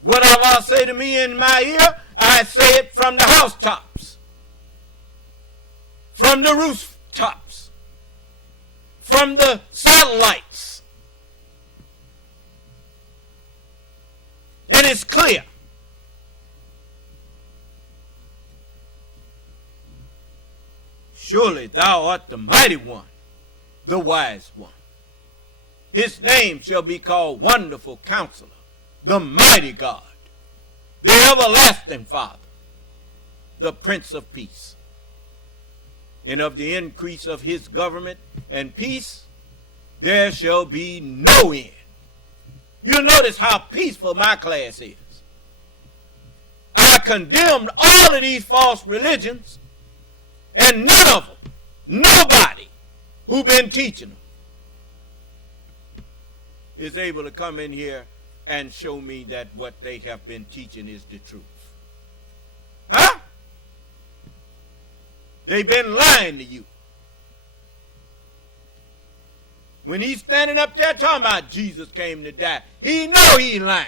What Allah say to me in my ear, I say it from the housetops, from the rooftops, from the satellites. And it's clear. Surely thou art the mighty one, the wise one. His name shall be called Wonderful Counselor, the Mighty God, the Everlasting Father, the Prince of Peace. And of the increase of his government and peace, there shall be no end. You'll notice how peaceful my class is. I condemned all of these false religions, and none of them, nobody who been teaching them, is able to come in here and show me that what they have been teaching is the truth. Huh? They've been lying to you. When he's standing up there talking about Jesus came to die, he know he lying.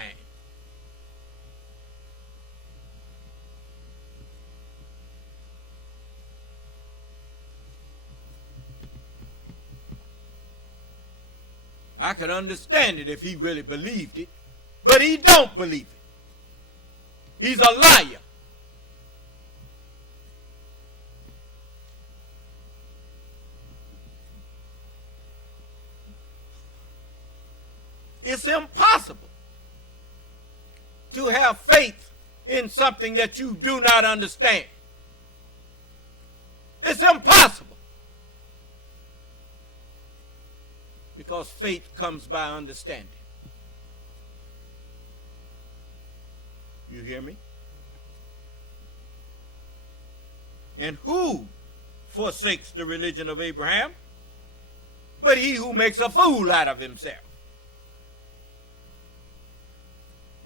I could understand it if he really believed it, but he don't believe it. He's a liar. It's impossible to have faith in something that you do not understand. It's impossible. Because faith comes by understanding. You hear me? And who forsakes the religion of Abraham? But he who makes a fool out of himself.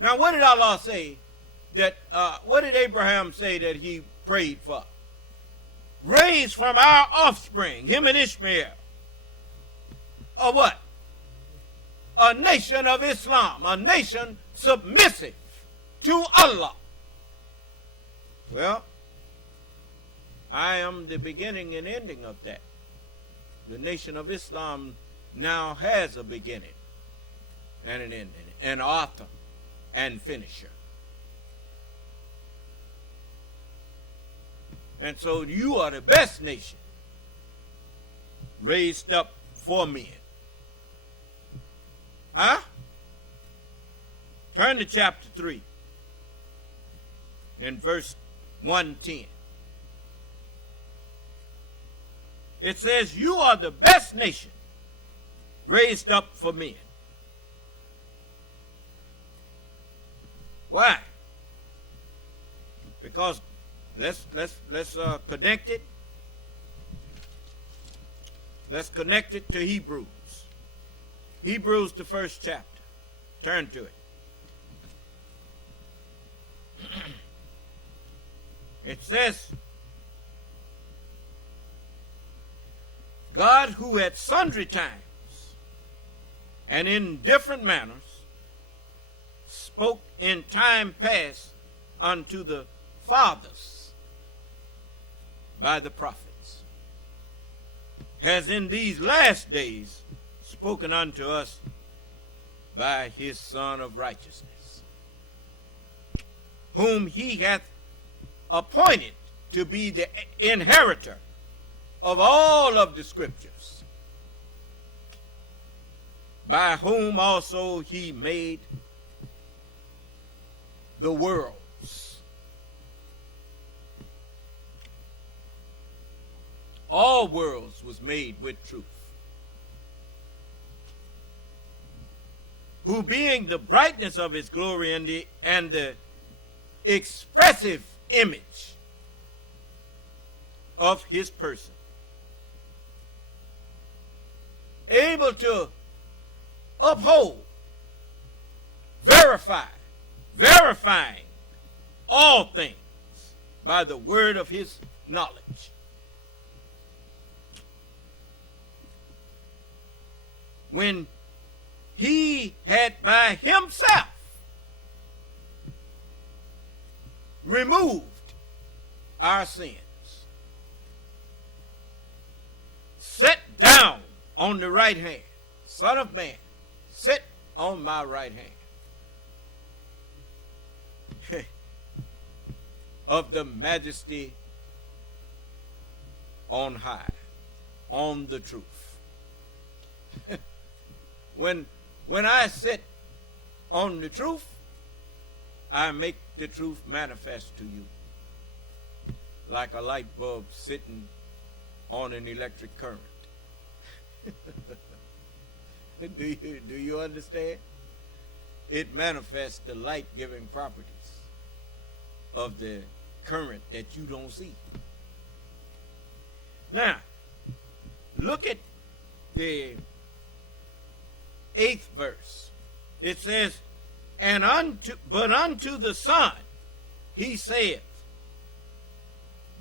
Now, what did Allah say that, what did Abraham say that he prayed for? Raise from our offspring, him and Ishmael, a what? A nation of Islam, a nation submissive to Allah. Well, I am the beginning and ending of that. The Nation of Islam now has a beginning and an ending, an author and finisher. And so you are the best nation raised up for men. Huh? Turn to chapter 3 in verse 110. It says, you are the best nation raised up for men. Why? Because let's connect it. Let's connect it to Hebrews. Hebrews, the first chapter. Turn to it. It says, God, who at sundry times and in different manners spoke in time past unto the fathers by the prophets, has in these last days spoken unto us by his Son of righteousness, whom he hath appointed to be the inheritor of all of the scriptures, by whom also he made the worlds. All worlds was made with truth, who being the brightness of his glory and the expressive image of his person, able to uphold, verifying all things by the word of his knowledge. When he had by himself removed our sins, set down on the right hand, Son of Man, sit on my right hand of the majesty on high, on the truth. When I sit on the truth, I make the truth manifest to you like a light bulb sitting on an electric current. Do you understand? It manifests the light-giving properties of the current that you don't see. Now, look at the 8th verse. It says, but unto the Son he saith,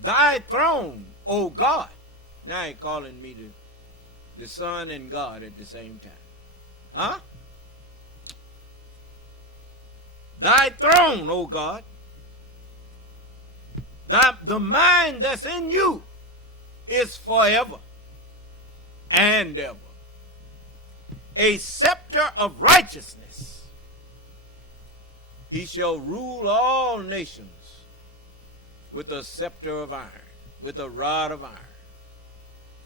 thy throne, O God. Now he's calling me the Son and God at the same time. Huh? Thy throne, O God, the mind that's in you is forever and ever. A scepter of righteousness. He shall rule all nations with a scepter of iron, with a rod of iron,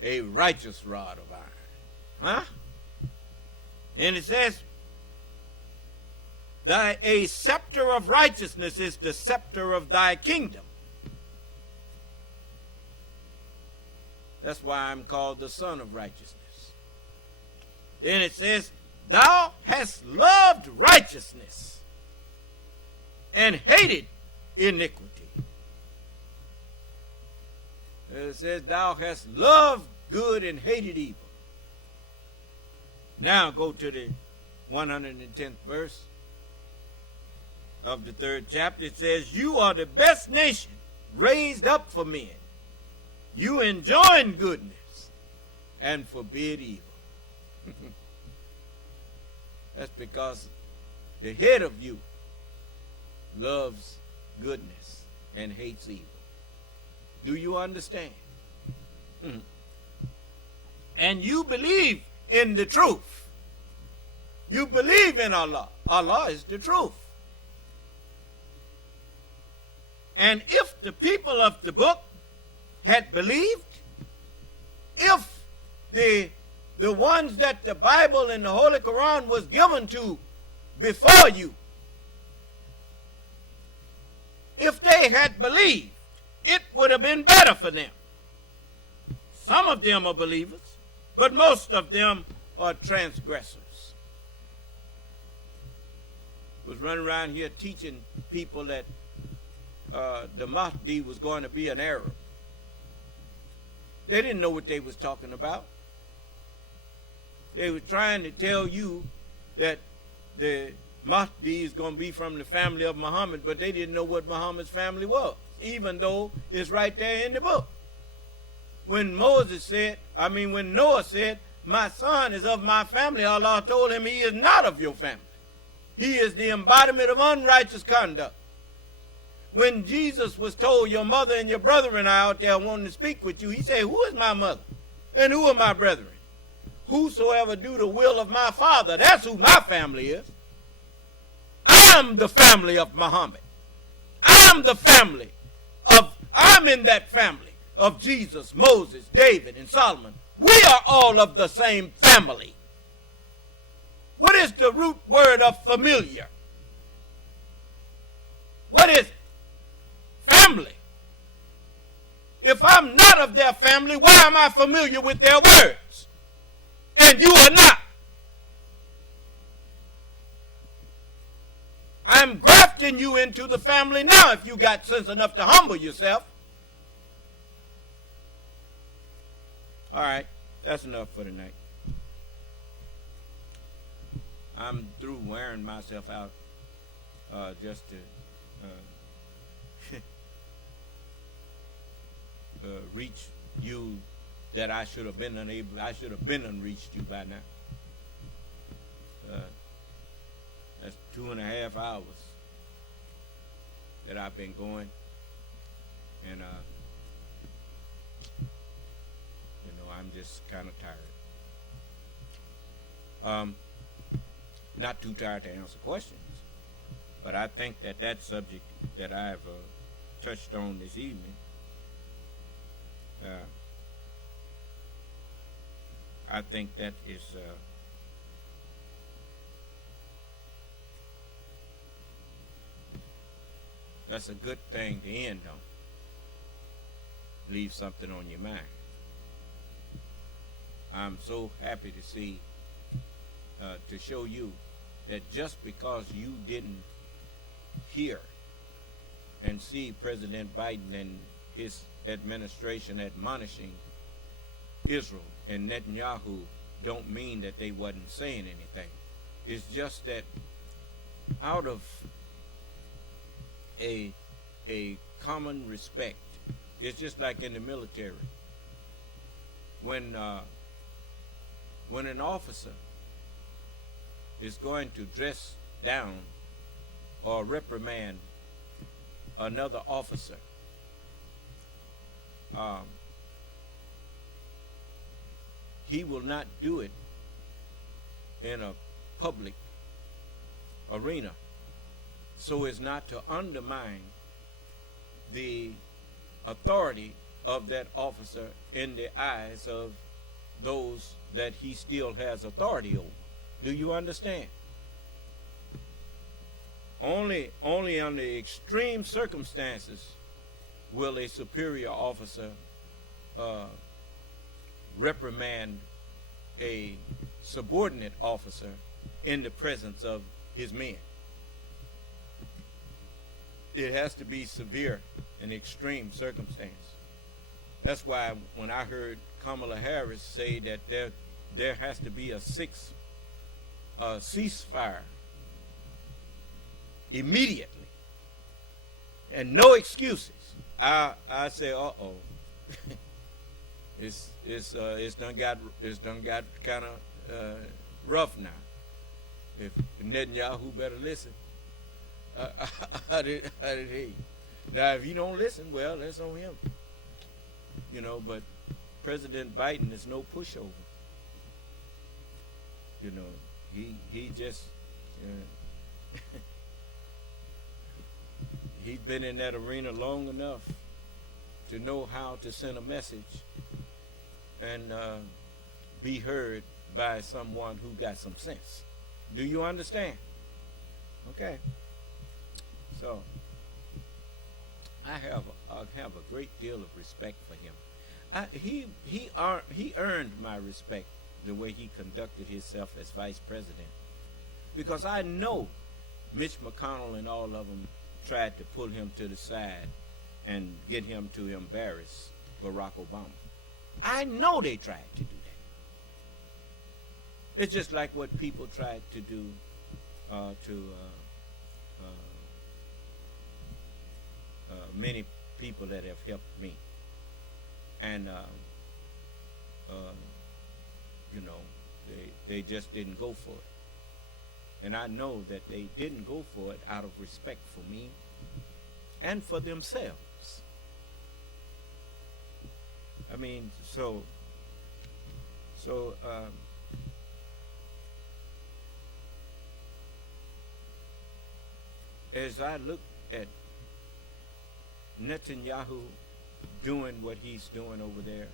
a righteous rod of iron. Huh? And it says, a scepter of righteousness is the scepter of thy kingdom. That's why I'm called the Son of Righteousness. Then it says, thou hast loved righteousness and hated iniquity. It says, thou hast loved good and hated evil. Now go to the 110th verse of the 3rd chapter. It says, you are the best nation raised up for men. You enjoin goodness and forbid evil. That's because The head of you loves goodness and hates evil. Do you understand? And you believe in the truth. You believe in Allah. Allah is the truth. And if the people of the book had believed, if the ones that the Bible and the Holy Quran was given to before you, if they had believed, it would have been better for them. Some of them are believers, but most of them are transgressors. Was running around here teaching people that the Mahdi was going to be an Arab. They didn't know what they was talking about. They were trying to tell you that the Mahdi is going to be from the family of Muhammad, but they didn't know what Muhammad's family was, even though it's right there in the book. When Noah said, my son is of my family, Allah told him he is not of your family. He is the embodiment of unrighteous conduct. When Jesus was told, your mother and your brethren are out there wanting to speak with you, he said, who is my mother and who are my brethren? Whosoever do the will of my Father, that's who my family is. I'm the family of Muhammad. I'm in that family of Jesus, Moses, David, and Solomon. We are all of the same family. What is the root word of familiar? What is it? Family. If I'm not of their family, why am I familiar with their words? And you are not. I'm grafting you into the family now if you got sense enough to humble yourself. All right, that's enough for tonight. I'm through wearing myself out just to reach you that I should have been unable. I should have been unreached you by now. That's 2.5 hours that I've been going, and I'm just kind of tired. Not too tired to answer questions, but I think that subject that I've touched on this evening, I think that is that's a good thing to end on. Leave something on your mind. I'm so happy to see, to show you that just because you didn't hear and see President Biden and his administration admonishing Israel and Netanyahu don't mean that they wasn't saying anything. It's just that out of a common respect, it's just like in the military. When an officer is going to dress down or reprimand another officer, he will not do it in a public arena so as not to undermine the authority of that officer in the eyes of those that he still has authority over. Do you understand? Only under extreme circumstances will a superior officer reprimand a subordinate officer in the presence of his men. It has to be severe and extreme circumstance. That's why when I heard Kamala Harris say that there has to be a ceasefire immediately and no excuses, I say, uh-oh. It's done got kind of rough now. if Netanyahu better listen. I did hear you. Now, if he don't listen, well, that's on him. You know, but President Biden is no pushover. You know, he just he's been in that arena long enough to know how to send a message and be heard by someone who got some sense. Do you understand? Okay. So I have a great deal of respect for him. He earned my respect the way he conducted himself as vice president, because I know Mitch McConnell and all of them tried to pull him to the side and get him to embarrass Barack Obama. I know they tried to do that. It's just like what people tried to do to many people that have helped me. And, you know, they just didn't go for it. And I know that they didn't go for it out of respect for me and for themselves. I mean, so as I look at Netanyahu doing what he's doing over there,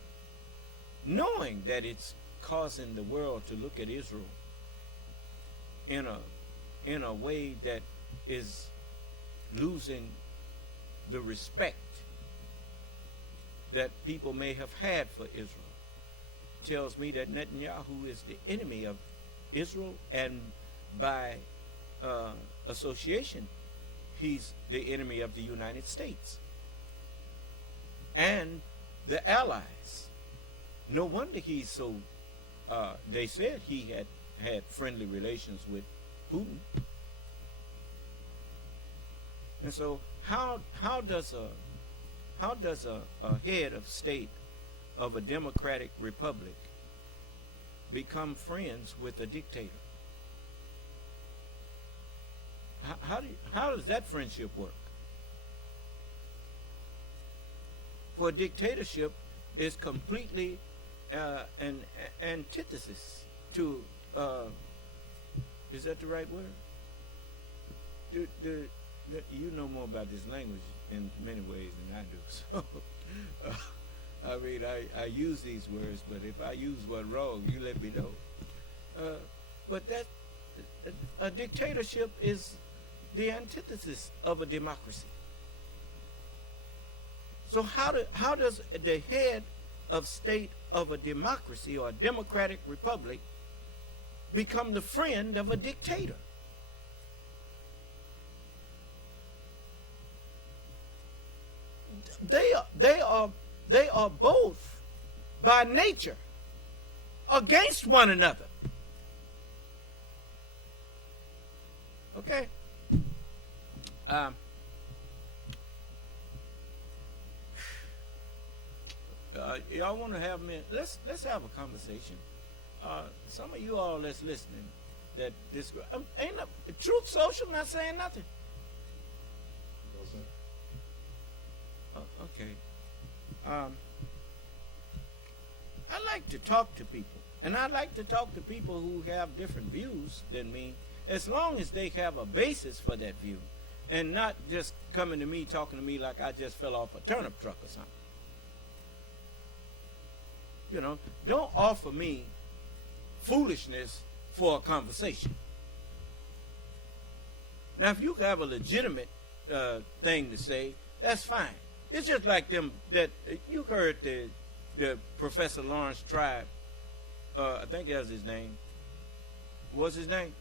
knowing that it's causing the world to look at Israel in a way that is losing the respect that people may have had for Israel, tells me that Netanyahu is the enemy of Israel, and by association, he's the enemy of the United States and the allies. No wonder he's so, they said he had friendly relations with Putin. And so how does a head of state of a democratic republic become friends with a dictator? How does that friendship work? For a dictatorship is completely an antithesis to, is that the right word? You know more about this language in many ways than I do. So, I mean, I use these words, but if I use one wrong, you let me know. But that a dictatorship is the antithesis of a democracy. So how does the head of state of a democracy or a democratic republic become the friend of a dictator? They are both by nature against one another. Okay. Y'all want to have me? Let's have a conversation. Some of you all that's listening, that this ain't Truth Social not saying nothing. No, sir. Okay. I like to talk to people, and I like to talk to people who have different views than me, as long as they have a basis for that view, and not just coming to me, talking to me like I just fell off a turnip truck or something. You know, don't offer me foolishness for a conversation. Now, if you have a legitimate thing to say, that's fine. It's just like them that you heard the Professor Lawrence Tribe, I think that was his name. What's his name?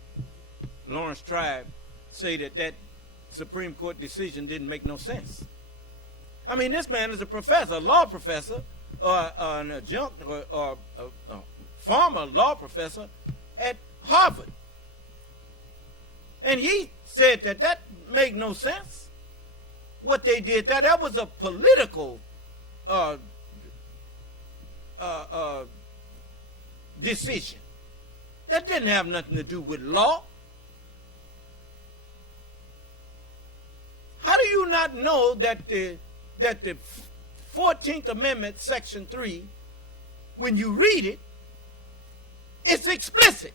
Lawrence Tribe, say that Supreme Court decision didn't make no sense. I mean, this man is a professor, a law professor, or an adjunct, or a former law professor at Harvard. And he said that made no sense. What they did, that was a political decision. That didn't have nothing to do with law. not know that the 14th Amendment, Section 3, when you read it, it's explicit.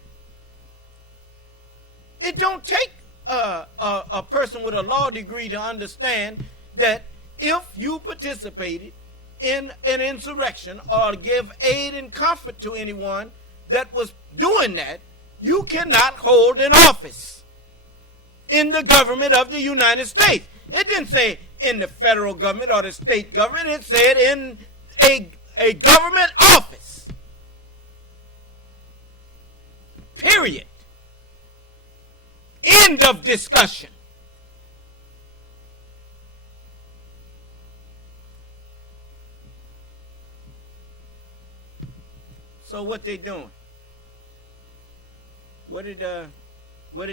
It don't take a person with a law degree to understand that if you participated in an insurrection or give aid and comfort to anyone that was doing that, you cannot hold an office in the government of the United States. It didn't say in the federal government or the state government. It said in a government office. Period. End of discussion. So what they doing? What did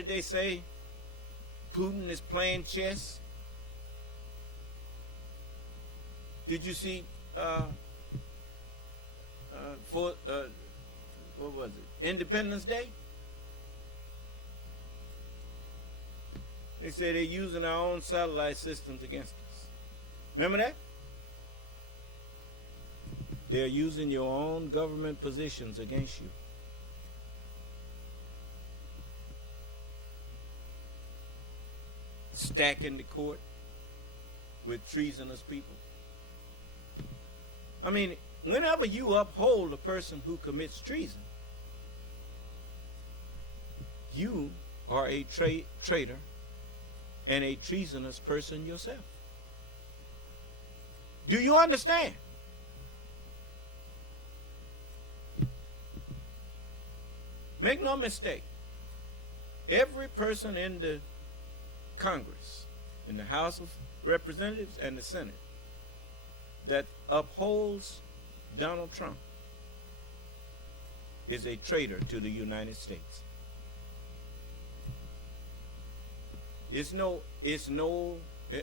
they say? Putin is playing chess. Did you see what was it? Independence Day? They say they're using our own satellite systems against us. Remember that? They're using your own government positions against you. Stacking the court with treasonous people. I mean, whenever you uphold a person who commits treason, you are a traitor and a treasonous person yourself. Do you understand? Make no mistake, every person in the Congress, in the House of Representatives and the Senate, that upholds Donald Trump is a traitor to the United States.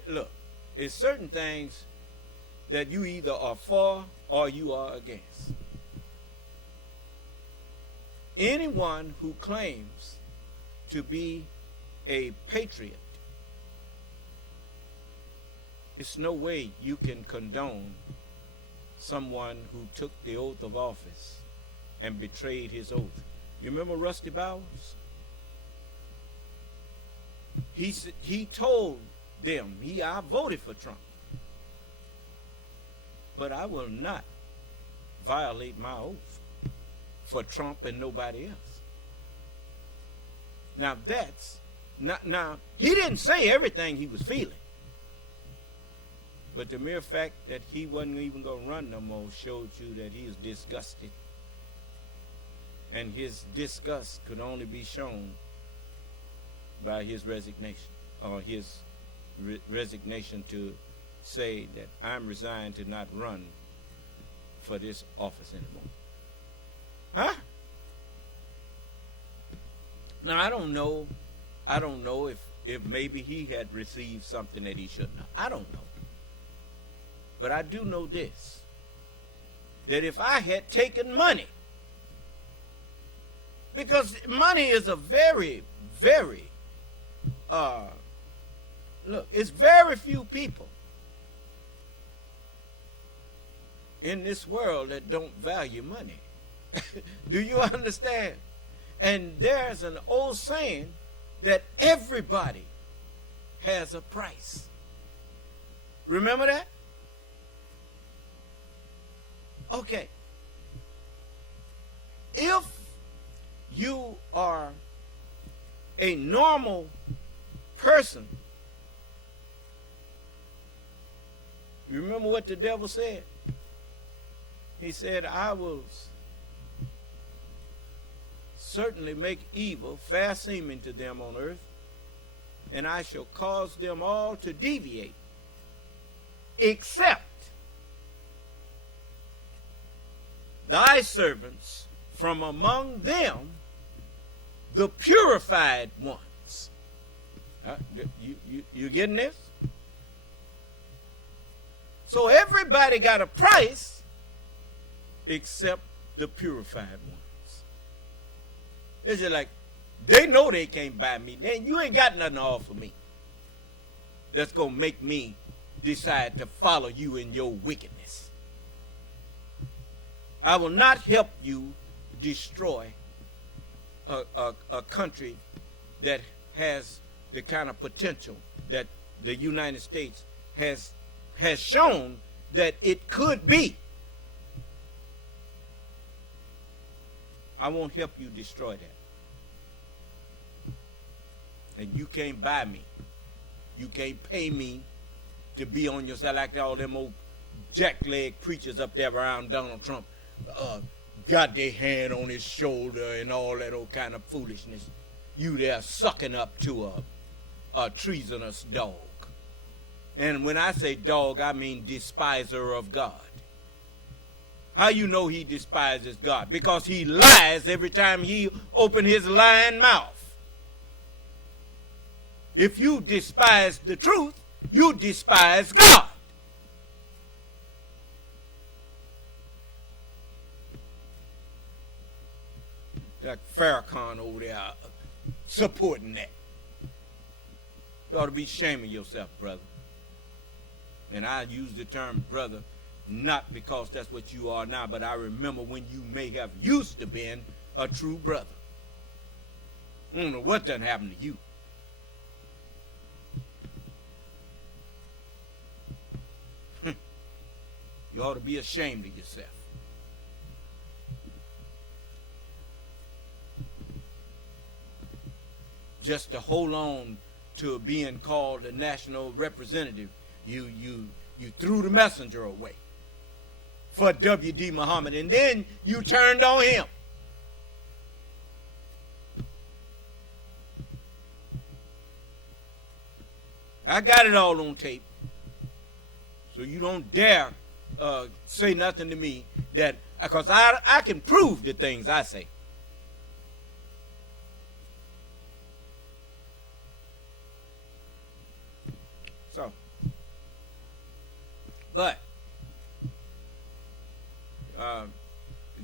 Look, it's certain things that you either are for or you are against. Anyone who claims to be a patriot, it's no way you can condone someone who took the oath of office and betrayed his oath. You remember Rusty Bowers? He told them, I voted for Trump, but I will not violate my oath for Trump and nobody else. Now he didn't say everything he was feeling, but the mere fact that he wasn't even going to run no more showed you that he was disgusted, and his disgust could only be shown by his resignation, or his resignation to say that I'm resigned to not run for this office anymore. Huh? Now I don't know if maybe he had received something that he shouldn't have. I don't know. But I do know this, that if I had taken money, because money is a very, very, it's very few people in this world that don't value money. Do you understand? And there's an old saying that everybody has a price. Remember that? Okay. If you are a normal person, you remember what the devil said? He said, I will certainly make evil fair seeming to them on earth, and I shall cause them all to deviate, except thy servants from among them, the purified ones. You getting this? So everybody got a price except the purified ones. It's just like, they know they can't buy me. You ain't got nothing to offer me that's going to make me decide to follow you in your wickedness. I will not help you destroy a country that has the kind of potential that the United States has shown that it could be. I won't help you destroy that. And you can't buy me. You can't pay me to be on your side like all them old jackleg preachers up there around Donald Trump. Got their hand on his shoulder and all that old kind of foolishness. You there sucking up to a treasonous dog. And when I say dog, I mean despiser of God. How you know he despises God? Because he lies every time he opens his lying mouth. If you despise the truth, you despise God. That Farrakhan over there supporting that. You ought to be ashamed of yourself, brother. And I use the term brother not because that's what you are now, but I remember when you may have used to been a true brother. I don't know what done happened to you. You ought to be ashamed of yourself. Just to hold on to being called a national representative, you threw the messenger away for W.D. Muhammad, and then you turned on him. I got it all on tape, so you don't dare say nothing to me that, because I can prove the things I say. So, but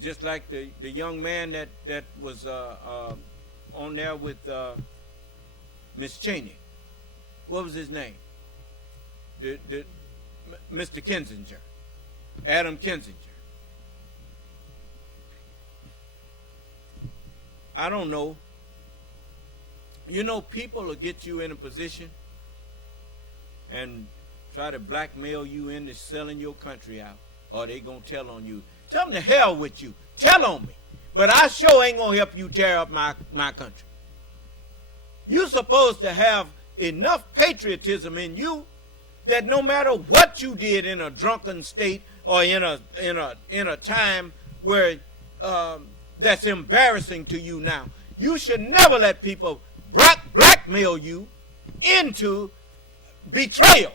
just like the young man that was on there with Miss Cheney, what was his name? Mr. Kinzinger, Adam Kinzinger. I don't know. You know, people will get you in a position and try to blackmail you into selling your country out, or they gonna tell on you. Tell them to hell with you. Tell on me. But I sure ain't gonna help you tear up my country. You're supposed to have enough patriotism in you that no matter what you did in a drunken state or in a time where that's embarrassing to you now, you should never let people blackmail you into betrayal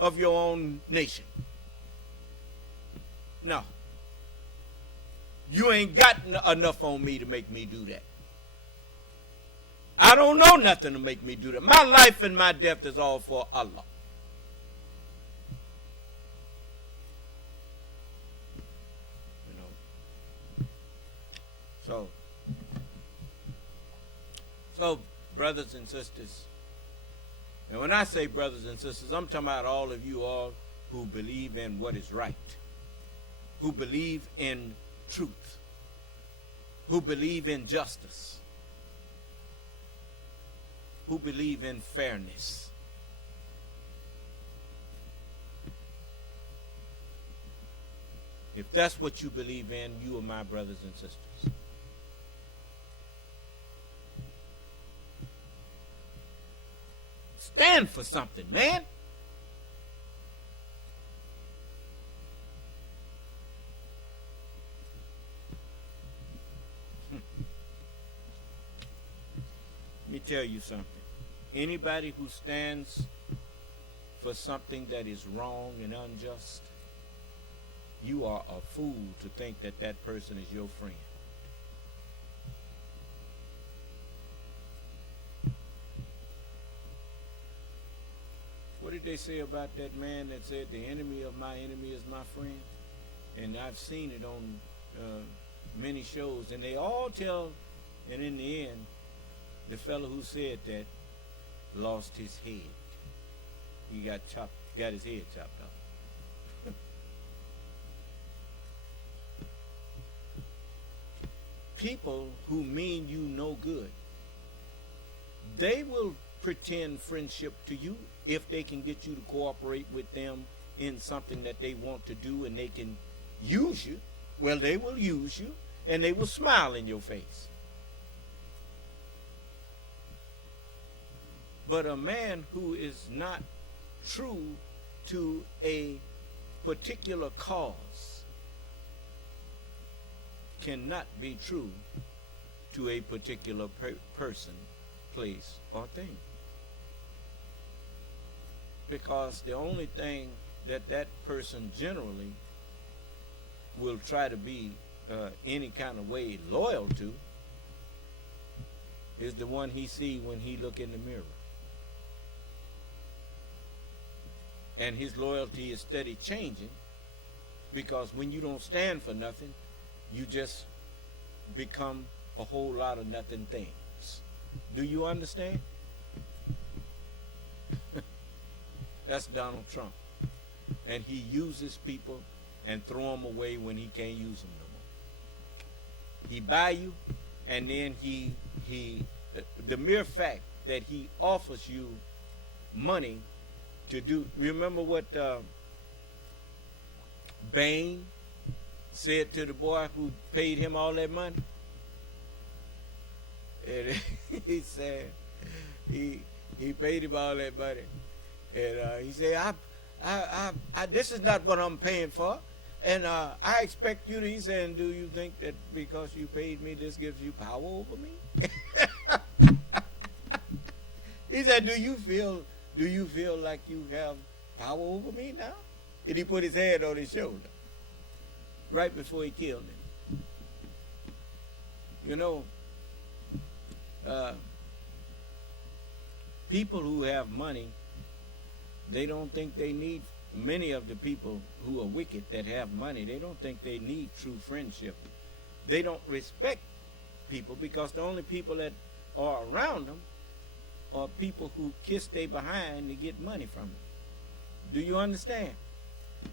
of your own nation. No. You ain't got enough on me to make me do that. I don't know nothing to make me do that. My life and my death is all for Allah. You know. So brothers and sisters, and when I say brothers and sisters, I'm talking about all of you all who believe in what is right, who believe in truth, who believe in justice, who believe in fairness. If that's what you believe in, you are my brothers and sisters. Stand for something, man. Let me tell you something. Anybody who stands for something that is wrong and unjust, you are a fool to think that that person is your friend. What did they say about that man that said the enemy of my enemy is my friend? And I've seen it on many shows, and they all tell, and in the end, the fellow who said that lost his head. he got his head chopped off. People who mean you no good, they will pretend friendship to you if they can get you to cooperate with them in something that they want to do, and they can use you. Well, they will use you, and they will smile in your face. But a man who is not true to a particular cause cannot be true to a particular person, place, or thing. Because the only thing that that person generally will try to be any kind of way loyal to is the one he see when he look in the mirror. And his loyalty is steady changing, because when you don't stand for nothing, you just become a whole lot of nothing things. Do you understand? That's Donald Trump. And he uses people and throw them away when he can't use them no more. He buy you, and then the mere fact that he offers you money to do. Remember what Bain said to the boy who paid him all that money? And he said he paid him all that money, and he said, I this is not what I'm paying for, and I expect you to. He said, do you think that because you paid me, this gives you power over me? He said, do you feel like you have power over me now? And he put his hand on his shoulder right before he killed him. You know, people who have money, they don't think they need, many of the people who are wicked that have money, they don't think they need true friendship. They don't respect people, because the only people that are around them are people who kiss their behind to get money from them. Do you understand?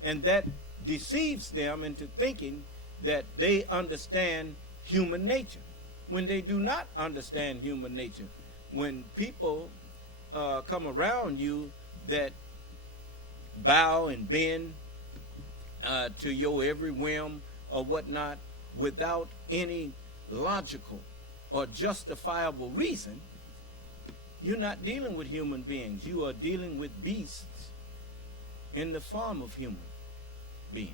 And that deceives them into thinking that they understand human nature, when they do not understand human nature. When people come around you that bow and bend to your every whim or whatnot without any logical or justifiable reason, you're not dealing with human beings. You are dealing with beasts in the form of human beings.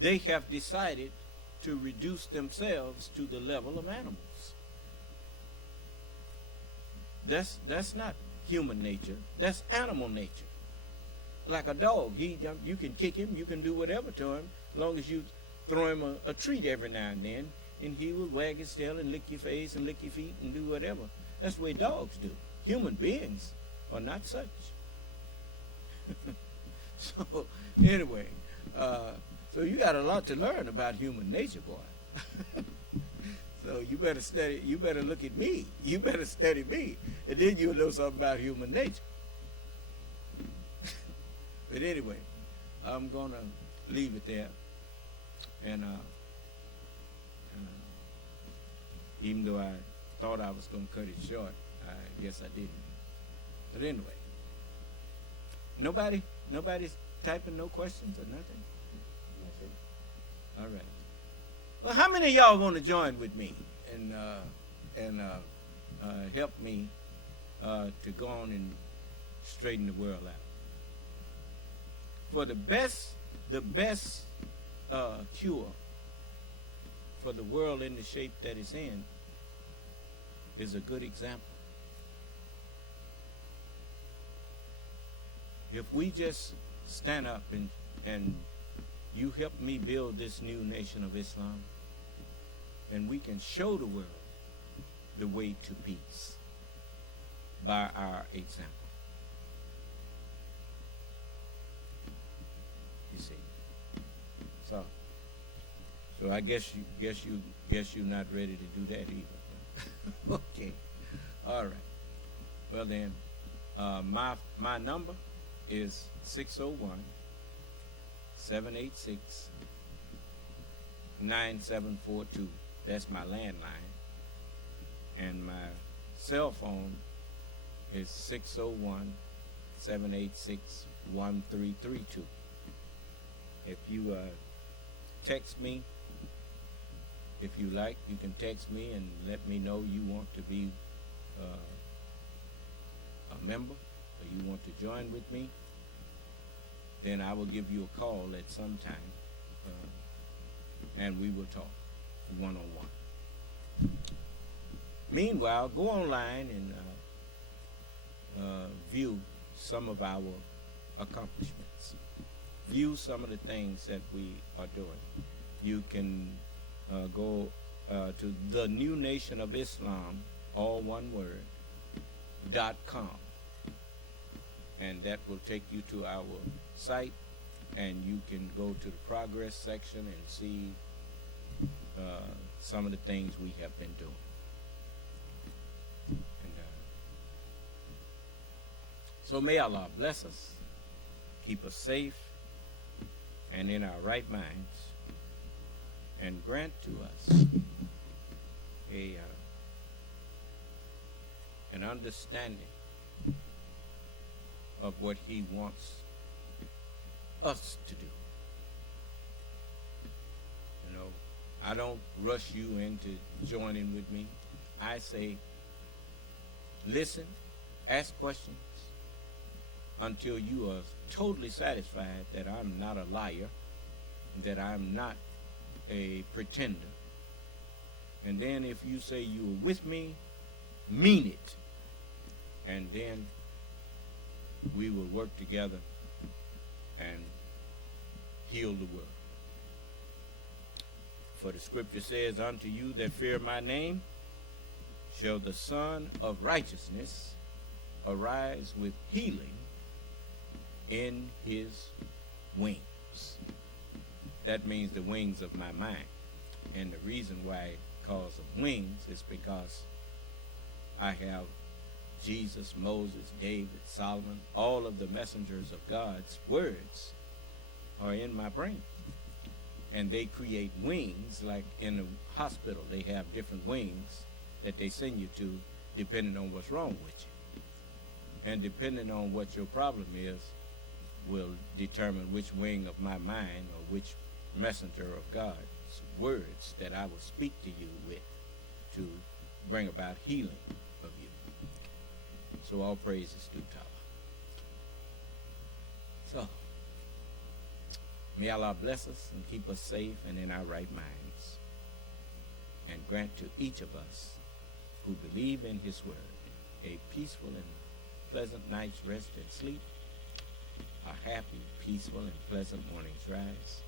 They have decided to reduce themselves to the level of animals. That's not human nature. That's animal nature. Like a dog, you can kick him, you can do whatever to him, as long as you throw him a treat every now and then, and he will wag his tail and lick your face and lick your feet and do whatever. That's the way dogs do. Human beings are not such. So anyway, so you got a lot to learn about human nature, boy. So you better study. You better look at me. You better study me, and then you'll know something about human nature. But anyway, I'm gonna leave it there, and even though I thought I was gonna cut it short, I guess I didn't. But anyway, nobody's typing no questions or nothing. All right. Well, how many of y'all want to join with me and help me to go on and straighten the world out? For the best cure for the world in the shape that it's in is a good example. If we just stand up and you help me build this new nation of Islam, and we can show the world the way to peace by our example. You see. So I guess you're not ready to do that either. Okay. All right. Well then, My number is 601-786-9742. That's my landline. And my cell phone is 601-786-1332. If you text me, if you like, you can text me and let me know you want to be a member or you want to join with me. Then I will give you a call at some time and we will talk one-on-one. Meanwhile, go online and view some of our accomplishments. View some of the things that we are doing. You can go to the New Nation of Islam, all one word, .com, and that will take you to our site, and you can go to the progress section and see some of the things we have been doing. And so may Allah bless us, keep us safe and in our right minds, and grant to us an understanding of what He wants us to do. You know, I don't rush you into joining with me. I say, listen, ask questions until you are totally satisfied that I'm not a liar, that I'm not a pretender. And then if you say you are with me, mean it. And then we will work together and heal the world. For the scripture says, unto you that fear my name shall the Son of Righteousness arise with healing in his wings. That means the wings of my mind. And the reason why it calls them wings is because I have Jesus, Moses, David, Solomon, all of the messengers of God's words are in my brain. And they create wings, like in a hospital, they have different wings that they send you to depending on what's wrong with you. And depending on what your problem is, will determine which wing of my mind or which messenger of God's words that I will speak to you with to bring about healing of you. So all praise is due to Allah. So, may Allah bless us and keep us safe and in our right minds, and grant to each of us who believe in His word a peaceful and pleasant night's rest and sleep, a happy, peaceful, and pleasant morning's rise,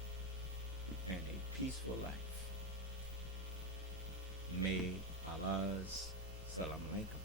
and a peaceful life. May Allah's salam alaikum